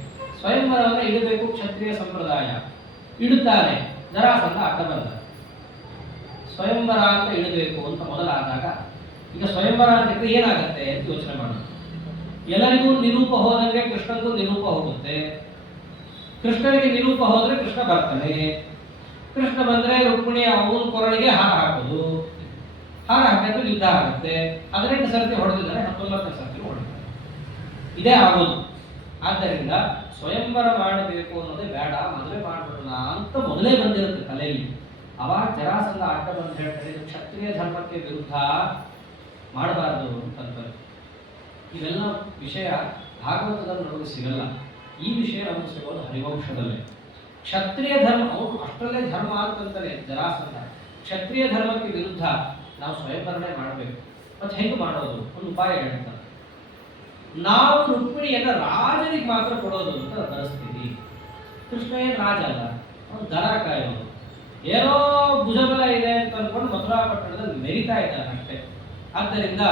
ಸ್ವಯಂವರವನ್ನು ಇಡಬೇಕು, ಕ್ಷತ್ರಿಯ ಸಂಪ್ರದಾಯ. ಇಡುತ್ತಾನೆ. ಜರಾಸಂಧ ಅಡ್ಡ ಬಂದ. ಸ್ವಯಂವರ ಅಂತ ಇಡಬೇಕು ಅಂತ ಮೊದಲಾದಾಗ ಈಗ ಸ್ವಯಂವರ ಅಂತ ಏನಾಗತ್ತೆ ಅಂತ ಯೋಚನೆ ಮಾಡೋದು. ಎಲ್ಲರಿಗೂ ನಿರೂಪ ಹೋದಂಗೆ ಕೃಷ್ಣನಿಗೂ ನಿರೂಪ ಹೋಗುತ್ತೆ. ಕೃಷ್ಣನಿಗೆ ನಿರೂಪ ಹೋದ್ರೆ ಕೃಷ್ಣ ಬರ್ತಾನೆ. ಕೃಷ್ಣ ಬಂದ್ರೆ ರುಕ್ಮಿಣಿ ಅವನ ಕೊರಳಿಗೆ ಹಾರ ಹಾಕೋದು. ಹಾರ ಹಾಕಿದ್ರೆ ಯುದ್ಧ ಆಗುತ್ತೆ. 18 ಸರ್ತಿ ಹೊಡೆದಿದ್ದಾರೆ, 19ನೇ ಸರ್ತಿ ಹೊಡೆದಿದ್ದಾರೆ. ಇದೇ ಆಗೋದು. ಆದ್ದರಿಂದ ಸ್ವಯಂವರ ಮಾಡಬೇಕು ಅನ್ನೋದೇ ಬೇಡ, ಮದುವೆ ಮಾಡ್ಬಿಡೋಣ ಅಂತ ಮೊದಲೇ ಬಂದಿರುತ್ತೆ ತಲೆಯಲ್ಲಿ. ಅವಾಗ ಜರಾಸಂಧ ಅಡ್ಡ ಬಂದು ಹೇಳ್ತಾರೆ, ಇದು ಕ್ಷತ್ರಿಯ ಧರ್ಮಕ್ಕೆ ವಿರುದ್ಧ, ಮಾಡಬಾರದು ಅಂತಂತಾರೆ. ಇವೆಲ್ಲ ವಿಷಯ ಭಾಗವತದಲ್ಲಿ ನಮಗೆ ಸಿಗಲ್ಲ. ಈ ವಿಷಯ ನಮಗೆ ಸಿಗೋದು ಹರಿವಂಶದಲ್ಲಿ. ಕ್ಷತ್ರಿಯ ಧರ್ಮ, ಅವನು ಅಷ್ಟರಲ್ಲೇ ಧರ್ಮ ಅಂತಂತಾನೆ ಜರಾಸಂಧ. ಕ್ಷತ್ರಿಯ ಧರ್ಮಕ್ಕೆ ವಿರುದ್ಧ ನಾವು ಸ್ವಯಂವರಣೆ ಮಾಡಬೇಕು. ಮತ್ತೆ ಹೆಂಗೆ ಮಾಡೋದು? ಒಂದು ಉಪಾಯ ಹೇಳ್ತಾರೆ. ನಾವು ರುಕ್ಮಿಣಿಯನ್ನ ರಾಜನಿಗೆ ಮಾತ್ರ ಕೊಡೋದು ಅಂತ ಪರಿಸ್ಥಿತಿ. ಕೃಷ್ಣ ಏನು ರಾಜ ಅಲ್ಲ, ಅವನು ದನ ಕಾಯೋದು. ಏನೋ ಭುಜಬಲ ಇದೆ ಅಂತ ಅನ್ಕೊಂಡು ಮಥುರಾ ಪಟ್ಟಣದಲ್ಲಿ ಮೆರಿತಾ ಇದ್ದಾನೆ ಅಷ್ಟೇ. ಆದ್ದರಿಂದ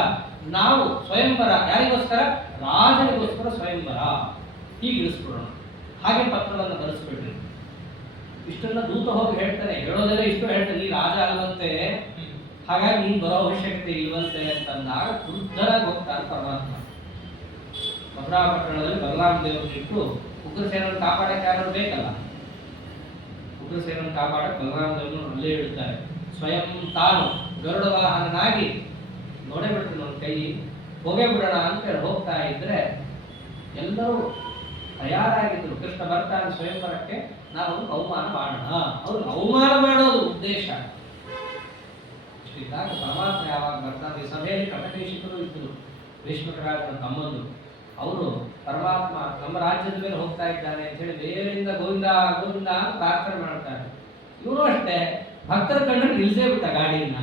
ನಾವು ಸ್ವಯಂವರ ಯಾರಿಗೋಸ್ಕರ? ರಾಜನಿಗೋಸ್ಕರ ಸ್ವಯಂವರ ಹೀಗೆ ಇಳಿಸ್ಕೊಡೋಣ. ಹಾಗೆ ಪತ್ರವನ್ನು ಬರೆಸ್ಬಿಡ್ರಿ. ಇಷ್ಟೆಲ್ಲ ದೂತ ಹೋಗಿ ಹೇಳ್ತಾನೆ, ಹೇಳೋದೆಲ್ಲ ಇಷ್ಟು ಹೇಳ್ತಾನೆ, ಈ ರಾಜ ಅಲ್ಲಂತೆ, ಹಾಗಾಗಿ ನೀನು ಬರೋ ಅವಶ್ಯಕತೆ ಇಲ್ವಂತೆ ಅಂತಂದಾಗ ಕ್ರುದ್ಧರಾಗಿ ಹೋಗ್ತಾನೆ ಪರಮಾತ್ಮ. ಮಥುರಾ ಪಟ್ಟಣದಲ್ಲಿ ಬಲರಾಮ ದೇವರು ಇಟ್ಟು ಉಗ್ರಸೇನನ್ನು ಕಾಪಾಡಕ್ಕೆ ಯಾರು ಬೇಕಲ್ಲ, ಉಗ್ರಸೇನನ್ನು ಕಾಪಾಡಕ್ಕೆ ಬಲರಾಮ ದೇವರನ್ನು ಅಲ್ಲೇ ಇಡುತ್ತಾರೆ. ಸ್ವಯಂ ತಾನು ಗರುಡ ವಾಹನನಾಗಿ ನೋಡೇ ಬಿಡ್ತೀನಿ ನನ್ನ ಕೈ ಹೋಗೇ ಬಿಡೋಣ ಅಂತ ಹೋಗ್ತಾ ಇದ್ರೆ ಎಲ್ಲರೂ ತಯಾರಾಗಿದ್ರು. ಕೃಷ್ಣ ಬರ್ತಾನೆ ಸ್ವಯಂವರಕ್ಕೆ, ನಾವು ಅವಮಾನ ಮಾಡೋಣ. ಅವ್ರು ಅವಮಾನ ಮಾಡೋದು ಉದ್ದೇಶ. ಇಷ್ಟಿದ್ದಾಗ ಪರಮಾತ್ಮ ಯಾವಾಗ ಬರ್ತಾನೆ, ಸಭೆಯಲ್ಲಿ ಕಟಕೇಶಿಕರು ಇದ್ದರು, ಭೀಷ್ಮಕರಾಜನ ತಮ್ಮಂದು. ಅವರು ಪರಮಾತ್ಮ ನಮ್ಮ ರಾಜ್ಯದ ಮೇಲೆ ಹೋಗ್ತಾ ಇದ್ದಾನೆ ಅಂತ ಹೇಳಿ ಬೇರೆಯಿಂದ ಗೋವಿಂದ ಗೋವಿಂದ ಅಂತ ಪ್ರಾರ್ಥನೆ ಮಾಡ್ತಾರೆ. ಇವರು ಅಷ್ಟೇ ಭಕ್ತರ ಕಂಡ್ರೆ ನಿಲ್ಸೇ ಬಿಟ್ಟ ಗಾಡಿಯನ್ನ.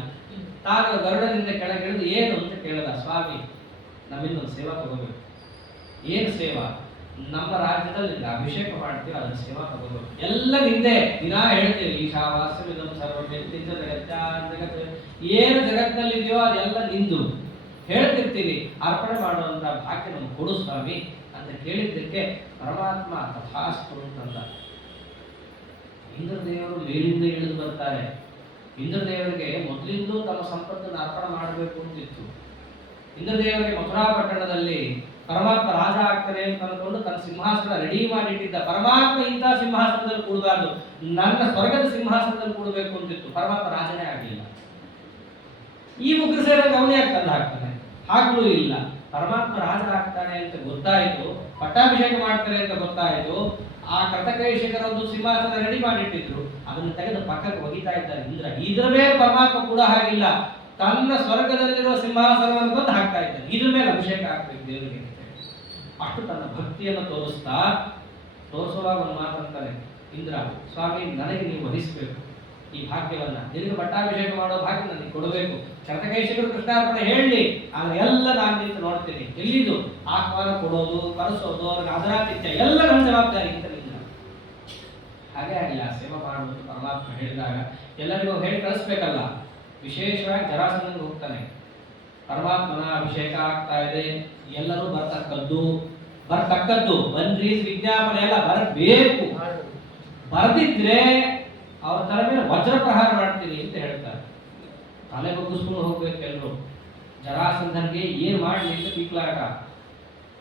ತಾನು ಗರುಡನಿಂದ ಕೆಳಗಿಳಿದು ಏನು ಅಂತ ಕೇಳದ, ಸ್ವಾಮಿ ನಮ್ಮಿಂದ ಒಂದು ಸೇವಾ ತಗೋಬೇಕು. ಏನು ಸೇವಾ? ನಮ್ಮ ರಾಜ್ಯದಲ್ಲಿ ಅಭಿಷೇಕ ಮಾಡ್ತೀವಿ, ಅದನ್ನ ಸೇವಾ ತಗೋಬೇಕು. ಎಲ್ಲ ನಿಂದೆ ದಿನಾ ಹೇಳ್ತೀವಿ, ಈಶಾವಾಸ್ಯವಿದಂ ಸರ್ವಜ್ಞ ಜಗತ್, ಏನು ಜಗತ್ತಿನಲ್ಲಿದೆಯೋ ಅದೆಲ್ಲ ನಿಂದು ಹೇಳ್ತಿರ್ತೀವಿ. ಅರ್ಪಣೆ ಮಾಡುವಂತ ಭಾಗ್ಯ ನಮ್ಗೆ ಕೊಡು ಸ್ವಾಮಿ ಅಂತ ಕೇಳಿದ್ದಕ್ಕೆ ಪರಮಾತ್ಮ ತಥಾಸ್ತು ಅಂತಂದ. ಇಂದ್ರದೇವರು ಮೇಲಿಂದ ಇಳಿದು ಬರ್ತಾರೆ. ಇಂದ್ರದೇವರಿಗೆ ಮೊದಲಿಂದಲೂ ತಮ್ಮ ಸಂಪತ್ತನ್ನು ಅರ್ಪಣೆ ಮಾಡಬೇಕು ಅಂತಿತ್ತು. ಇಂದ್ರದೇವರಿಗೆ ಮಥುರಾ ಪಟ್ಟಣದಲ್ಲಿ ಪರಮಾತ್ಮ ರಾಜ ಆಗ್ತಾನೆ ಅಂತ ಅಂದ್ಕೊಂಡು ತನ್ನ ಸಿಂಹಾಸನ ರೆಡಿ ಮಾಡಿಟ್ಟಿದ್ದ. ಪರಮಾತ್ಮ ಇಂಥ ಸಿಂಹಾಸನದಲ್ಲಿ ಕೂಡಬಾರ್ದು, ನನ್ನ ಸ್ವರ್ಗದ ಸಿಂಹಾಸನದಲ್ಲಿ ಕೂಡಬೇಕು ಅಂತಿತ್ತು. ಪರಮಾತ್ಮ ರಾಜನೇ ಆಗಲಿಲ್ಲ. ಈ ಉಗ್ರಸೇನಿಗೆ ಅವನೇ ತಂದು ಹಾಕ್ತಾನೆ, ಹಾಕಲೂ ಇಲ್ಲ. ಪರಮಾತ್ಮ ರಾಜ ಆಗ್ತಾನೆ ಅಂತ ಗೊತ್ತಾಯಿತು, ಪಟ್ಟಾಭಿಷೇಕ ಮಾಡ್ತಾರೆ ಅಂತ ಗೊತ್ತಾಯಿತು. ಆ ಕಟಕೇಶಿಕರೊಂದು ಸಿಂಹಾಸನ ರೆಡಿ ಮಾಡಿಟ್ಟಿದ್ರು, ಅದನ್ನು ತೆಗೆದು ಪಕ್ಕಕ್ಕೆ ಒಗಿತಾ ಇದ್ದಾರೆ ಇಂದ್ರ. ಇದ್ರ ಮೇಲೆ ಪರಮಾತ್ಮ ಕೂಡ ಹಾಗಿಲ್ಲ, ತನ್ನ ಸ್ವರ್ಗದಲ್ಲಿರುವ ಸಿಂಹಾಸನವನ್ನು ಬಂದು ಹಾಕ್ತಾ ಇದ್ದಾರೆ. ಇದ್ರ ಮೇಲೆ ಅಭಿಷೇಕ ಆಗ್ಬೇಕು ದೇವರಿಗೆ. ಅಷ್ಟು ತನ್ನ ಭಕ್ತಿಯನ್ನು ತೋರಿಸುವಾಗ ಒಂದು ಮಾತಂತಾನೆ ಇಂದ್ರ, ಸ್ವಾಮಿ ನನಗೆ ನೀವು ವಹಿಸಬೇಕು ಈ ಭಾಗ್ಯವನ್ನ, ನಿನಗೆ ಪಟ್ಟಾಭಿಷೇಕ ಮಾಡೋ ಭಾಗ್ಯ ನನಗೆ ಕೊಡಬೇಕು. ಕಟಕೇಶಿಕರು ಕೃಷ್ಣಾರ್ಪಣೆ ಹೇಳಿ, ಆದ್ರೆ ಎಲ್ಲ ನಾನು ನಿಂತು ನೋಡ್ತೀನಿ. ಎಲ್ಲಿದು ಆಹ್ವಾನ ಕೊಡೋದು, ಕರೆಸೋದು, ಅವ್ರಿಗೆ ಅದರಾತಿಥ್ಯ ಎಲ್ಲ ನನ್ನ ಜವಾಬ್ದಾರಿ ಅಂತ ನಿಂದ. ಹಾಗೆ ಆಗಲಿ ಆ ಸೇವೆ ಮಾಡುವುದು ಪರಮಾತ್ಮ ಹೇಳಿದಾಗ ಎಲ್ಲರಿಗೂ ಹೇಳಿ ಕಳಿಸ್ಬೇಕಲ್ಲ. ವಿಶೇಷವಾಗಿ ಜರಾಸಂಧನಿಗೆ ಹೋಗ್ತಾನೆ. ಪರಮಾತ್ಮನ ಅಭಿಷೇಕ ಆಗ್ತಾ ಇದೆ, ಎಲ್ಲರೂ ಬರ್ತಕ್ಕದ್ದು ಬನ್ರಿ ವಿಜ್ಞಾಪನೆ ಎಲ್ಲ ಬರಬೇಕು. ಬರೆದಿದ್ರೆ ಅವ್ರ ತಲೆ ಮೇಲೆ ವಜ್ರ ಪ್ರಹಾರ ಮಾಡ್ತೀನಿ ಅಂತ ಹೇಳ್ತಾರೆ. ತಲೆ ಬಗ್ಗಿಸ್ಕೊಂಡು ಹೋಗ್ಬೇಕು ಎಲ್ಲರೂ. ಜರಾಸಂಧನಿಗೆ ಏನ್ ಮಾಡಲಿ ಅಂತ ಪೀಕ್ಲಾಟ.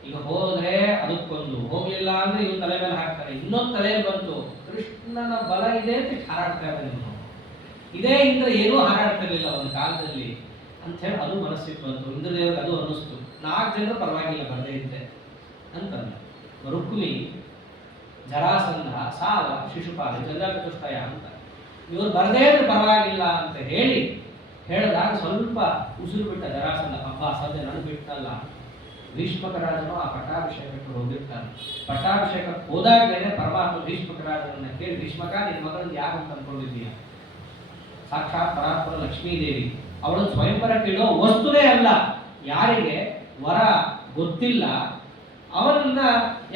ಈಗ ಹೋದ್ರೆ ಅದಕ್ಕೊಂದು, ಹೋಗ್ಲಿಲ್ಲ ಅಂದ್ರೆ ಇವ್ ತಲೆ ಮೇಲೆ ಹಾಕ್ತಾರೆ. ಇನ್ನೊಂದು ತಲೆಯಲ್ಲಿ ಬಂತು, ಕೃಷ್ಣನ ಬಲ ಇದೆ ಅಂತ ಹಾರಾಡ್ತಾ ಇದ್ದಾನೆ. ಇದೇ ಇಂದ್ರ ಏನೂ ಹಾರಾಡ್ತಿರ್ಲಿಲ್ಲ. ಅಂಥೇಳಿ ಅದು ಮನಸ್ಸಿಗೆ ಬಂತು. ಇಂದ್ರದೇವರಿಗೆ ಅದು ಅನ್ನಿಸ್ತು. 4 ಜನರು ಪರವಾಗಿಲ್ಲ ಬರದೇ ಇದ್ದೆ ಅಂತಂದ. ರುಕ್ಮಿ, ಜರಾಸಂಧ, ಸಾಲ, ಶಿಶುಪಾಲ, ಚಂದ್ರಚತುಷ್ಟಯ ಅಂತ ಇವರು ಬರದೇ ಇದ್ರೆ ಪರವಾಗಿಲ್ಲ ಅಂತ ಹೇಳಿದಾಗ ಸ್ವಲ್ಪ ಉಸಿರು ಬಿಟ್ಟ ಜರಾಸಂಧ. ಅಬ್ಬ ಸದ್ಯ ನಾನು ಬಿಟ್ಟಲ್ಲ. ಭೀಷ್ಮಕರಾಜನು ಆ ಪಟ್ಟಾಭಿಷೇಕಕ್ಕೆ ಹೋಗಿರ್ತಾನೆ. ಪಟ್ಟಾಭಿಷೇಕಕ್ಕೆ ಹೋದಾಗಲೇ ಪರಮಾತ್ಮ ಭೀಷ್ಮಕರಾಜನನ್ನ ಕೇಳಿ, ಭೀಷ್ಮಕ ನಿನ್ನ ಮಗಳನ್ನು ಯಾರು ಅಂತ ಅನ್ಕೊಂಡಿದ್ದೀಯ? ಸಾಕ್ಷಾತ್ ಪರಾತ್ಪರ ಲಕ್ಷ್ಮೀದೇವಿ. ಅವಳನ್ನು ಸ್ವಯಂವರಕ್ಕೆ ಇಡೋ ವಸ್ತುನೇ ಅಲ್ಲ. ಯಾರಿಗೆ ವರ ಗೊತ್ತಿಲ್ಲ ಅವನನ್ನ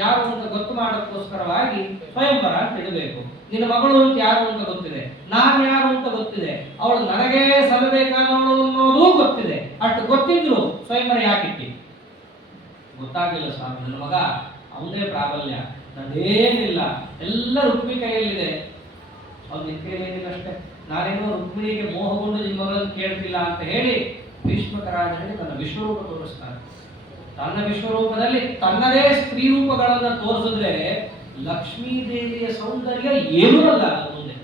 ಯಾರು ಅಂತ ಗೊತ್ತು ಮಾಡೋಕ್ಕೋಸ್ಕರವಾಗಿ ಸ್ವಯಂವರ ಅಂತ ಇಡಬೇಕು. ನಿನ್ನ ಮಗಳು ಅಂತ ಯಾರು ಅಂತ ಗೊತ್ತಿದೆ, ನಾನು ಯಾರು ಅಂತ ಗೊತ್ತಿದೆ, ಅವಳು ನನಗೇ ಸಲ್ಲಬೇಕಾದವಳು ಅನ್ನೋದು ಗೊತ್ತಿದೆ. ಅಷ್ಟು ಗೊತ್ತಿದ್ರು ಸ್ವಯಂವರ ಯಾಕಿಟ್ಟಿ? ಗೊತ್ತಾಗಲಿಲ್ಲ ಸ್ವಾಮಿ, ನನ್ನ ಮಗ ಅವನೇ ಪ್ರಾಬಲ್ಯ, ನನ್ನೇನಿಲ್ಲ, ಎಲ್ಲ ರುಕ್ಮಿ ಕೈಯಲ್ಲಿದೆ. ಅವ್ರು ನಿನ್ನ ಕೈಯಲ್ಲೇನಿಲ್ಲ ಅಷ್ಟೇ. ನಾನೇನೋ ರುಕ್ಮಿಣಿಗೆ ಮೋಹಗೊಂಡು ನಿಮ್ಮ ಮಗಳನ್ನು ಕೇಳ್ತಿಲ್ಲ ಅಂತ ಹೇಳಿ ಭೀಷ್ಮಕರಾಜನಿಗೆ ತನ್ನ ವಿಶ್ವರೂಪ ತೋರಿಸ್ತಾನೆ. ತನ್ನ ವಿಶ್ವರೂಪದಲ್ಲಿ ತನ್ನದೇ ಸ್ತ್ರೀ ರೂಪಗಳನ್ನು ತೋರಿಸಿದ್ರೆ ಲಕ್ಷ್ಮೀದೇವಿಯ ಸೌಂದರ್ಯ ಏನೂ ಅಲ್ಲ. ಮುಂದೆ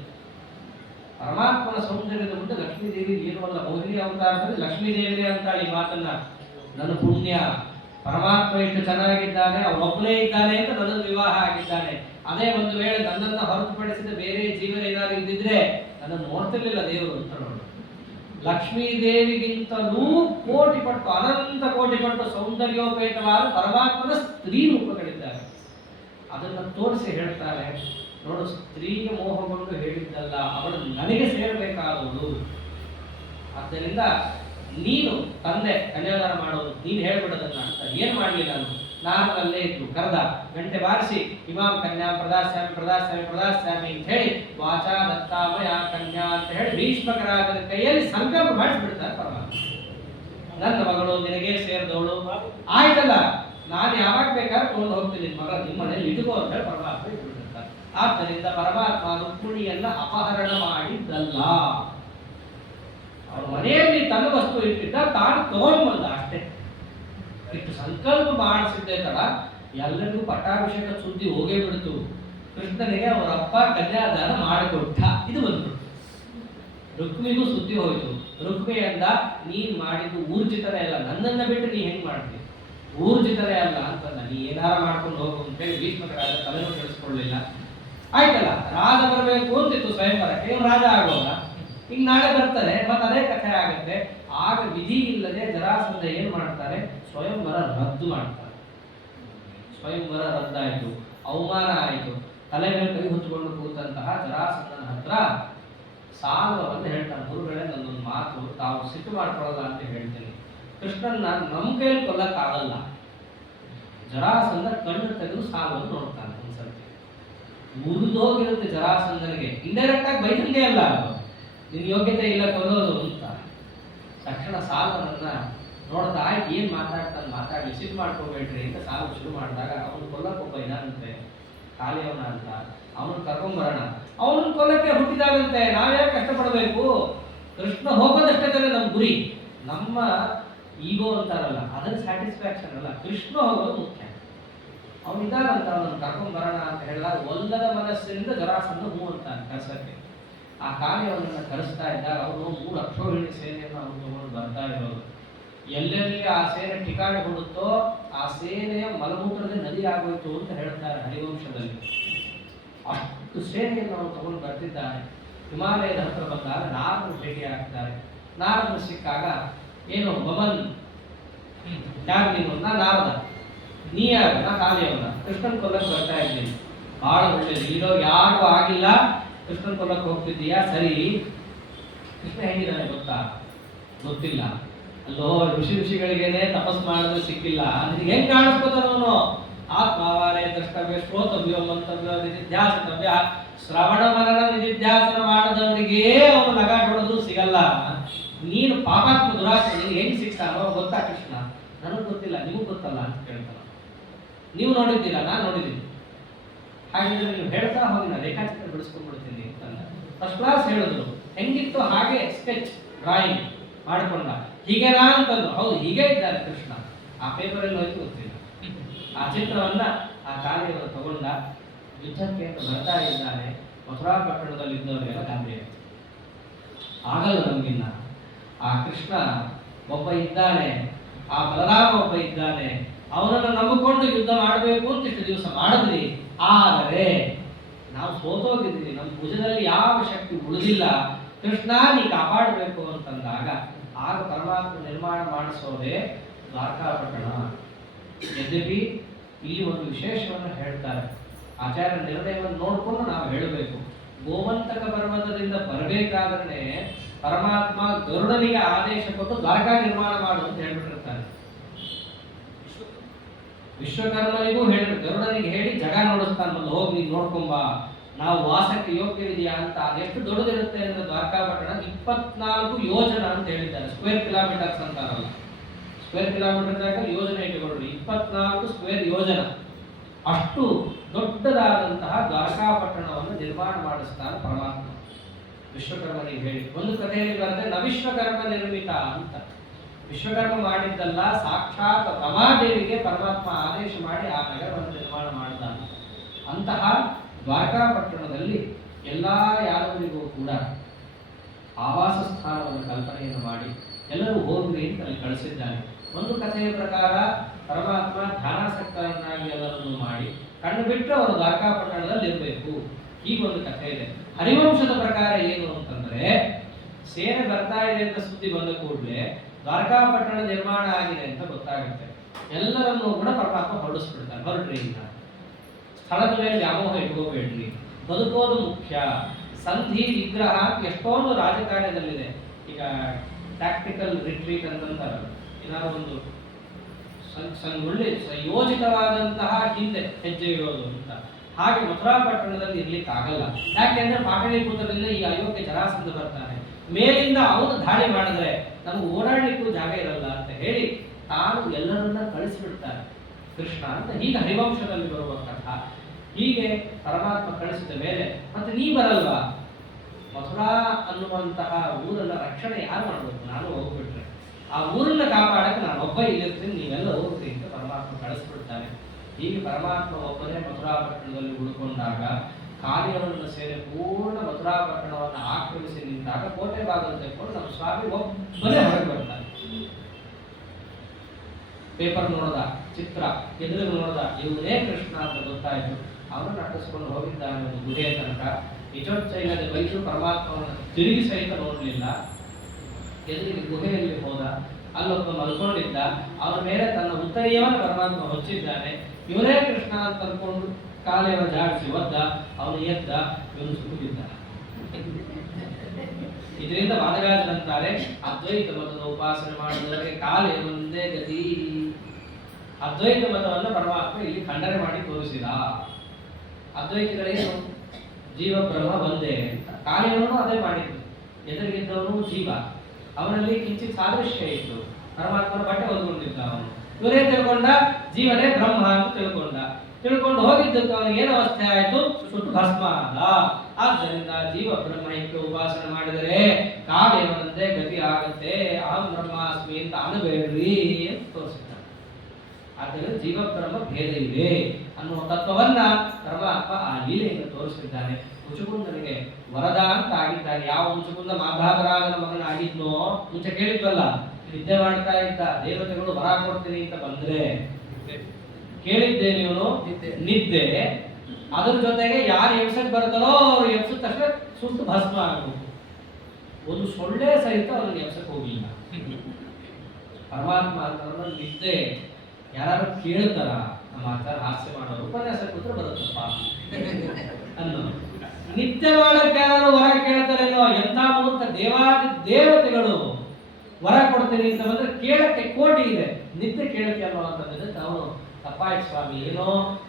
ಪರಮಾತ್ಮನ ಸೌಂದರ್ಯದ ಮುಂದೆ ಲಕ್ಷ್ಮೀದೇವಿ ಏನೂ ಅಲ್ಲ. ಮೋಹಿನಿ ಅವತಾರದಲ್ಲಿ ಲಕ್ಷ್ಮೀದೇವಿನೇ ಅಂತಾಳೆ ಈ ಮಾತನ್ನ. ನನ್ನ ಪುಣ್ಯ, ಪರಮಾತ್ಮ ಇಷ್ಟು ಚೆನ್ನಾಗಿದ್ದಾನೆ, ಅವನೊಬ್ಬನೇ ಇದ್ದಾನೆ ಅಂತ ನನ್ನನ್ನು ವಿವಾಹ ಆಗಿದ್ದಾನೆ. ಅದೇ ಒಂದು ವೇಳೆ ನನ್ನನ್ನು ಹೊರತುಪಡಿಸಿದ ಬೇರೆ ಜೀವನ ಏನಾದ್ರು ಇದ್ದಿದ್ರೆ ನನ್ನನ್ನು ನೋಡ್ತಿರ್ಲಿಲ್ಲ ದೇವರು ಅಂತ ನೋಡು. ಲಕ್ಷ್ಮೀ ದೇವಿಗಿಂತಲೂ ಕೋಟಿ ಪಟ್ಟು, ಅನಂತ ಕೋಟಿ ಪಟ್ಟು ಸೌಂದರ್ಯೋಪೇತವಾದ ಪರಮಾತ್ಮನ ಸ್ತ್ರೀ ರೂಪಗಳಿದ್ದಾರೆ. ಅದನ್ನು ತೋರಿಸಿ ಹೇಳ್ತಾರೆ, ನೋಡು, ಸ್ತ್ರೀಗೆ ಮೋಹಗೊಂಡು ಹೇಳಿದ್ದಲ್ಲ, ಅವಳು ನನಗೆ ಸೇರಬೇಕಾದವಳು. ಆದ್ದರಿಂದ ನೀನು ತಂದೆ ಕನ್ಯಾದಾನ ಮಾಡೋದು, ನೀನು ಹೇಳ್ಬಿಡೋದನ್ನ ಅಂತ. ಏನ್ ಮಾಡ್ಲಿ ನಾನು ಅಲ್ಲೇ ಇದ್ದು ಕರೆದ, ಗಂಟೆ ಬಾರಿಸಿ ಇಮಾಂ ಕನ್ಯಾ ಪ್ರದಾಸ್ಯಾಮಿ ಪ್ರದಾಸ್ಯಾಮಿ ಪ್ರದಾಸ್ಯಾಮಿ ಅಂತ ಹೇಳಿ ವಾಚಾ ದತ್ತಾಮಯ ಕನ್ಯಾ ಅಂತ ಹೇಳಿ ಭೀಷ್ಮಕರಾಜನ ಕೈಯಲ್ಲಿ ಸಂಕಲ್ಪ ಮಾಡಿಸ್ಬಿಡ್ತಾರೆ ಪರಮಾತ್ಮ. ನನ್ನ ಮಗಳು ನಿನಗೆ ಸೇರಿದವಳು, ಆಯ್ತಲ್ಲ, ನಾನು ಯಾವಾಗ ಬೇಕಾದ್ರೆ ತಗೊಂಡು ಹೋಗ್ತೀನಿ, ನಿನ್ನ ಮಗ ನಿಮ್ಮ ಮನೇಲಿ ಇಟ್ಕೋ ಅಂತ ಹೇಳಿ ಪರಮಾತ್ಮ ಇಟ್ಬಿಟ್ಟಿರ್ತಾರೆ. ಆದ್ದರಿಂದ ಪರಮಾತ್ಮ ರುಕ್ಮಿಣಿಯನ್ನ ಅಪಹರಣ ಮಾಡಿದ್ದಲ್ಲ. ಅವರ ಮನೆಯಲ್ಲಿ ತನ್ನ ವಸ್ತು ಇಟ್ಟಿದ್ದ, ತಾನು ತಗೊಂಡು ಬಂದ ಅಷ್ಟೇ. ಇಷ್ಟು ಸಂಕಲ್ಪ ಮಾಡಿಸಿದ್ದೆ ತಡ ಎಲ್ಲರಿಗೂ ಪಟ್ಟಾಭಿಷೇಕ ಸುದ್ದಿ ಹೋಗೇ ಬಿಡ್ತು. ಕೃಷ್ಣನಿಗೆ ಅವರ ಅಪ್ಪ ಕನ್ಯಾದಾನ ಮಾಡಿಕೊಟ್ಟ, ಇದು ಬಂತು. ರುಕ್ಮಿಗೂ ಸುದ್ದಿ ಹೋಯ್ತು. ರುಕ್ಮಿ ಅಂದ, ನೀನ್ ಮಾಡಿದ್ದು ಊರ್ಜಿತನೇ ಅಲ್ಲ, ನನ್ನನ್ನ ಬಿಟ್ಟು ನೀ ಹೆಂಗ್ ಮಾಡ್ತೀನಿ, ಊರ್ಜಿತನೇ ಅಲ್ಲ ಅಂತಂದ. ನೀ ಏನಾರ ಮಾಡ್ಕೊಂಡು ಹೋಗು ಅಂತ ಹೇಳಿ ಭೀಷ್ಮಕರಾಜ ತಲೆನೂ ಕೆಡಿಸ್ಕೊಳ್ಳಿಲ್ಲ. ಆಯ್ತಲ್ಲ, ರಾಜ ಬರಬೇಕು ಅಂತಿತ್ತು ಸ್ವಯಂವರಕ್ಕೆ, ಇವ್ನು ರಾಜ ಆಗೋಲ್ಲ. ಈಗ ನಾಳೆ ಬರ್ತಾರೆ, ಮತ್ತೆ ಅದೇ ಕಥೆ ಆಗುತ್ತೆ. ಆಗ ವಿಧಿ ಇಲ್ಲದೆ ಜರಾಸಂಧ ಏನ್ ಮಾಡ್ತಾರೆ, ಸ್ವಯಂವರ ರದ್ದು ಮಾಡ್ತಾರೆ. ಸ್ವಯಂವರ ರದ್ದಾಯಿತು, ಅವಮಾನ ಆಯಿತು. ತಲೆ ಮೇಲೆ ಕೈ ಹೊತ್ತುಕೊಂಡು ಕೂತಂತಹ ಜರಾಸಂಧನ ಹತ್ರ ಸಾಲವನ್ನು ಹೇಳ್ತಾನೆ, ಗುರುಗಳೇ ನನ್ನೊಂದು ಮಾತು, ತಾವು ಸಿಟ್ಟು ಮಾಡ್ಕೊಳ್ಳಲ್ಲ ಅಂತ ಹೇಳ್ತೀನಿ. ಕೃಷ್ಣನ್ನ ನಮ್ಮ ಕೈಯಲ್ಲಿ ಕೊಲ್ಲಕ್ಕಾಗಲ್ಲ. ಜರಾಸಂಧ ಕಣ್ಣು ತೆಗೆದು ಸಾಲವನ್ನು ನೋಡ್ತಾನೆ. ಒಂದ್ಸರ್ತಿ ಮುರಿದೋಗಿರುತ್ತೆ ಜರಾಸಂಧನಿಗೆ. ಇಂಡೈರೆಕ್ಟ್ ಆಗಿ ಬೈದಂಗೆ ಅಲ್ಲ, ನಿನ್ ಯೋಗ್ಯತೆ ಇಲ್ಲ ಕೊಲ್ಲೋದು ಅಂತ. ತಕ್ಷಣ ಸಾಲವನ್ನ ನೋಡ್ತಾ ಆಯ್ತು, ಏನ್ ಮಾತಾಡ್ತಾನೆ ಮಾತಾಡಿ, ಸಿಟ್ಟು ಮಾಡ್ಕೋಬೇಡ್ರಿ ಅಂತ ಸಾಲ ಶುರು ಮಾಡಿದಾಗ ಅವನು ಕೊಲ್ಲಕ್ಕೊಬ್ಬ ಇದಾನಂತೆ, ಖಾಲಿಯವನ ಅಂತ. ಅವನು ಕರ್ಕೊಂಬರೋಣ, ಅವನನ್ನು ಕೊಲ್ಲಕ್ಕೆ ಹುಟ್ಟಿದಾಗಂತೆ. ನಾವ್ಯಾಕೆ ಕಷ್ಟಪಡಬೇಕು? ಕೃಷ್ಣ ಹೋಗೋದಷ್ಟೇ ತಾನೆ ನಮ್ಮ ಗುರಿ. ನಮ್ಮ ಈಗೋ ಅಂತಾರಲ್ಲ, ಅದರ ಸ್ಯಾಟಿಸ್ಫ್ಯಾಕ್ಷನ್ ಅಲ್ಲ, ಕೃಷ್ಣ ಹೋಗೋದು ಮುಖ್ಯ. ಅವನಿದ್ದಾನಂತ, ಅವನನ್ನು ಕರ್ಕೊಂಬರೋಣ ಅಂತ ಹೇಳಿದಾಗ ಒಲ್ಲದ ಮನಸ್ಸಿನಿಂದ ಜರಾಸಂಧ ಹೂ ಅಂತಾನೆ ಕರ್ಸಕ್ಕೆ. ಆ ಕಾರ್ಯವನ್ನ ಕರೆಸ್ತಾ ಇದ್ದಾಗ ಅವನು 3 ಅಕ್ಷೋಹಿಣಿ ಸೇನೆಯನ್ನು ಅವನು ತಗೊಂಡು ಬರ್ತಾ ಇರೋದು. ಎಲ್ಲೆಲ್ಲಿ ಆ ಸೇನೆ ಠಿಕಾಣಿ ಕೊಡುತ್ತೋ ಆ ಸೇನೆಯ ಮಲಮೂತ್ರದ ನದಿ ಆಗೋಯ್ತು ಅಂತ ಹೇಳ್ತಾರೆ ಹರಿವಂಶದಲ್ಲಿ. ಅಷ್ಟು ಸೇನೆಯನ್ನು ಅವನು ತಗೊಂಡು ಬರ್ತಿದ್ದಾನೆ. ಹಿಮಾಲಯದ ಹತ್ರ ಬಂದಾಗ ನಾರದರು ಭೇಟಿ ಆಗ್ತಾರೆ. ನಾರದರು ಸಿಕ್ಕಾಗ, ಏನು ಬಮನ್ ಯಾರು ನೀನು? ನಾರದ. ನೀ ಯಾರು? ನಾ ಕಾಲಿಯವನ. ಕೃಷ್ಣನ್ ಕೊಲ್ಲಕ್ಕೆ ಬರ್ತಾ ಇದ್ದೀನಿ. ಬಹಳ ಒಳ್ಳೇದು, ಇರೋ ಯಾರಿಗೂ ಆಗಿಲ್ಲ, ಕೃಷ್ಣನ್ ಕೊಲ್ಲಕ್ಕೆ ಹೋಗ್ತಿದ್ದೀಯಾ? ಸರಿ. ಕೃಷ್ಣ ಹೇಗಿದ್ದಾನೆ ಗೊತ್ತಾ? ಗೊತ್ತಿಲ್ಲ. ಅಲ್ಲೋ, ಋಷಿಗಳಿಗೇನೆ ತಪಸ್ ಮಾಡಿದ್ರೆ ಸಿಕ್ಕಿಲ್ಲ, ನಿನಗೆ ಹೆಂಗ್ ಕಾಣಿಸ್ಕೋತಾನವನು? ಆತ್ಮಾವಾರೇ ದ್ರಷ್ಟವ್ಯ, ಶ್ರೋತವ್ಯ, ಮಂತವ್ಯ, ನಿಧಿಧ್ಯಾಸನವ್ಯ. ಶ್ರವಣ ಮನನ ನಿಧಿಧ್ಯಾಸನ ಮಾಡದವರಿಗೆ ಅವನು ನಗಾಟ ಹೊಡೆದು ಸಿಗಲ್ಲ. ನೀನು ಪಾಪಾತ್ಮ ದುರಾತ್ಮ, ನಿನಗೆ ಹೆಂಗ್ ಸಿಗ್ತಾನೋ ಗೊತ್ತಾ ಕೃಷ್ಣ? ನನಗೆ ಗೊತ್ತಿಲ್ಲ, ನಿಮಗ್ ಗೊತ್ತಲ್ಲ ಅಂತ ಕೇಳ್ತಾನ. ನೀವು ನೋಡಿದ್ದೀರಾ? ನಾನು ನೋಡಿದ್ದೀನಿ. ಹಾಗಿದ್ರೆ ನೀವು ಹೇಳ್ತಾ ಹೋಗಿ ನಾನು ರೇಖಾಚಿತ್ರ ಬಿಡಿಸ್ಕೊಂಡ್ಬಿಡ್ತೀನಿ ಅಂತಂದ. ಫಸ್ಟ್ ಕ್ಲಾಸ್ ಹೇಳಿದ್ರು. ಹೆಂಗಿತ್ತು ಹಾಗೆ ಸ್ಕೆಚ್ ಡ್ರಾಯಿಂಗ್ ಮಾಡಿಕೊಂಡ. ಹೀಗೆನಾ ಅಂತಂದ್ರು. ಹೌದು, ಹೀಗೆ ಇದ್ದಾರೆ ಕೃಷ್ಣ. ಆ ಪೇಪರಲ್ಲಿ ಹೋಯ್ತು ಗೊತ್ತಿಲ್ಲ. ಆ ಚಿತ್ರವನ್ನ ಆ ಕಾರ್ಯವನ್ನು ತಗೊಂಡ, ಯುದ್ಧಕ್ಕೆ ಅಂತ ಬರ್ತಾ ಇದ್ದಾನೆ. ಮಥುರಾ ಪಟ್ಟಣದಲ್ಲಿ ಇದ್ದವರೆಲ್ಲ ಗಾಬರಿ ಆಗಲ್ಲ ನಮಗಿನ್ನ. ಆ ಕೃಷ್ಣ ಒಬ್ಬ ಇದ್ದಾನೆ, ಆ ಬಲರಾಮ ಒಬ್ಬ ಇದ್ದಾನೆ, ಅವನನ್ನು ನಂಬಿಕೊಂಡು ಯುದ್ಧ ಮಾಡಬೇಕು ಅಂತ ಇಷ್ಟು ದಿವಸ ಮಾಡಿದ್ವಿ. ಆದರೆ ನಾವು ಸೋತೋಗಿದ್ವಿ, ನಮ್ಮ ಭುಜದಲ್ಲಿ ಯಾವ ಶಕ್ತಿ ಉಳಿದಿಲ್ಲ, ಕೃಷ್ಣ ನೀ ಕಾಪಾಡಬೇಕು ಅಂತಂದಾಗ ಆಗ ಪರಮಾತ್ಮ ನಿರ್ಮಾಣ ಮಾಡಿಸೋದೇ ದ್ವಾರಕಾಪಟ್ಟಣ. ಯದ್ಯಪಿ ಇಲ್ಲಿ ಒಂದು ವಿಶೇಷವನ್ನು ಹೇಳ್ತಾರೆ, ಆಚಾರ್ಯ ನಿರ್ಣಯವನ್ನು ನೋಡಿಕೊಂಡು ನಾವು ಹೇಳಬೇಕು. ಗೋಮಂತಕ ಪರ್ವತದಿಂದ ಬರಬೇಕಾದ್ರೆ ಪರಮಾತ್ಮ ಗರುಡನಿಗೆ ಆದೇಶ ಕೊಟ್ಟು ದ್ವಾರಕಾ ನಿರ್ಮಾಣ ಮಾಡು ಅಂತ ಹೇಳ್ಬಿಟ್ಟಿರ್ತಾನೆ. ವಿಶ್ವಕರ್ಮನಿಗೂ ಹೇಳಿದ್ರು, ಗರುಡನಿಗೆ ಹೇಳಿ ಜಗ ನೋಡಿಸ್ತಾನೆ, ಮೊದಲು ಹೋಗಿ ನೀನು ನೋಡ್ಕೊಂಬ, ನಾವು ವಾಸಕ್ಕೆ ಯೋಗ್ಯವಿದೆಯಾ ಅಂತ. ಅದೆಷ್ಟು ದೊಡ್ಡದಿರುತ್ತೆ ಅಂದ್ರೆ ದ್ವಾರಕಾಪಟ್ಟಣ 24 ಯೋಜನ ಅಂತ ಹೇಳಿದ್ದಾರೆ, ಸ್ಕ್ವೇರ್ ಕಿಲೋಮೀಟರ್ಸ್ ಅಂತಾರಲ್ಲ, ಸ್ಕ್ವೇರ್ ಕಿಲೋಮೀಟರ್ ಯೋಜನೆ ಇಟ್ಟುಕೊಳ್ಳಿ, 24 ಸ್ಕ್ವೇರ್ ಯೋಜನ. ಅಷ್ಟು ದೊಡ್ಡದಾದಂತಹ ದ್ವಾರಕಾಪಟ್ಟಣವನ್ನು ನಿರ್ಮಾಣ ಮಾಡಿಸ್ತಾನೆ ಪರಮಾತ್ಮ ವಿಶ್ವಕರ್ಮನಿಗೆ ಹೇಳಿ. ಒಂದು ಕಥೆಯಲ್ಲಿ ಬರುತ್ತೆ, ನ ವಿಶ್ವಕರ್ಮ ನಿರ್ಮಿತ ಅಂತ. ವಿಶ್ವಕರ್ಮ ಮಾಡಿದ್ದಲ್ಲ, ಸಾಕ್ಷಾತ್ ರಮಾದೇವಿಗೆ ಪರಮಾತ್ಮ ಆದೇಶ ಮಾಡಿ ಆ ನಗರವನ್ನು ನಿರ್ಮಾಣ ಮಾಡಿದ. ಅಂತಹ ದ್ವಾರಕಾಪಟ್ಟಣದಲ್ಲಿ ಎಲ್ಲ ಯಾದವರಿಗೂ ಕೂಡ ಆವಾಸ ಸ್ಥಾನವನ್ನು ಕಲ್ಪನೆಯನ್ನು ಮಾಡಿ ಎಲ್ಲರೂ ಹೋಗ್ರಿ ಅಂತ ಅಲ್ಲಿ ಕಳಿಸಿದ್ದಾನೆ. ಒಂದು ಕಥೆಯ ಪ್ರಕಾರ ಪರಮಾತ್ಮ ಧ್ಯಾನಾಸಕ್ತರನ್ನಾಗಿ ಎಲ್ಲರನ್ನು ಮಾಡಿ ಕಣ್ಣು ಬಿಟ್ಟು ಅವರು ದ್ವಾರಕಾಪಟ್ಟಣದಲ್ಲಿ ಇರಬೇಕು, ಹೀಗೊಂದು ಕಥೆ ಇದೆ. ಹರಿವಂಶದ ಪ್ರಕಾರ ಏನು ಅಂತಂದ್ರೆ, ಸೇನೆ ಬರ್ತಾ ಇದೆ ಅಂತ ಸುದ್ದಿ ಬಂದ ಕೂಡಲೇ ದ್ವಾರಕಾಪಟ್ಟಣ ನಿರ್ಮಾಣ ಆಗಿದೆ ಅಂತ ಗೊತ್ತಾಗುತ್ತೆ, ಎಲ್ಲರನ್ನೂ ಕೂಡ ಪರಮಾತ್ಮ ಹೊರಡಿಸ್ಬಿಡ್ತಾರೆ, ಹೊರಡ್ರಿ ಇಲ್ಲ, ಸ್ಥಳದ ಮೇಲೆ ವ್ಯಾಮೋಹ ಇಟ್ಕೋಬೇಡ್ರಿ, ಬದುಕೋದು ಮುಖ್ಯ. ಸಂಧಿ ವಿಗ್ರಹ ಎಷ್ಟೊಂದು ರಾಜಕಾರ್ಯದಲ್ಲಿದೆ. ಈಗ ಟ್ಯಾಕ್ಟಿಕಲ್ ರಿಟ್ರೀಟ್ ಅಂತಂತಾರೆ, ಏನಾದ್ರು ಒಂದು ಒಳ್ಳೆ ಯೋಜಿತವಾದಂತಹ ಹಿಂದೆ ಹೆಜ್ಜೆ ಇಡೋದು ಅಂತ. ಹಾಗೆ ಮಥುರಾಪಟ್ಟಣದಲ್ಲಿ ಇರ್ಲಿಕ್ಕೆ ಆಗಲ್ಲ. ಯಾಕೆಂದ್ರೆ ಪಾಟಲಿಪುತ್ರದಿಂದ ಈ ಅಯೋಗ್ಯ ಜರಾಸಂಧ ಬರ್ತಾನೆ, ಮೇಲಿಂದ ಅವನು ದಾಳಿ ಮಾಡಿದ್ರೆ ನಮ್ಗೆ ಓಡಾಡ್ಲಿಕ್ಕೂ ಜಾಗ ಇರಲ್ಲ ಅಂತ ಹೇಳಿ ತಾನು ಎಲ್ಲರನ್ನ ಕಳಿಸಿಬಿಡ್ತಾರೆ ಕೃಷ್ಣ ಅಂತ. ಹೀಗೆ ಹರಿವಂಶದಲ್ಲಿ ಬರುವ ಕಥಾ. ಹೀಗೆ ಪರಮಾತ್ಮ ಕಳಿಸಿದ ಮೇಲೆ ಮತ್ತೆ ನೀ ಬರಲ್ವಾ, ಮಥುರಾ ಅನ್ನುವಂತಹ ಊರನ್ನ ರಕ್ಷಣೆ ಯಾರು ಮಾಡಬೇಕು, ನಾನು ಹೋಗ್ಬಿಟ್ರೆ ಆ ಊರನ್ನ ಕಾಪಾಡಕ್ಕೆ ನಾನು ಒಬ್ಬ ಇಲ್ಲಿರ್ತೀನಿ, ನೀವೆಲ್ಲ ಹೋಗ್ತೀನಿ ಅಂತ ಪರಮಾತ್ಮ ಕಳಿಸ್ಬಿಡ್ತಾನೆ. ಹೀಗೆ ಪರಮಾತ್ಮ ಒಬ್ಬನೇ ಮಥುರಾಪಟ್ಟಣದಲ್ಲಿ ಉಳ್ಕೊಂಡಾಗ ಕಾರ್ಯವನ್ನು ಸೇರಿ ಪೂರ್ಣ ಮಥುರಾಪಟ್ಟಣವನ್ನು ಆಕ್ರಮಿಸಿ ನಿಂತಾಗ ಕೋಟೆ ಭಾಗದಲ್ಲಿ ತೆಗೆದುಕೊಂಡು ನಮ್ಮ ಸ್ವಾಮಿ ಒಬ್ಬನೇ ಹೊರಗೆ ಬರ್ತಾನೆ. ಪೇಪರ್ ನೋಡದ, ಚಿತ್ರ ಎದುರು ನೋಡದ, ಇವನೇ ಕೃಷ್ಣ ಅಂತ ಗೊತ್ತಾಯ್ತು. ಅವನನ್ನು ಅಟ್ಟಿಸ್ಕೊಂಡು ಹೋಗಿದ್ದಾನೆ ಒಂದು ಗುಹೆಯ ತನಕ. ನಿಜೋಚ್ಚೈಲದ ಬೈದು ಪರಮಾತ್ಮವನ್ನು ತಿರುಗಿ ಸಹಿತ ನೋಡಲಿಲ್ಲ. ಎದುರಿಗೆ ಗುಹೆಯಲ್ಲಿ ಹೋದ, ಅಲ್ಲೊಬ್ಬ ಮಲ್ಕೊಂಡಿದ್ದ, ಅವನ ಮೇಲೆ ತನ್ನ ಉತ್ತರೀಯವನ್ನು ಪರಮಾತ್ಮ ಹೊಚ್ಚಿದ್ದಾನೆ. ಇವನೇ ಕೃಷ್ಣ ಅಂತ ಅನ್ಕೊಂಡು ಕಾಲೆಯನ್ನು ಜಾಡಿಸಿ ಒದ್ದ, ಅವನು ಎದ್ದ, ಇವನು ಸುಖಿದ್ದ. ಇದರಿಂದ ವಾದರಾಜರಂತಾರೆ, ಅದ್ವೈತ ಮತದ ಉಪಾಸನೆ ಮಾಡಿದವರಿಗೆ ಕಾಲೇ ಒಂದೇ ಗತಿ. ಅದ್ವೈತ ಮತವನ್ನು ಪರಮಾತ್ಮ ಇಲ್ಲಿ ಖಂಡನೆ ಮಾಡಿ ತೋರಿಸಿದ. ಅದ್ವೈತಗಳೇನು, ಜೀವ ಬ್ರಹ್ಮ ಒಂದೇ ಅಂತ. ಕಾರ್ಯವನ್ನು ಅದೇ ಮಾಡಿದ್ರು. ಎದುರಿಗಿದ್ದವನು ಜೀವ, ಅವನಲ್ಲಿ ಕಿಂಚಿತ್ ಸಾದೃಶ್ಯ ಇತ್ತು. ಪರಮಾತ್ಮನ ಬಟ್ಟೆ ಹೊದ್ಕೊಂಡಿದ್ದ ಅವನು. ಇವರೇ ತಿಳ್ಕೊಂಡ ಜೀವನೇ ಬ್ರಹ್ಮ ಅಂತ ತಿಳ್ಕೊಂಡು ಹೋಗಿದ್ದಕ್ಕೆ ಅವನಿಗೆ ಏನು ಅವಸ್ಥೆ ಆಯಿತು, ಸುಟ್ಟು ಭಸ್ಮ ಆದ. ಆದ್ದರಿಂದ ಜೀವ ಬ್ರಹ್ಮಕ್ಕೆ ಉಪಾಸನೆ ಮಾಡಿದರೆ ಕಾಲೇವನಂತೆ ಗತಿ ಆಗುತ್ತೆ, ಅಹಂ ಬ್ರಹ್ಮಾಸ್ಮಿ ಅಂತ ಅನ್ನಬೇಡ್ರಿ ಅಂತ ತೋರಿಸಿದ್ದಾನೆ. ಆದ್ದರಿಂದ ಜೀವ ಬ್ರಹ್ಮ ಭೇದ ಇದೆ ಅನ್ನುವ ತತ್ವವನ್ನ ಪರಮಾತ್ಮ ಆ ಲೀಲೆಯಿಂದ ತೋರಿಸಿದ್ದಾನೆ. ಮುಚುಕುಂದನಿಗೆ ವರದ ಅಂತ ಆಗಿದ್ದಾನೆ. ಯಾವ ಮುಚುಕುಂದ ಮಾಧಾವರಾಗನ ಮಗನಾಗಿದ್ನೋ, ಮುಂಚೆ ಕೇಳಿದ್ವಲ್ಲ, ನಿದ್ದೆ ಮಾಡ್ತಾ ಇದ್ದ, ದೇವತೆಗಳು ವರ ಕೊಡ್ತೀನಿ ಅಂತ ಬಂದ್ರೆ ಕೇಳಿದ್ದೆ ನೀವು ನಿದ್ದೆ, ಅದ್ರ ಜೊತೆಗೆ ಯಾರು ಎಬ್ಸಕ್ ಬರ್ತಾರೋ ಅವ್ರು ಎಬ್ಸಿದ ತಕ್ಷಣ ಸುಟ್ಟು ಭಸ್ಮ ಆಗಬೇಕು. ಒಂದು ಸೊಳ್ಳೆ ಸಹಿತ ಅವ್ರಿಗೆ ಎಬ್ಸಕ್ ಹೋಗಿಲ್ಲ. ಪರಮಾತ್ಮ ಅಂತ ನಿದ್ದೆ ಯಾರು ಕೇಳ್ತಾರ, ನಮ್ಮ ಆಚಾರ ಹಾಸ್ಯ ಮಾಡೋರು ಉಪನ್ಯಾಸ ಕೂತ್ರೆ ಬರುತ್ತಪ್ಪ ಅನ್ನೋ. ನಿತ್ಯ ಮಾಡಕ್ಕೆ ಯಾರು ವರ ಕೇಳ್ತಾರೇನೋ, ಎಂಥ ಮೂರ್ಖ ದೇವತೆಗಳು ವರ ಕೊಡ್ತೀನಿ ಅಂತ ಬಂದ್ರೆ ಕೇಳಕ್ಕೆ ಕೋಟಿ ಇದೆ, ನಿತ್ಯ ಕೇಳಕ್ಕೆ ಅನ್ನೋ ಅಂತಂದ್ರೆ ನಾವು ತಪ್ಪಾಯ್ತು ಸ್ವಾಮಿ. ಏನೋ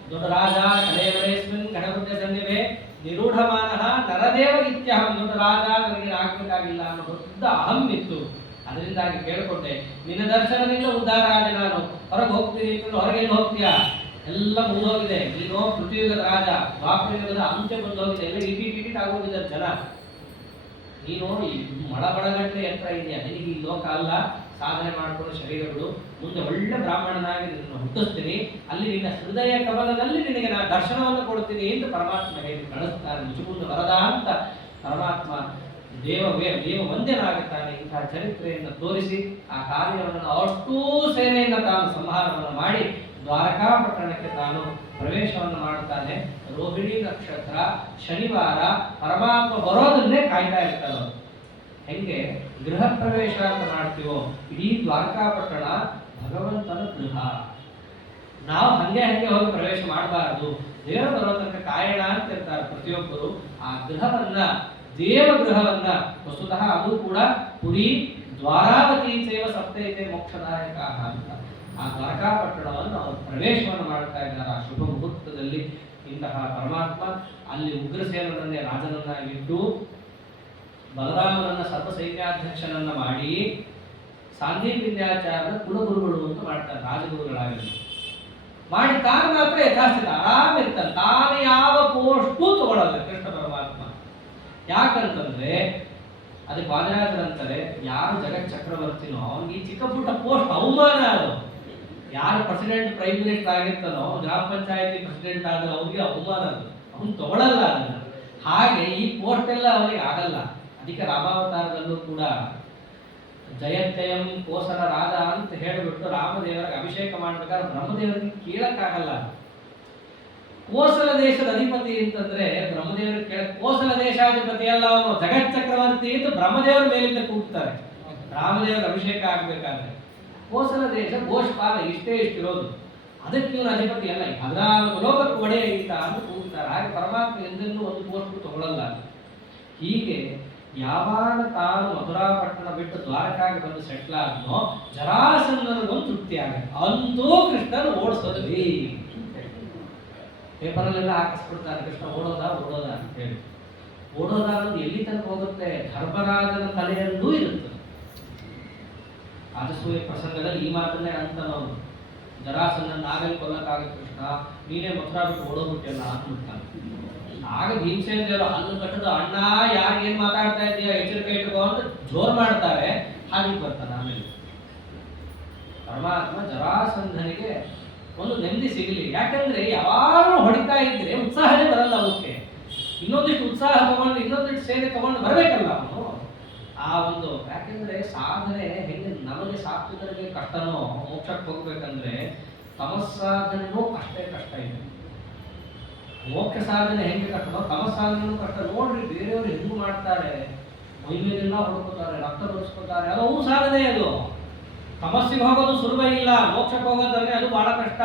ದೊಡ್ಡ ರಾಜ ಕಳೆಯವರೇಸ್ಮಿನ್ ಗಣಪತಿ ಸನ್ನಿವೆ ನಿರೂಢಮಾನಃ ನರದೇವ ಇತ್ಯಹಂ, ದೊಡ್ಡ ರಾಜ ನನಗೆ ಆಗ್ಬೇಕಾಗಿಲ್ಲ ಅನ್ನೋ ದೊಡ್ಡ ಅಹಂ ಇತ್ತು. ಅದರಿಂದಾಗಿ ಕೇಳ್ಕೊಂಡೆ, ನಿನ್ನ ದರ್ಶನದಿಂದ ಉದ್ಧಾರ ಆದೆ ನಾನು, ಹೊರಗೆ ಹೋಗ್ತೀನಿ ಅಂತ. ಹೊರಗೆ ಹೋಗ್ತೀಯಾ, ಎಲ್ಲ ಮುಂದೋಗಿದೆ. ನೀನು ಪೃಥ್ವಿಯುಗದ ರಾಜ, ದ್ವಾಪರಯುಗದ ಅಂತ್ಯ ಬಂದೋಗಿದೆ, ಎಲ್ಲ ಇಟೀಟ್ ಆಗೋಗಿದ್ದಾರೆ ಜನ. ನೀನು ಈ ಮಳಬಳಗಟ್ಟಲೆ ಯಂತ್ರ ಇದೆಯಾ, ನಿನಗೆ ಈ ಲೋಕ ಅಲ್ಲ, ಸಾಧನೆ ಮಾಡಿಕೊಂಡು ಶರೀರಗಳು ಮುಂದೆ ಒಳ್ಳೆ ಬ್ರಾಹ್ಮಣನಾಗಿ ನಿನ್ನನ್ನು ಹುಟ್ಟಿಸ್ತೀನಿ, ಅಲ್ಲಿ ನಿನ್ನ ಹೃದಯ ಕಮಲದಲ್ಲಿ ನಿನಗೆ ನಾನು ದರ್ಶನವನ್ನು ಕೊಡ್ತೀನಿ ಎಂದು ಪರಮಾತ್ಮ ಹೇಳಿ ಕಳಿಸ್ತಾನೆ. ಮುಚುಕುಂದ ವರದ ಅಂತ ಪರಮಾತ್ಮ ದೇವ ವಂದ್ಯನಾಗುತ್ತಾನೆ. ಇಂತಹ ಚರಿತ್ರೆಯನ್ನು ತೋರಿಸಿ ಆ ಕಾರ್ಯವನ್ನು ಅಷ್ಟೂ ಸೇನೆಯಿಂದ ತಾನು ಸಂಹಾರವನ್ನು ಮಾಡಿ ದ್ವಾರಕಾಪಟ್ಟಣಕ್ಕೆ ತಾನು ಪ್ರವೇಶವನ್ನು ಮಾಡುತ್ತಾನೆ. ರೋಹಿಣಿ ನಕ್ಷತ್ರ ಶನಿವಾರ ಪರಮಾತ್ಮ ಬರೋದನ್ನೇ ಕಾಯ್ತಾ ಇರ್ತಾರೆ. ಹೆಂಗೆ ಗೃಹ ಪ್ರವೇಶ ಅಂತ ಮಾಡ್ತೀವೋ, ಇಡೀ ದ್ವಾರಕಾಪಟ್ಟಣ ಭಗವಂತನ ಗೃಹ. ನಾವು ಹಂಗೆ ಹೋಗಿ ಪ್ರವೇಶ ಮಾಡಬಾರದು, ದೇವರು ಬರೋ ತನಕ ಕಾಯಣ ಅಂತ ಇರ್ತಾರೆ ಪ್ರತಿಯೊಬ್ಬರು. ಆ ಗೃಹವನ್ನ, ದೇವಗೃಹವನ್ನ, ವಸ್ತುತಃ ಅದು ಕೂಡ ಪುರಿ ದ್ವಾರಾವತಿ ಸೇವ ಸಪ್ತೈತೆ ಮೋಕ್ಷದಾಯಕ ಅಂತ ಆ ದ್ವಾರಕಾಪಟ್ಟಣವನ್ನು ಅವರು ಪ್ರವೇಶವನ್ನು ಮಾಡ್ತಾ ಇದ್ದಾರೆ. ಆ ಶುಭ ಮುಹೂರ್ತದಲ್ಲಿ ಇಂತಹ ಪರಮಾತ್ಮ ಅಲ್ಲಿ ಉಗ್ರಸೇನನ್ನೇ ರಾಜನನ್ನಾಗಿಟ್ಟು ಬಲರಾಮನನ್ನ ಸರ್ವ ಸೈನ್ಯಾಧ್ಯಕ್ಷನನ್ನ ಮಾಡಿ ಸಾಂದೀಪಿನ್ಯಾಚಾರ್ಯನ ಕುಲಗುರುಗಳು ಅಂತ ಮಾಡ್ತಾರೆ, ರಾಜಗುರುಗಳಾಗಿ ಮಾಡಿ ತಾನು ಮಾತ್ರ ಯಥಾಸ್ಥಿತ ಆರಾಮಿರ್ತಾನೆ. ತಾನು ಯಾವ ಪೋಸ್ಟೂ ತಗೊಳ್ಳಲ್ಲ ಕೃಷ್ಣ ಪರಮಾತ್ಮ. ಯಾಕಂತಂದ್ರೆ ಅದಕ್ಕೆ ವಾದರಾಜರಂತಾರೆ, ಯಾರು ಜಗತ್ ಚಕ್ರವರ್ತಿನೋ ಅವನಿಗೆ ಈ ಚಿಕ್ಕ ಪುಟ್ಟ ಪೋಸ್ಟ್ ಅವಮಾನ. ಅದು ಯಾರು ಪ್ರೆಸಿಡೆಂಟ್ ಪ್ರೈಮ್ ಮಿನಿಸ್ಟರ್ ಆಗಿರ್ತಾನೋ, ಗ್ರಾಮ ಪಂಚಾಯತಿ ಪ್ರೆಸಿಡೆಂಟ್ ಆದ್ರೆ ಅವ್ರಿಗೆ ಅವಮಾನ. ಅದು ಅವನು ತಗೊಳ್ಳಲ್ಲ ಅದನ್ನ. ಹಾಗೆ ಈ ಪೋಸ್ಟ್ ಎಲ್ಲ ಅವನಿಗೆ ಆಗಲ್ಲ. ಅದಕ್ಕೆ ರಾಮಾವತಾರದಲ್ಲೂ ಕೂಡ ಜಯತ್ಯಯಂ ಕೋಸಲ ರಾಜ ಅಂತ ಹೇಳಿಬಿಟ್ಟು ರಾಮದೇವರಿಗೆ ಅಭಿಷೇಕ ಮಾಡ್ಬೇಕಾದ್ರೆ ಬ್ರಹ್ಮದೇವರಿಗೆ ಕೇಳಕ್ಕಾಗಲ್ಲ. ಕೋಸಲ ದೇಶದ ಅಧಿಪತಿ ಅಂತಂದ್ರೆ ಬ್ರಹ್ಮದೇವರಿಗೆ ಕೇಳ, ಕೋಸಲ ದೇಶಾಧಿಪತಿ ಅಲ್ಲ ಅವನು, ಜಗತ್ ಚಕ್ರವರ್ತಿ ಅಂತ ಬ್ರಹ್ಮದೇವರ ಮೇಲಿಂದ ಕೂಗ್ತಾರೆ ರಾಮದೇವರ ಅಭಿಷೇಕ ಆಗ್ಬೇಕಾದ್ರೆ. ಕೋಸಲ ದೇಶ ಗೋಷ್ಪಾಲ ಇಷ್ಟಿರೋದು, ಅದಕ್ಕೆ ಇವನು ಅಧಿಪತಿ ಅಲ್ಲ, 14 ಲೋಕಕ್ಕೆ ಒಡೆಯ ಈತ ಅಂತ ಕೂಗ್ತಾರೆ. ಹಾಗೆ ಪರಮಾತ್ಮ ಎಂದೆಂದೂ ಒಂದು ಪೋಸ್ಟ್ ತಗೊಳ್ಳಲ್ಲ. ಹೀಗೆ ಯಾವಾಗ ತಾನು ಮಧುರಾಪಟ್ಟಣ ಬಿಟ್ಟು ದ್ವಾರಕಾಗೆ ಬಂದು ಸೆಟ್ಲ್ ಆದ್ನೋ ಜರಾಸಂಧನಿಗೊಂದು ತೃಪ್ತಿ ಆಗುತ್ತೆ. ಅಂತೂ ಕೃಷ್ಣನ ಓಡಿಸೋದ್ರಿ. ಪೇಪರಲ್ಲೆಲ್ಲ ಹಾಕಿಸ್ಬಿಡ್ತಾರೆ, ಕೃಷ್ಣ ಓಡೋದ ಅಂತ ಹೇಳಿ. ಓಡೋದ ಅನ್ನೋದು ಎಲ್ಲಿ ತನಕ ಹೋಗುತ್ತೆ? ಧರ್ಮರಾಜನ ತಲೆಯಲ್ಲೂ ಇರುತ್ತೆ. ರಾಜಸೂಯ ಪ್ರಸಂಗದಲ್ಲಿ ಈ ಮಾತನ್ನೇ ಅಂತಾನವನು, ಜರಾಸಂಧನ ನಾವೆಲ್ಲಿ ಕೊಲ್ಲಕ್ಕಾಗುತ್ತೆ ಕೃಷ್ಣ, ನೀನೇ ಮಥುರಾ ಬಿಟ್ಟು ಓಡೋಗ್ಬಿಟ್ಟಿಲ್ಲ ಅಂದ್ಬಿಡ್ತಾನೆ. ಆಗ ಭೀಮಸೇನ ದೇವರು ಹಲ್ಲು ಕಟ್ಟದು, ಅಣ್ಣ ಯಾರು ಏನ್ ಮಾತಾಡ್ತಾ ಇದೀಯ ಎಚ್ಚರಿಕೆ ಇಟ್ಕೋ ಅಂತ ಜೋರ್ ಮಾಡ್ತಾರೆ. ಹಾಗೆ ಬರ್ತಾನೆ. ಆಮೇಲೆ ಪರಮಾತ್ಮ ಜರಾಸಂಧನಿಗೆ ಒಂದು ನೆಮ್ಮದಿ ಸಿಗಲಿ. ಯಾಕಂದ್ರೆ ಯಾವಾಗಲೂ ಹೊಡಿತಾ ಇದ್ರೆ ಉತ್ಸಾಹನೇ ಬರಲ್ಲ ಅವಕ್ಕೆ. ಇನ್ನೊಂದಿಷ್ಟು ಉತ್ಸಾಹ ತಗೊಂಡು ಇನ್ನೊಂದಿಷ್ಟು ಸೇನೆ ತಗೊಂಡು ಬರಬೇಕಲ್ಲ ಅವನು. ಆ ಒಂದು ಯಾಕೆಂದ್ರೆ ಸಾಧನೆ ಹೆಂಗೆ ನಮಗೆ ಸಾತ್ವಿಕರಿಗೆ ಕಷ್ಟನೋ, ಮೋಕ್ಷಕ್ಕೆ ಹೋಗ್ಬೇಕಂದ್ರೆ ತಮಸ್ಸಾಧನೆನೂ ಅಷ್ಟೇ ಕಷ್ಟ ಇದೆ. ಮೋಕ್ಷ ಸಾಧನೆ ಹೆಂಗೆ ಕಷ್ಟನೋ ತಮಸ್ಸಾಧನೆನೂ ಕಷ್ಟ. ನೋಡ್ರಿ ಬೇರೆಯವರು ಹೆಂಗು ಮಾಡ್ತಾರೆ, ಮೈಮೇಲೆಲ್ಲ ಹೊಡ್ಕೋತಾರೆ, ರಕ್ತ ಬರೆಸ್ಕೋತಾರೆ, ಅದು ಅವ್ರ ಸಾಧನೆ. ಅದು ತಮಸ್ಸಿಗೆ ಹೋಗೋದು ಸುಲಭ ಇಲ್ಲ, ಮೋಕ್ಷಕ್ಕೆ ಹೋಗೋದ್ರೆ ಅದು ಬಹಳ ಕಷ್ಟ.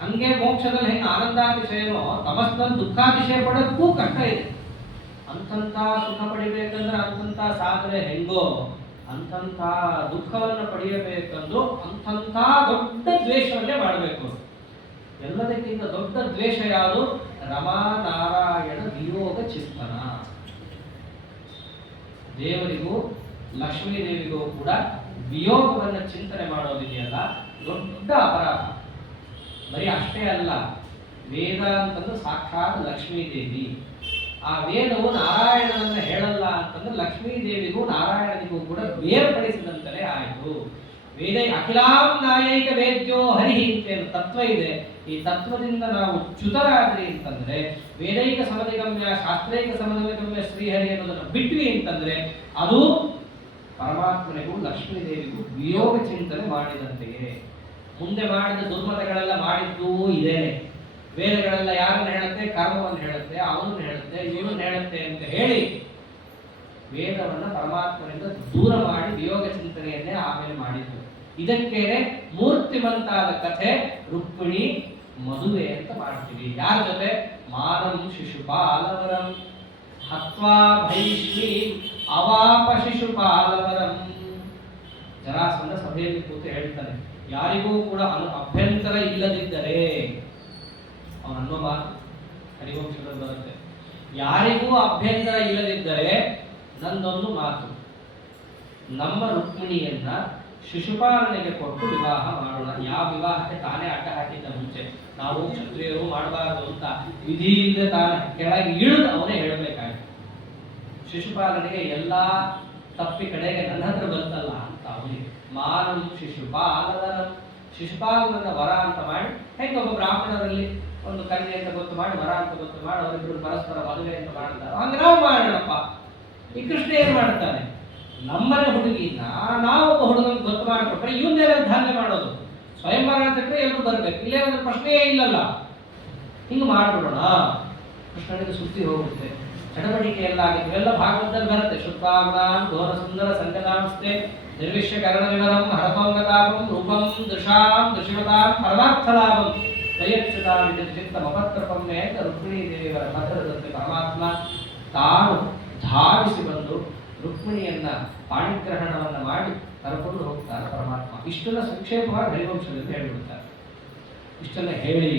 ಹಂಗೆ ಮೋಕ್ಷದಲ್ಲಿ ಹೆಂಗೆ ಆನಂದಾತಿಶಯನೋ ತಮಸ್ನಲ್ಲಿ ದುಃಖಾತಿಶಯ ಪಡೋದಕ್ಕೂ ಕಷ್ಟ ಇದೆ. ಅಂತಂತ ಸುಖ ಪಡಿಬೇಕಂದ್ರೆ ಅಂತಂತ ಸಾಧನೆ ಹೆಂಗೋ, ಅಂತಂತ ದುಃಖವನ್ನು ಪಡೆಯಬೇಕಂದ್ರು ಅಂತಂತ ದೊಡ್ಡ ದ್ವೇಷವನ್ನೇ ಮಾಡಬೇಕು. ಎಲ್ಲದಕ್ಕಿಂತ ದೊಡ್ಡ ದ್ವೇಷ ಯಾವುದು? ರಮಾನಾರಾಯಣ ವಿಯೋಗ ಚಿಂತನ. ದೇವರಿಗೂ ಲಕ್ಷ್ಮೀ ದೇವಿಗೂ ಕೂಡ ವಿಯೋಗವನ್ನು ಚಿಂತನೆ ಮಾಡೋದಿದೆಯಲ್ಲ, ದೊಡ್ಡ ಅಪರಾಧ. ಬರೀ ಅಷ್ಟೇ ಅಲ್ಲ, ವೇದ ಅಂತಂದ್ರೆ ಸಾಕ್ಷಾತ್ ಲಕ್ಷ್ಮೀ ದೇವಿ. ಆ ವೇದವು ನಾರಾಯಣನನ್ನ ಹೇಳಲ್ಲ ಅಂತಂದ್ರೆ ಲಕ್ಷ್ಮೀ ದೇವಿಗೂ ನಾರಾಯಣನಿಗೂ ಕೂಡ ಬೇರ್ಪಡಿಸಿದಂತಲೇ ಆಯಿತು. ವೇದ ಅಖಿಲಾಂ ನಾಯೈಕ ವೇದ್ಯೋ ಹರಿ ಅಂತೇನು ತತ್ವ ಇದೆ. ಈ ತತ್ವದಿಂದ ನಾವು ಚ್ಯುತರಾದ್ರಿ ಅಂತಂದ್ರೆ, ವೇದೈಕ ಸಮಧಿಗಮ್ಯ ಶಾಸ್ತ್ರೈಕ ಸಮಧಿಗಮ್ಯ ಶ್ರೀಹರಿ ಅನ್ನೋದನ್ನು ಬಿಟ್ವಿ ಅಂತಂದ್ರೆ ಅದು ಪರಮಾತ್ಮನಿಗೂ ಲಕ್ಷ್ಮೀ ದೇವಿಗೂ ವಿಯೋಗ ಚಿಂತನೆ ಮಾಡಿದಂತೆಯೇ. ಮುಂದೆ ಮಾಡಿದ ದುರ್ಮತಗಳೆಲ್ಲ ಮಾಡಿದ್ದು ಇದೇನೆ. ವೇದಗಳೆಲ್ಲ ಯಾರನ್ನು ಹೇಳುತ್ತೆ? ಕರ್ಮವನ್ನು ಹೇಳುತ್ತೆ, ಅವನನ್ನು ಹೇಳುತ್ತೆ, ಇವನನ್ನು ಹೇಳುತ್ತೆ ಅಂತ ಹೇಳಿ ವೇದವನ್ನ ಪರಮಾತ್ಮನಿಂದ ದೂರ ಮಾಡಿ ವಿಯೋಗ ಚಿಂತನೆಯನ್ನೇ ಆಮೇಲೆ ಮಾಡಿದ್ದು. ಇದಕ್ಕೇನೆ ಮೂರ್ತಿಮಂತಾದ ಕಥೆ ರುಕ್ಮಿಣಿ ಮದುವೆ ಅಂತ ಮಾಡ್ತೀವಿ. ಯಾರ ಜೊತೆ? ಮಾನಂ ಶಿಶುಪಾಲವರಂ ಹತ್ವಾ ಭೈಷ್ಮಿ ಅವಾಪ ಶಿಶುಪಾಲವರಂ. ಜರಾಸಂಧ ಸಭೆಯಲ್ಲಿ ಕೂತು ಹೇಳ್ತಾನೆ, ಯಾರಿಗೂ ಕೂಡ ಅಭ್ಯಂತರ ಇಲ್ಲದಿದ್ದರೆ, ಅವನನ್ನೋ ಮಾತು ಹರಿವಂಶದಲ್ಲಿ ಬರುತ್ತೆ, ಯಾರಿಗೂ ಅಭ್ಯಂತರ ಇಲ್ಲದಿದ್ದರೆ ನಂದೊಂದು ಮಾತು, ನಮ್ಮ ರುಕ್ಮಿಣಿಯನ್ನ ಶಿಶುಪಾಲನೆಗೆ ಕೊಟ್ಟು ವಿವಾಹ ಮಾಡೋಣ. ಯಾವ ವಿವಾಹಕ್ಕೆ ತಾನೇ ಅಡ್ಡ ಹಾಕಿದ್ದ ಮುಂಚೆ, ನಾವು ಕ್ಷತ್ರಿಯರು ಮಾಡಬಾರದು ಅಂತ ವಿಧಿಯಿಂದ ತಾನು ಕೆಳಗೆ ಇಳಿದು ಅವನೇ ಹೇಳಬೇಕಾಯ್ತು. ಶಿಶುಪಾಲನೆಗೆ ಎಲ್ಲಾ ತಪ್ಪಿ ಕಡೆಗೆ ನನ್ನ ಹತ್ರ ಬಂತಲ್ಲ ಅಂತ ಅವನಿಗೆ ಮಾನಂ ಶಿಶುಪಾಲನ, ಶಿಶುಪಾಲನನ್ನ ವರ ಅಂತ ಮಾಡಿ, ಹೆಂಗೆ ಒಬ್ಬ ಬ್ರಾಹ್ಮಣರಲ್ಲಿ ಒಂದು ಕನ್ಯೆ ಅಂತ ಗೊತ್ತು ಮಾಡಿ, ವರ ಅಂತ ಗೊತ್ತು ಮಾಡಿ, ಅವರಿಬ್ಬರು ಪರಸ್ಪರ ಮದುವೆ ಅಂತ ಮಾಡ್ತಾರೆ, ಹಂಗೆ ನಾವು ಮಾಡೋಣಪ್ಪ. ಈ ಕೃಷ್ಣ ಏನ್ ಮಾಡ್ತಾನೆ, ನಮ್ಮನೆ ಹುಡುಗಿನ ನಾವೊಬ್ಬ ಹುಡುಗನ ಗೊತ್ತು ಮಾಡಿಕೊಟ್ರೆ ಇವನ್ನೇನ ಧಾನ್ಯ ಮಾಡೋದು, ಸ್ವಯಂವರ ಅಂತಂದ್ರೆ ಎಲ್ಲರೂ ಬರ್ಬೇಕು, ಇಲ್ಲೇ ಒಂದು ಪ್ರಶ್ನೆಯೇ ಇಲ್ಲಲ್ಲ. ಹಿಂಗೆ ಮಾಡ್ಬಿಡೋಣ. ಕೃಷ್ಣನಿಗೆ ಸುದ್ದಿ ಹೋಗುತ್ತೆ, ಚಟವಟಿಕೆ ಎಲ್ಲ ಆಗಿದೆ. ಇವೆಲ್ಲ ಭಾಗವತದಲ್ಲಿ ಬರುತ್ತೆ. ಶುದ್ಧಾಂಗಾನ್ ಘೋರ ಸುಂದರ ಸಂಗತಾಂಸ್ತೆ ನಿರ್ವಿಶ್ಯ ಕರಣ ವಿವರಂ ಹರಪಂಗತಾಪಂ ರೂಪಂ ದೃಶಾಂ ದೃಶ್ಯವತಾಂ ಪರಮಾರ್ಥ ಲಾಭಂ ದಯಕ್ಷತಾಂ ಚಿತ್ತಮಪತ್ರಪಮ್ಮೆ ಅಂತ ರುಕ್ಮಿಣೀ ದೇವಿಯವರ ಮಧುರದಂತೆ ಪರಮಾತ್ಮ ತಾನು ಧಾವಿಸಿ ಬಂದು ರುಕ್ಮಿಣಿಯನ್ನ ಪಾಣಿಗ್ರಹಣವನ್ನ ಮಾಡಿ ಕರ್ಕೊಂಡು ಹೋಗ್ತಾರೆ ಪರಮಾತ್ಮ. ಇಷ್ಟೆಲ್ಲ ಸಂಕ್ಷೇಪವಾಗಿ ಹರಿವಂಶದಲ್ಲಿ ಹೇಳಿಬಿಡ್ತಾರೆ. ಇಷ್ಟೆಲ್ಲ ಹೇಳಿ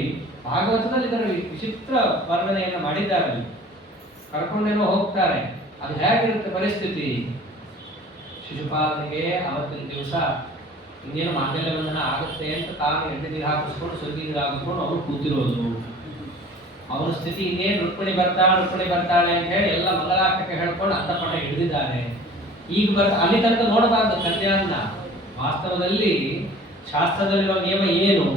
ಭಾಗವತದಲ್ಲಿ ಇದರ ವಿಚಿತ್ರ ವರ್ಣನೆಯನ್ನು ಮಾಡಿದ್ದಾರೆ. ಕರ್ಕೊಂಡೇನೋ ಹೋಗ್ತಾರೆ. ಅದು ಹೇಗಿರುತ್ತೆ ಪರಿಸ್ಥಿತಿ? ಶಿಶುಪಾಲನಿಗೆ ಅವತ್ತಿನ ದಿವಸ ಇನ್ನೇನು ಮಾಂಗಲ್ಯ ಬಂಧನ ಆಗುತ್ತೆ ಅಂತ ತಾನು ಎಣ್ಣೆ ನೀರು ಹಾಕಿಸ್ಕೊಂಡು ಸುದ್ದಿ ನೀರು ಹಾಕಿಸ್ಕೊಂಡು ಅವರು ಕೂತಿರೋದು. ಅವನ ಸ್ಥಿತಿ ಇನ್ನೇನು ರುಕ್ಮಿಣಿ ಬರ್ತಾಳೆ ಅಂತ ಹೇಳಿ ಎಲ್ಲ ಮಂಗಲಾಷ್ಟಕ್ಕೆ ಹೇಳ್ಕೊಂಡು ಅಂತಪಟ ಹಿಡಿದಿದ್ದಾನೆ. ಈಗ ಅಲ್ಲಿ ತನಕ ನೋಡಬಾರ್ದು ಕನ್ಯಾನ್ನ. ವಾಸ್ತವದಲ್ಲಿ ಶಾಸ್ತ್ರದಲ್ಲಿರೋ ನಿಯಮ ಏನು?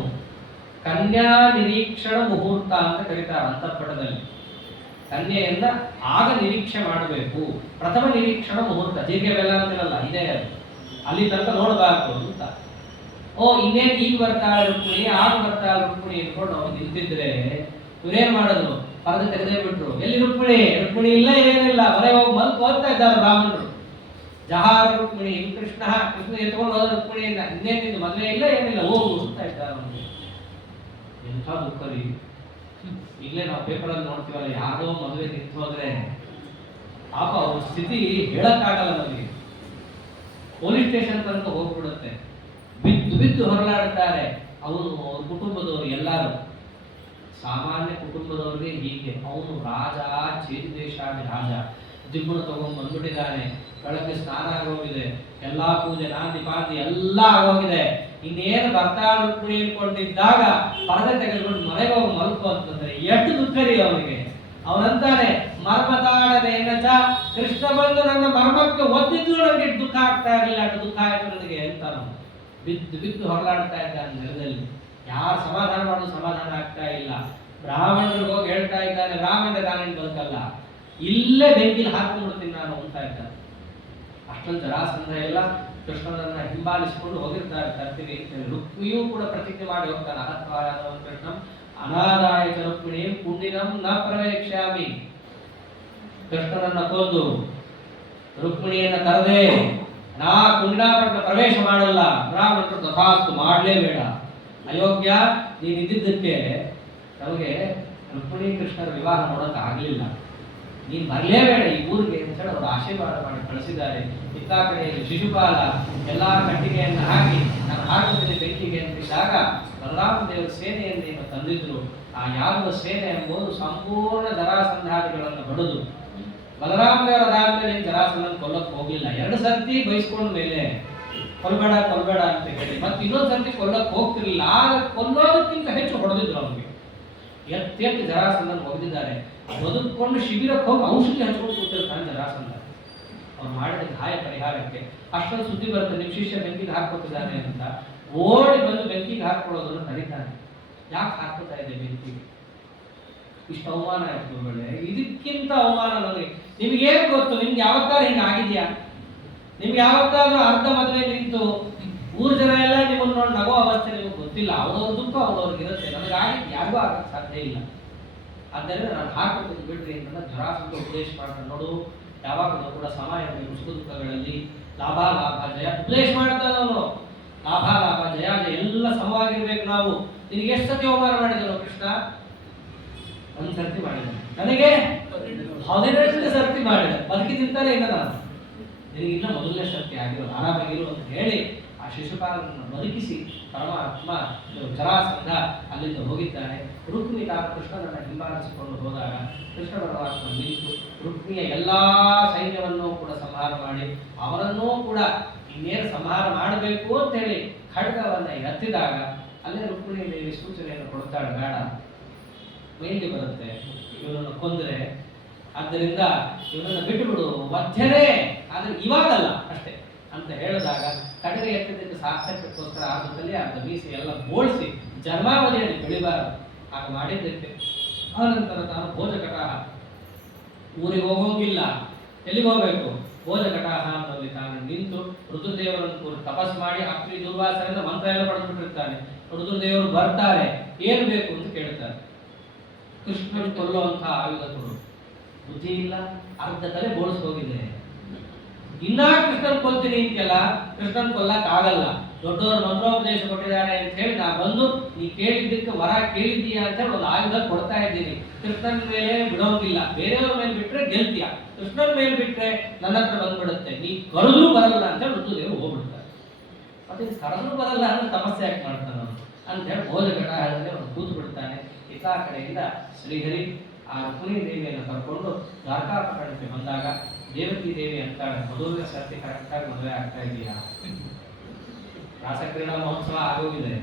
ಕನ್ಯಾ ನಿರೀಕ್ಷಣ ಮುಹೂರ್ತ ಅಂತ ಕರೀತಾರೆ ಅಂತಃಪಟದಲ್ಲಿ. ಕನ್ಯೆಯನ್ನ ಆಗ ನಿರೀಕ್ಷೆ ಮಾಡಬೇಕು. ಪ್ರಥಮ ನಿರೀಕ್ಷಣ ಮುಹೂರ್ತ, ಜೀರಿಗೆ ಬೆಲ್ಲ ಅಂತಿರಲ್ಲ, ಇದೇ ಅಲ್ಲಿ ತನಕ ನೋಡಬಾರ್ದು ಅಂತ. ಇನ್ನೇನು ಈಗ ಬರ್ತಾಳೆ ರುಕ್ಮಿಣಿ, ಆಗ ಬರ್ತಾಳೆ ರುಕ್ಮಿಣಿ ಇಟ್ಕೊಂಡು ಅವ್ರು ನಿಂತಿದ್ರೆ ಇವರೇನ್ ಮಾಡೋದು? ಪರದೆ ತೆಗೆದೇ ಬಿಟ್ರು. ಎಲ್ಲಿ ರುಕ್ಮಿಣಿ? ರುಕ್ಮಿಣಿ ಇಲ್ಲ, ಏನಿಲ್ಲ. ಮನೆ ಹೋಗಿ ಮಲ್ಕು ಓದ್ತಾ ಇದ್ದಾರೆ ಬ್ರಾಹ್ಮಣರು. ಜಹಾರ ರುಕ್ಮಿಣಿ ಕೃಷ್ಣ ಎತ್ಕೊಂಡು ಹೋದ ರುಕ್ಮಿಣಿಯನ್ನ. ಇನ್ನೇನಿದ್ದು ಮದುವೆ ಇಲ್ಲ, ಏನಿಲ್ಲ, ಹೋಗು ಅಂತ ಇದ್ದಾರೆ. ಅವನಿಗೆ ಎಂಥ ದುಃಖ ರೀ. ಇಲ್ಲೇ ನಾವು ಪೇಪರಲ್ಲಿ ನೋಡ್ತೀವಲ್ಲ, ಯಾರೋ ಮದುವೆ ನಿಂತು ಹೋದ್ರೆ ಪಾಪ ಅವ್ರ ಸ್ಥಿತಿ ಹೇಳಕ್ಕಾಗಲ್ಲ ನಮಗೆ. ಪೊಲೀಸ್ ಸ್ಟೇಷನ್ ತನಕ ಹೋಗ್ಬಿಡುತ್ತೆ. ಬಿದ್ದು ಹೊರಲಾಡ್ತಾರೆ ಅವನು, ಅವ್ರ ಕುಟುಂಬದವರು ಎಲ್ಲರೂ. ಸಾಮಾನ್ಯ ಕುಟುಂಬದವ್ರಿಗೆ ಹೀಗೆ. ಅವನು ರಾಜ, ಚೇತದೇಶಾದಿ ರಾಜ. ದಿಬ್ಬಣ ತಗೊಂಡು ಬಂದ್ಬಿಟ್ಟಿದ್ದಾನೆ. ಬೆಳಗ್ಗೆ ಸ್ನಾನ ಆಗೋಗಿದೆ, ಎಲ್ಲಾ ಪೂಜೆ ನಾಂದಿ ಪಾಂದಿ ಎಲ್ಲ ಆಗೋಗಿದೆ. ಇನ್ನೇನು ಬರ್ತಾಳು ರುಕ್ಮಿಣಿ ಅನ್ಕೊಂಡಿದ್ದಾಗ ಪರದೆ ತೆಗೆದುಕೊಂಡು ಮನೆಗೆ ಹೋಗಿ ಮಲ್ಕೋ ಅಂತಂದ್ರೆ ಎಷ್ಟು ದುಃಖ ರೀ ಅವನಿಗೆ. ಅವನಂತಾನೆ, ಮರ್ಮತಾಡದೇನ ಚ ಕೃಷ್ಣ ಬಂದು ನನ್ನ ಮರ್ಮಕ್ಕೆ ಒದ್ದಿದ್ದು ನನಗೆ ದುಃಖ ಆಗ್ತಾ ಇರಲಿಲ್ಲ, ಅಷ್ಟು ದುಃಖ ಆಯ್ತು ನನಗೆ ಅಂತ. ನಾವು ಬಿದ್ದು ಹೊರಲಾಡ್ತಾ ಇದ್ದಾನೆ ನೆಲದಲ್ಲಿ. ಯಾರು ಸಮಾಧಾನ ಮಾಡೋದು ಸಮಾಧಾನ ಆಗ್ತಾ ಇಲ್ಲ. ಬ್ರಾಹ್ಮಣರಿಗೆ ಹೋಗಿ ಹೇಳ್ತಾ ಇದ್ದಾನೆ, ಬ್ರಾಹ್ಮಣ ನಾನೇನು ಬದುಕಲ್ಲ, ಇಲ್ಲೇ ಬೆಂಕಿಲಿ ಹಾಕೊಂಡ್ಬಿಡ್ತೀನಿ ನಾನು ಅಂತ ಇದ್ದಾನೆ. ಅಷ್ಟೊಂದು ಜರಾಸಂಧ ಎಲ್ಲ ಕೃಷ್ಣನನ್ನ ಹಿಂಬಾಲಿಸಿಕೊಂಡು ಹೋಗಿರ್ತಾರೆ ತರ್ತೀವಿ ಅಂತ ಹೇಳಿ. ರುಕ್ಮಿಯೂ ಕೂಡ ಪ್ರತಿಜ್ಞೆ ಮಾಡಿ ಹೋಗ್ತಾನೆ, ಅಹತ್ವಾಯ ಕೃಷ್ಣಂ ಅನಾದಾಯ ರುಕ್ಮಿಣಿ ಪುಣ್ಯನಂ ನ ಪ್ರವೇಕ್ಷ್ಯಾಮಿ. ಕೃಷ್ಣನನ್ನ ಕೊಂದು ರುಕ್ಮಿಣಿಯನ್ನ ತರದೆ ನಾ ಪುಣ್ಯಪಟ್ಟ ಪ್ರವೇಶ ಮಾಡಲ್ಲ. ಬ್ರಾಹ್ಮಣರು ತಥಾಸ್ತು, ಮಾಡಲೇಬೇಡ. ಅಯೋಗ್ಯ, ನೀನು ಇದ್ದಿದ್ದಕ್ಕೆ ನಮಗೆ ರುಕ್ಮಿಣಿ ಕೃಷ್ಣರ ವಿವಾಹ ನೋಡಕ್ ಆಗ್ಲಿಲ್ಲ, ನೀನು ಬರಲೇಬೇಡ ಈ ಊರಿಗೆ ಅಂತ ಹೇಳಿ ಅವರು ಆಶೀರ್ವಾದ ಮಾಡಿ ಕಳಿಸಿದ್ದಾರೆ. ಇತ್ತ ಕಡೆಯಲ್ಲಿ ಶಿಶುಪಾಲ ಎಲ್ಲಾ ಕಟ್ಟಿಗೆಯನ್ನು ಹಾಕಿ ನಾನು ಹಾಕುತ್ತೇನೆ ಬೆಂಕಿಗೆ ಅಂತಿದ್ದಾಗ ಬಲರಾಮ ದೇವರ ಸೇನೆಯನ್ನು ಏನು ತಂದಿದ್ರು. ಆ ಯಾವ ಸೇನೆ ಎಂಬುದು ಸಂಪೂರ್ಣ ಜರಾಸಂಧಾದಿಗಳನ್ನು ಬಡಿದು, ಬಲರಾಮ ದೇವರ ಅದಾದ್ಮೇಲೆ ಜರಾಸಂಧನ ಕೊಲ್ಲಕ್ಕೆ ಹೋಗ್ಲಿಲ್ಲ. 2 ಸರ್ತಿ ಬಯಸ್ಕೊಂಡ ಮೇಲೆ ಕೊಲ್ಬೇಡ ಅಂತ ಹೇಳಿ ಮತ್ತೆ ಇನ್ನೊಂದು ಸರ್ತಿ ಕೊಲ್ಲಕ್ಕೆ ಹೋಗ್ತಿರ್ಲಿಲ್ಲ. ಆಗ ಕೊಲ್ಲೋದಕ್ಕಿಂತ ಹೆಚ್ಚು ಹೊಡೆದಿದ್ರು ಅವನಿಗೆ. ಎತ್ತೆತ್ತು ಜರಾಸಂಧನ ಹೊಡೆದಿದ್ದಾರೆ. ಬದುಕೊಂಡು ಶಿಬಿರಕ್ಕೆ ಹೋಗಿ ಔಷಧಿ ಹಚ್ಕೊಂಡು ಕೂತಿರ್ತಾನೆ ಜರಾಸಂಧ. ಅವ್ರು ಮಾಡಿದ ಗಾಯ ಪರಿಹಾರಕ್ಕೆ ಅಷ್ಟೊಂದು ಸುದ್ದಿ ಬರುತ್ತೆ, ನಿಮ್ಮ ಶಿಷ್ಯ ಬೆಂಕಿಗೆ ಹಾಕ್ಕೊತಿದ್ದಾನೆ ಅಂತ. ಓಡಿ ಬಂದು ಬೆಂಕಿಗೆ ಹಾಕೊಳ್ಳೋದನ್ನು ತಡಿತಾನೆ. ಯಾಕೆ ಹಾಕ್ಕೊತಾ ಇದೆ ಬೆಂಕಿಗೆ? ಇಷ್ಟು ಅವಮಾನ ಆಯ್ತು ಒಳ್ಳೆ. ಇದಕ್ಕಿಂತ ಅವಮಾನ ನನಗೆ. ನಿಮ್ಗೇನು ಗೊತ್ತು? ನಿಮ್ಗೆ ಯಾವತ್ತಾದ್ರೂ ಹಿಂಗೆ ಆಗಿದ್ಯಾ? ನಿಮ್ಗೆ ಯಾವತ್ತಾದ್ರೂ ಅರ್ಧ ಮದುವೆ ನಿಂತು ಊರ್ ಜನ ಎಲ್ಲ ನಿಮ್ಮನ್ನು ನೋಡಿ ನಗೋ ಅವಸ್ಥೆ ನಿಮಗೆ ಗೊತ್ತಿಲ್ಲ. ಅವ್ರವ್ರ ದುಃಖ ಅವ್ರವ್ರಿಗೆ ಇರುತ್ತೆ. ನನಗೆ ಆಗಿದ್ದು ಯಾರಿಗೂ ಆಗಕ್ಕೆ ಸಾಧ್ಯ ಇಲ್ಲ. ಆದ್ದರಿಂದ ನಾನು ಹಾಕೋದು ಬಿಡ್ರಿ ಅಂತ ಜರಾಸಂಧ ಉಪದೇಶ ಮಾಡ್ತಾನೆ. ನೋಡು, ಯಾವಾಗಲೂ ಕೂಡ ಸಮಯ ಸುಖ ದುಃಖಗಳಲ್ಲಿ ಲಾಭ ಜಯ ಉಪದೇಶ ಮಾಡ್ತಾನೆ ಅವನು. ಲಾಭ ಜಯ ಎಲ್ಲ ಸಮವಾಗಿರ್ಬೇಕು ನಾವು. ನಿನಗೆ ಎಷ್ಟು ಸತಿ ಅವಮಾನ ಮಾಡಿದನು ಕೃಷ್ಣ? 1 ಸರ್ತಿ ಮಾಡಿದ. ನನಗೆ 18 ಸರ್ತಿ ಮಾಡಿದ. ಬದುಕಿದ್ದಂತಾನೆ ಇಲ್ಲ ನಾನು. ನಿನಗಿನ್ನ ಮೊದಲನೇ ಸರ್ತಿ ಆಗಿರೋ, ಆರಾಮಾಗಿರು ಅಂತ ಹೇಳಿ ಆ ಶಿಶುಪಾಲನನ್ನು ಬದುಕಿಸಿ ಪರಮಾತ್ಮ ಜರಾಸಂಧ ಅಲ್ಲಿಂದ ಹೋಗಿದ್ದಾನೆ. ರುಕ್ಮಿಣಿ ಕೃಷ್ಣನನ್ನ ಹಿಂಬಾಲಿಸಿಕೊಂಡು ಹೋದಾಗ ಕೃಷ್ಣ ಪರಮಾತ್ಮ ನಿಂತು ರುಕ್ಮಿಣಿಯ ಎಲ್ಲಾ ಸೈನ್ಯವನ್ನೂ ಕೂಡ ಸಂಹಾರ ಮಾಡಿ ಅವರನ್ನೂ ಕೂಡ ಇನ್ನೇನು ಸಂಹಾರ ಮಾಡಬೇಕು ಅಂತ ಹೇಳಿ ಖಡ್ಗವನ್ನ ಎತ್ತಿದಾಗ ಅಲ್ಲೇ ರುಕ್ಮಿಣಿ ದೇವಿ ಸೂಚನೆಯನ್ನು ಕೊಡ್ತಾಳೆ, ಬೇಡ, ಮೇಲಿಗೆ ಬರುತ್ತೆ, ಇವನನ್ನು ಕೊಂದ್ರೆ, ಆದ್ದರಿಂದ ಇವನನ್ನು ಬಿಟ್ಟುಬಿಡು, ಮಧ್ಯನೇ, ಆದ್ರೆ ಇವಾಗಲ್ಲ ಅಷ್ಟೇ ಅಂತ ಹೇಳಿದಾಗ ಖಡ್ಗ ಎತ್ತಿದ್ದಕ್ಕೆ ಸಾರ್ಥಕ್ಯಕ್ಕೋಸ್ಕರ ಅರ್ಧದಲ್ಲಿ ಅರ್ಧ ಮೀಸಿ ಎಲ್ಲ ಬೋಳಿಸಿ ಜನ್ಮಾವಧಿಯಲ್ಲಿ ಬೆಳಿಬಾರದು ಆಗ ಮಾಡಿದ್ದಕ್ಕೆ. ಆನಂತರ ತಾನು ಭೋಜಕಟ ಊರಿಗೆ ಹೋಗೋಂಗಿಲ್ಲ. ಎಲ್ಲಿಗೆ ಹೋಗಬೇಕು? ಭೋಜಕಟಾಹ ಅನ್ನೋಲ್ಲಿ ತಾನು ನಿಂತು ರುದ್ರದೇವರನ್ನು ತಪಸ್ ಮಾಡಿ ಅಪ್ಪಿ ದುರ್ವಾಸರಿಂದ ಮಂತ್ರ ಎಲ್ಲ ಪಡೆದುಬಿಟ್ಟಿರ್ತಾನೆ. ರುದ್ರದೇವರು ಬರ್ತಾರೆ, ಏನು ಬೇಕು ಅಂತ ಕೇಳ್ತಾರೆ. ಕೃಷ್ಣನ್ ಕೊಲ್ಲುವಂತಹ ಆಯುಧ ಕೊಡು. ಬುದ್ಧಿ ಇಲ್ಲ, ಅರ್ಧ ತಲೆ ಬೋಳಿಸ್ ಹೋಗಿದೆ. ಇನ್ನ ಕೃಷ್ಣನ್ ಕೊಲ್ತೀನಿ ಅಂತೆಲ್ಲ, ಕೃಷ್ಣನ್ ಕೊಲ್ಲಕ್ ಆಗಲ್ಲ. ದೊಡ್ಡವರು ಮಂತ್ರೋಪದೇಶ ಕೊಟ್ಟಿದ್ದಾರೆ ಅಂತ ಹೇಳಿ ನಾ ಬಂದು ನೀ ಕೇಳಿದ್ದಕ್ಕೆ ವರ ಕೇಳಿದ್ದೀಯಾ ಅಂತ ಹೇಳಿ ಒಂದು ಆಯುಧ ಕೊಡ್ತಾ ಇದ್ದೀನಿ. ಕೃಷ್ಣನ ಮೇಲೆ ಬಿಡೋಂಗಿಲ್ಲ, ಬೇರೆಯವ್ರ ಮೇಲೆ ಬಿಟ್ರೆ ಗೆಲ್ತೀಯ, ಕೃಷ್ಣನ ಮೇಲೆ ಬಿಟ್ರೆ ನನ್ನ ಹತ್ರ ಬಂದ್ಬಿಡುತ್ತೆ, ನೀ ಕರೆದ್ರೂ ಬರಲ್ಲ ಅಂತ ಹೇಳಿ ರುದ್ರದೇವರು ಹೋಗ್ಬಿಡ್ತಾರೆ. ಮತ್ತೆ ಕರೆದ್ರೂ ಬರಲ್ಲ ಅಂದ್ರೆ ತಪಸ್ಸೆ ಯಾಕೆ ಮಾಡ್ತಾನ ಅಂತ ಹೇಳಿ ಭೋಜಕಟಾಹದಲ್ಲಿ ಅವನು ಕೂತು ಬಿಡ್ತಾನೆ. ಇತಾ ಕಡೆಯಿಂದ ಶ್ರೀಹರಿ ಆ ರುಕ್ಮಿಣಿ ದೇವಿಯನ್ನು ಕರ್ಕೊಂಡು ದ್ವಾರಕಾಪಟ್ಟಣಕ್ಕೆ ಬಂದಾಗ ದೇವಕಿ ದೇವಿ ಅಂತಾಳೆ, ಮೊದಲನೇ ಸರ್ತಿ ಕರೆಕ್ಟಾಗಿ ಮದುವೆ ಆಗ್ತಾ ಇದೆಯಾ? ರಾಸಕ್ರೀಡಾ ಮಹೋತ್ಸವ ಆಗೋಗಿದೆ,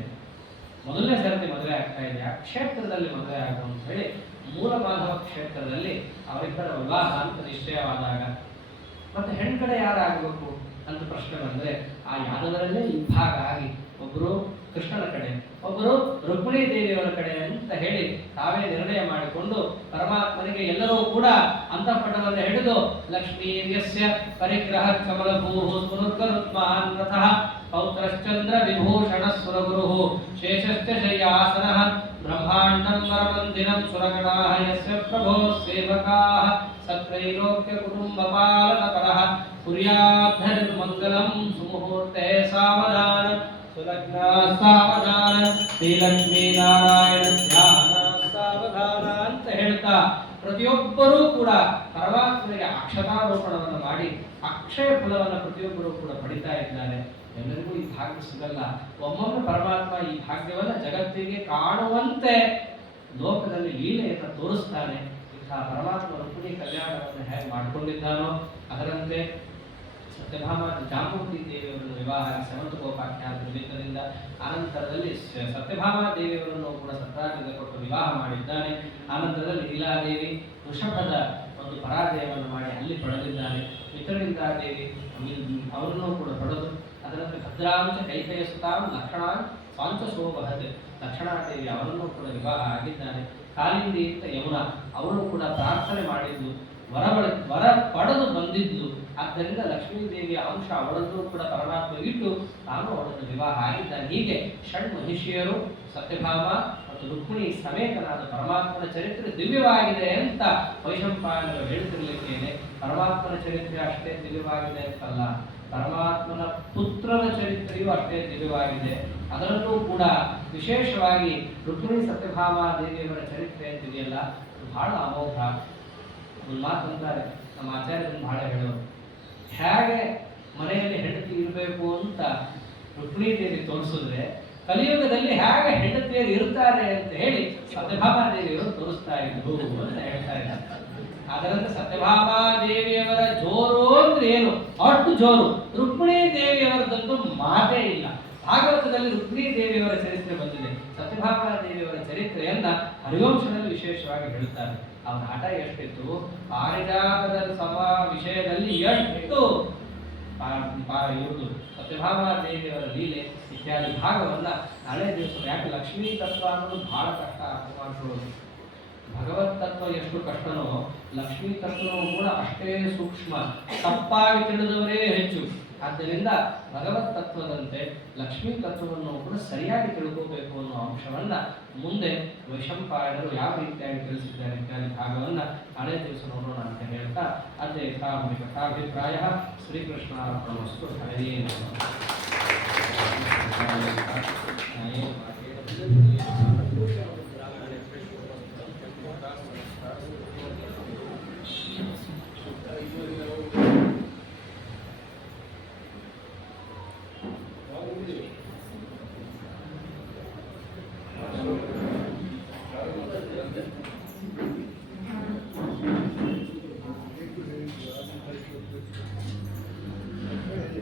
ಮೊದಲನೇ ಸರ್ತಿ ಮದುವೆ ಆಗ್ತಾ ಇದೆಯಾ? ಕ್ಷೇತ್ರದಲ್ಲಿ ಮದುವೆ ಆಗು ಅಂತ ಹೇಳಿ ಮೂಲ ಮಾಧವ ಕ್ಷೇತ್ರದಲ್ಲಿ ಅವರಿಬ್ಬರ ವಿವಾಹ ಅಂತ ನಿಶ್ಚಯವಾದಾಗ ಮತ್ತೆ ಹೆಣ್ಣು ಕಡೆ ಯಾರಾಗಬೇಕು ಅಂತ ಪ್ರಶ್ನೆ ಬಂದ್ರೆ ಆ ಯಾದವರಲ್ಲೇ ಇಬ್ಬಾಗ ಆಗಿ ಒಬ್ಬರು ಕೃಷ್ಣನ ಕಡೆ, ಒಬ್ಬರು ರುಕ್ಮಿಣಿ ದೇವಿಯವರ ಕಡೆ ಅಂತ ಹೇಳಿ ತಾವೇ ನಿರ್ಣಯ ಮಾಡಿಕೊಂಡು ಪರಮಾತ್ಮನಿಗೆ ಎಲ್ಲರೂ ಕೂಡ ಅಂತಃಪಟವನ್ನು ಹಿಡಿದು ಲಕ್ಷ್ಮೀರ್ಯಸ್ಯ ಪರಿಗ್ರಹ ಕಮಲಭೂಹು ಸ್ಮೃತ್ಕರುತ್ಮಾನ್ ರಥಃ ಪೌತ್ರಶ್ಚಂದ್ರ ವಿಭೂಷಣ ಸುರಗುರು ಶೇಷಶ್ಚ ಶಯ್ಯಾಸನಃ ಬ್ರಹ್ಮಾಂಡಂ ವರಮಂದಿರಂ ಸುರಗಣಾಃ ಯಸ್ಯ ಪ್ರಭೋ ಸೇವಕಾಃ ಸತ್ರೈಲೋಕ್ಯ ಕುಟುಂಬ ಪಾಲನಪರಃ ಕುರ್ಯಾದ್ಧರ್ಮಂಗಲಂ ಸುಮುಹೂರ್ತೆ ಸಾವಧಾನ ಸುಲಗ್ನ ಸಾವಧಾನ ಶ್ರೀಲಕ್ಷ್ಮೀ ನಾರಾಯಣ ಧ್ಯಾನ ಸಾವಧಾನ ಅಂತ ಹೇಳ್ತಾ ಪ್ರತಿಯೊಬ್ಬರೂ ಕೂಡ ಪರಮಾತ್ಮನಿಗೆ ಅಕ್ಷತಾರೋಪಣವನ್ನು ಮಾಡಿ ಅಕ್ಷಯ ಫಲವನ್ನು ಪ್ರತಿಯೊಬ್ಬರೂ ಕೂಡ ಪಡಿತಾ ಇದ್ದಾರೆ. ಎಲ್ಲರಿಗೂ ಈ ಭಾಗ್ಯ ಸಿಗಲ್ಲ. ಒಮ್ಮೊಮ್ಮೆ ಪರಮಾತ್ಮ ಈ ಭಾಗ್ಯವನ್ನು ಜಗತ್ತಿಗೆ ಕಾಣುವಂತೆ ಲೋಕದಲ್ಲಿ ಲೀಲೆಯನ್ನು ತೋರಿಸ್ತಾನೆ. ಇಂತಹ ಪರಮಾತ್ಮ ರುಕ್ಮಿಣಿ ಕಲ್ಯಾಣವನ್ನು ಹೇಗೆ ಮಾಡಿಕೊಂಡಿದ್ದಾನೋ ಅದರಂತೆ ಸತ್ಯಭಾಮ ಜಾಂಬೂತಿ ದೇವಿಯವರನ್ನು ವಿವಾಹ ಸಮಂತಕೋಪಾಖ್ಯಾನ ನಿಮಿತ್ತದಿಂದ ಆನಂತರದಲ್ಲಿ ಸತ್ಯಭಾಮ ದೇವಿಯವರನ್ನು ಕೂಡ ಸತ್ರಾಜಿಗೆ ಕೊಟ್ಟು ವಿವಾಹ ಮಾಡಿದ್ದಾನೆ. ಆನಂತರದಲ್ಲಿ ಲೀಲಾದೇವಿ ವೃಷಭದ ಒಂದು ಪರಾಜಯವನ್ನು ಮಾಡಿ ಅಲ್ಲಿ ಪಡೆದಿದ್ದಾನೆ. ಮಿತ್ರಲಿಂಗಾದೇವಿ ಅವರನ್ನು ಕೂಡ ಪಡೆದು ಅದರಂತೆ ಭದ್ರಾಂಶ ಕೈಕಯ ಸುತಾಂ ಲಕ್ಷಣಾ ಸ್ವಾಂತ ಶೋಭಹತೆ ಲಕ್ಷಣಾದೇವಿ ಅವರನ್ನು ಕೂಡ ವಿವಾಹ ಆಗಿದ್ದಾನೆ. ಕಾಲಿಂದಿ ಅಂತ ಯಮುನಾ ಅವರು ಕೂಡ ಪ್ರಾರ್ಥನೆ ಮಾಡಿದ್ದು ವರ ಪಡೆದು ಬಂದಿದ್ದು. ಆದ್ದರಿಂದ ಲಕ್ಷ್ಮೀದೇವಿಯ ಅಂಶ ಅವರನ್ನು ಕೂಡ ಪರಮಾತ್ಮ ಇಟ್ಟು ತಾನು ಅವರನ್ನು ವಿವಾಹ ಆಗಿದ್ದಾನೆ. ಹೀಗೆ ಷಣ್ಮಹಿಷಿಯರು ಸತ್ಯಭಾಮ ಮತ್ತು ರುಕ್ಮಿಣಿ ಸಮೇತನಾದ ಪರಮಾತ್ಮನ ಚರಿತ್ರೆ ದಿವ್ಯವಾಗಿದೆ ಅಂತ ವೈಶಂಪಾಯನರು ಹೇಳುತ್ತಿರಲಿಕ್ಕೇನೆ. ಪರಮಾತ್ಮನ ಚರಿತ್ರೆ ಅಷ್ಟೇ ದಿವ್ಯವಾಗಿದೆ ಅಂತಲ್ಲ, ಪರಮಾತ್ಮನ ಪುತ್ರನ ಚರಿತ್ರೆಯೂ ಅಷ್ಟೇ ದಿವ್ಯವಾಗಿದೆ. ಅದರಲ್ಲೂ ಕೂಡ ವಿಶೇಷವಾಗಿ ರುಕ್ಮಿಣಿ ಸತ್ಯಭಾಮ ದೇವಿಯವರ ಚರಿತ್ರೆ ಅಂತಿದೆಯಲ್ಲ, ಬಹಳ ಅಮೋಘ. ಒಂದು ಮಾತಂತಾರೆ, ನಮ್ಮ ಆಚಾರ್ಯರನ್ನು ಬಹಳ ಹೇಳೋರು, ಹೇಗೆ ಮನೆಯಲ್ಲಿ ಹೆಂಡತಿ ಇರಬೇಕು ಅಂತ ರುಕ್ಮಿಣಿ ದೇವಿ ತೋರಿಸಿದ್ರೆ ಕಲಿಯುಗದಲ್ಲಿ ಹೇಗೆ ಹೆಂಡತಿಯರು ಇರ್ತಾರೆ ಅಂತ ಹೇಳಿ ಸತ್ಯಭಾಮ ದೇವಿಯವರು ತೋರಿಸ್ತಾ ಇದ್ರು ಅಂತ ಹೇಳ್ತಾ ಇದ್ದಾರೆ. ಅದರಂತೆ ಸತ್ಯಭಾಮ ದೇವಿಯವರ ಜೋರು ಅಂದ್ರೆ ಏನು, ಅಷ್ಟು ಜೋರು. ರುಕ್ಮಿಣಿ ದೇವಿಯವರದಂತೂ ಮಾತೇ ಇಲ್ಲ. ಭಾಗವತದಲ್ಲಿ ರುಕ್ಮಿಣಿ ದೇವಿಯವರ ಚರಿತ್ರೆ ಬಂದಿದೆ. ಸತ್ಯಭಾಮ ದೇವಿಯವರ ಚರಿತ್ರೆಯನ್ನ ಹರಿವಂಶದಲ್ಲಿ ವಿಶೇಷವಾಗಿ ಹೇಳುತ್ತಾರೆ. ಅವರ ಹಠ ಎಷ್ಟಿತ್ತು, ಪಾರಿಜಾತದ ವಿಷಯದಲ್ಲಿ ಎಷ್ಟು ಇರುವುದು. ಸತ್ಯಭಾಮ ದೇವಿಯವರ ಲೀಲೆ ಇತ್ಯಾದಿ ಭಾಗವನ್ನ ನಾಳೆ ದಿವಸ, ಯಾಕೆ ಲಕ್ಷ್ಮೀ ತತ್ವ ಅನ್ನೋದು ಬಹಳ ಕಷ್ಟ ಅರ್ಥ ಮಾಡ್ಕೊಳ್ಳೋದು. ಭಗವತ್ ತತ್ವ ಎಷ್ಟು ಕಷ್ಟನೋ ಲಕ್ಷ್ಮೀ ತತ್ವನೂ ಕೂಡ ಅಷ್ಟೇ ಸೂಕ್ಷ್ಮ, ತಪ್ಪಾಗಿ ತಿಳಿದವರೇ ಹೆಚ್ಚು. ಆದ್ದರಿಂದ ಭಗವತ್ ತತ್ವದಂತೆ ಲಕ್ಷ್ಮೀ ತತ್ವವನ್ನು ಕೂಡ ಸರಿಯಾಗಿ ತಿಳ್ಕೋಬೇಕು ಅನ್ನೋ ಅಂಶವನ್ನ ಮುಂದೆ ವೈಶಂಪಾಯನರು ಯಾವ ರೀತಿಯಾಗಿ ತಿಳಿಸಿದ್ದಾರೆ ಇತ್ಯಾದಿ ಭಾಗವನ್ನ ನಾಳೆ ದಿವಸ ನೋಡೋಣ ಅಂತ ಹೇಳ್ತಾ ಅದೇ ಕಥಾಭಿಪ್ರಾಯ ಶ್ರೀಕೃಷ್ಣಾರ್ಪಣಮಸ್ತು. ಹರೇ ನಮಃ.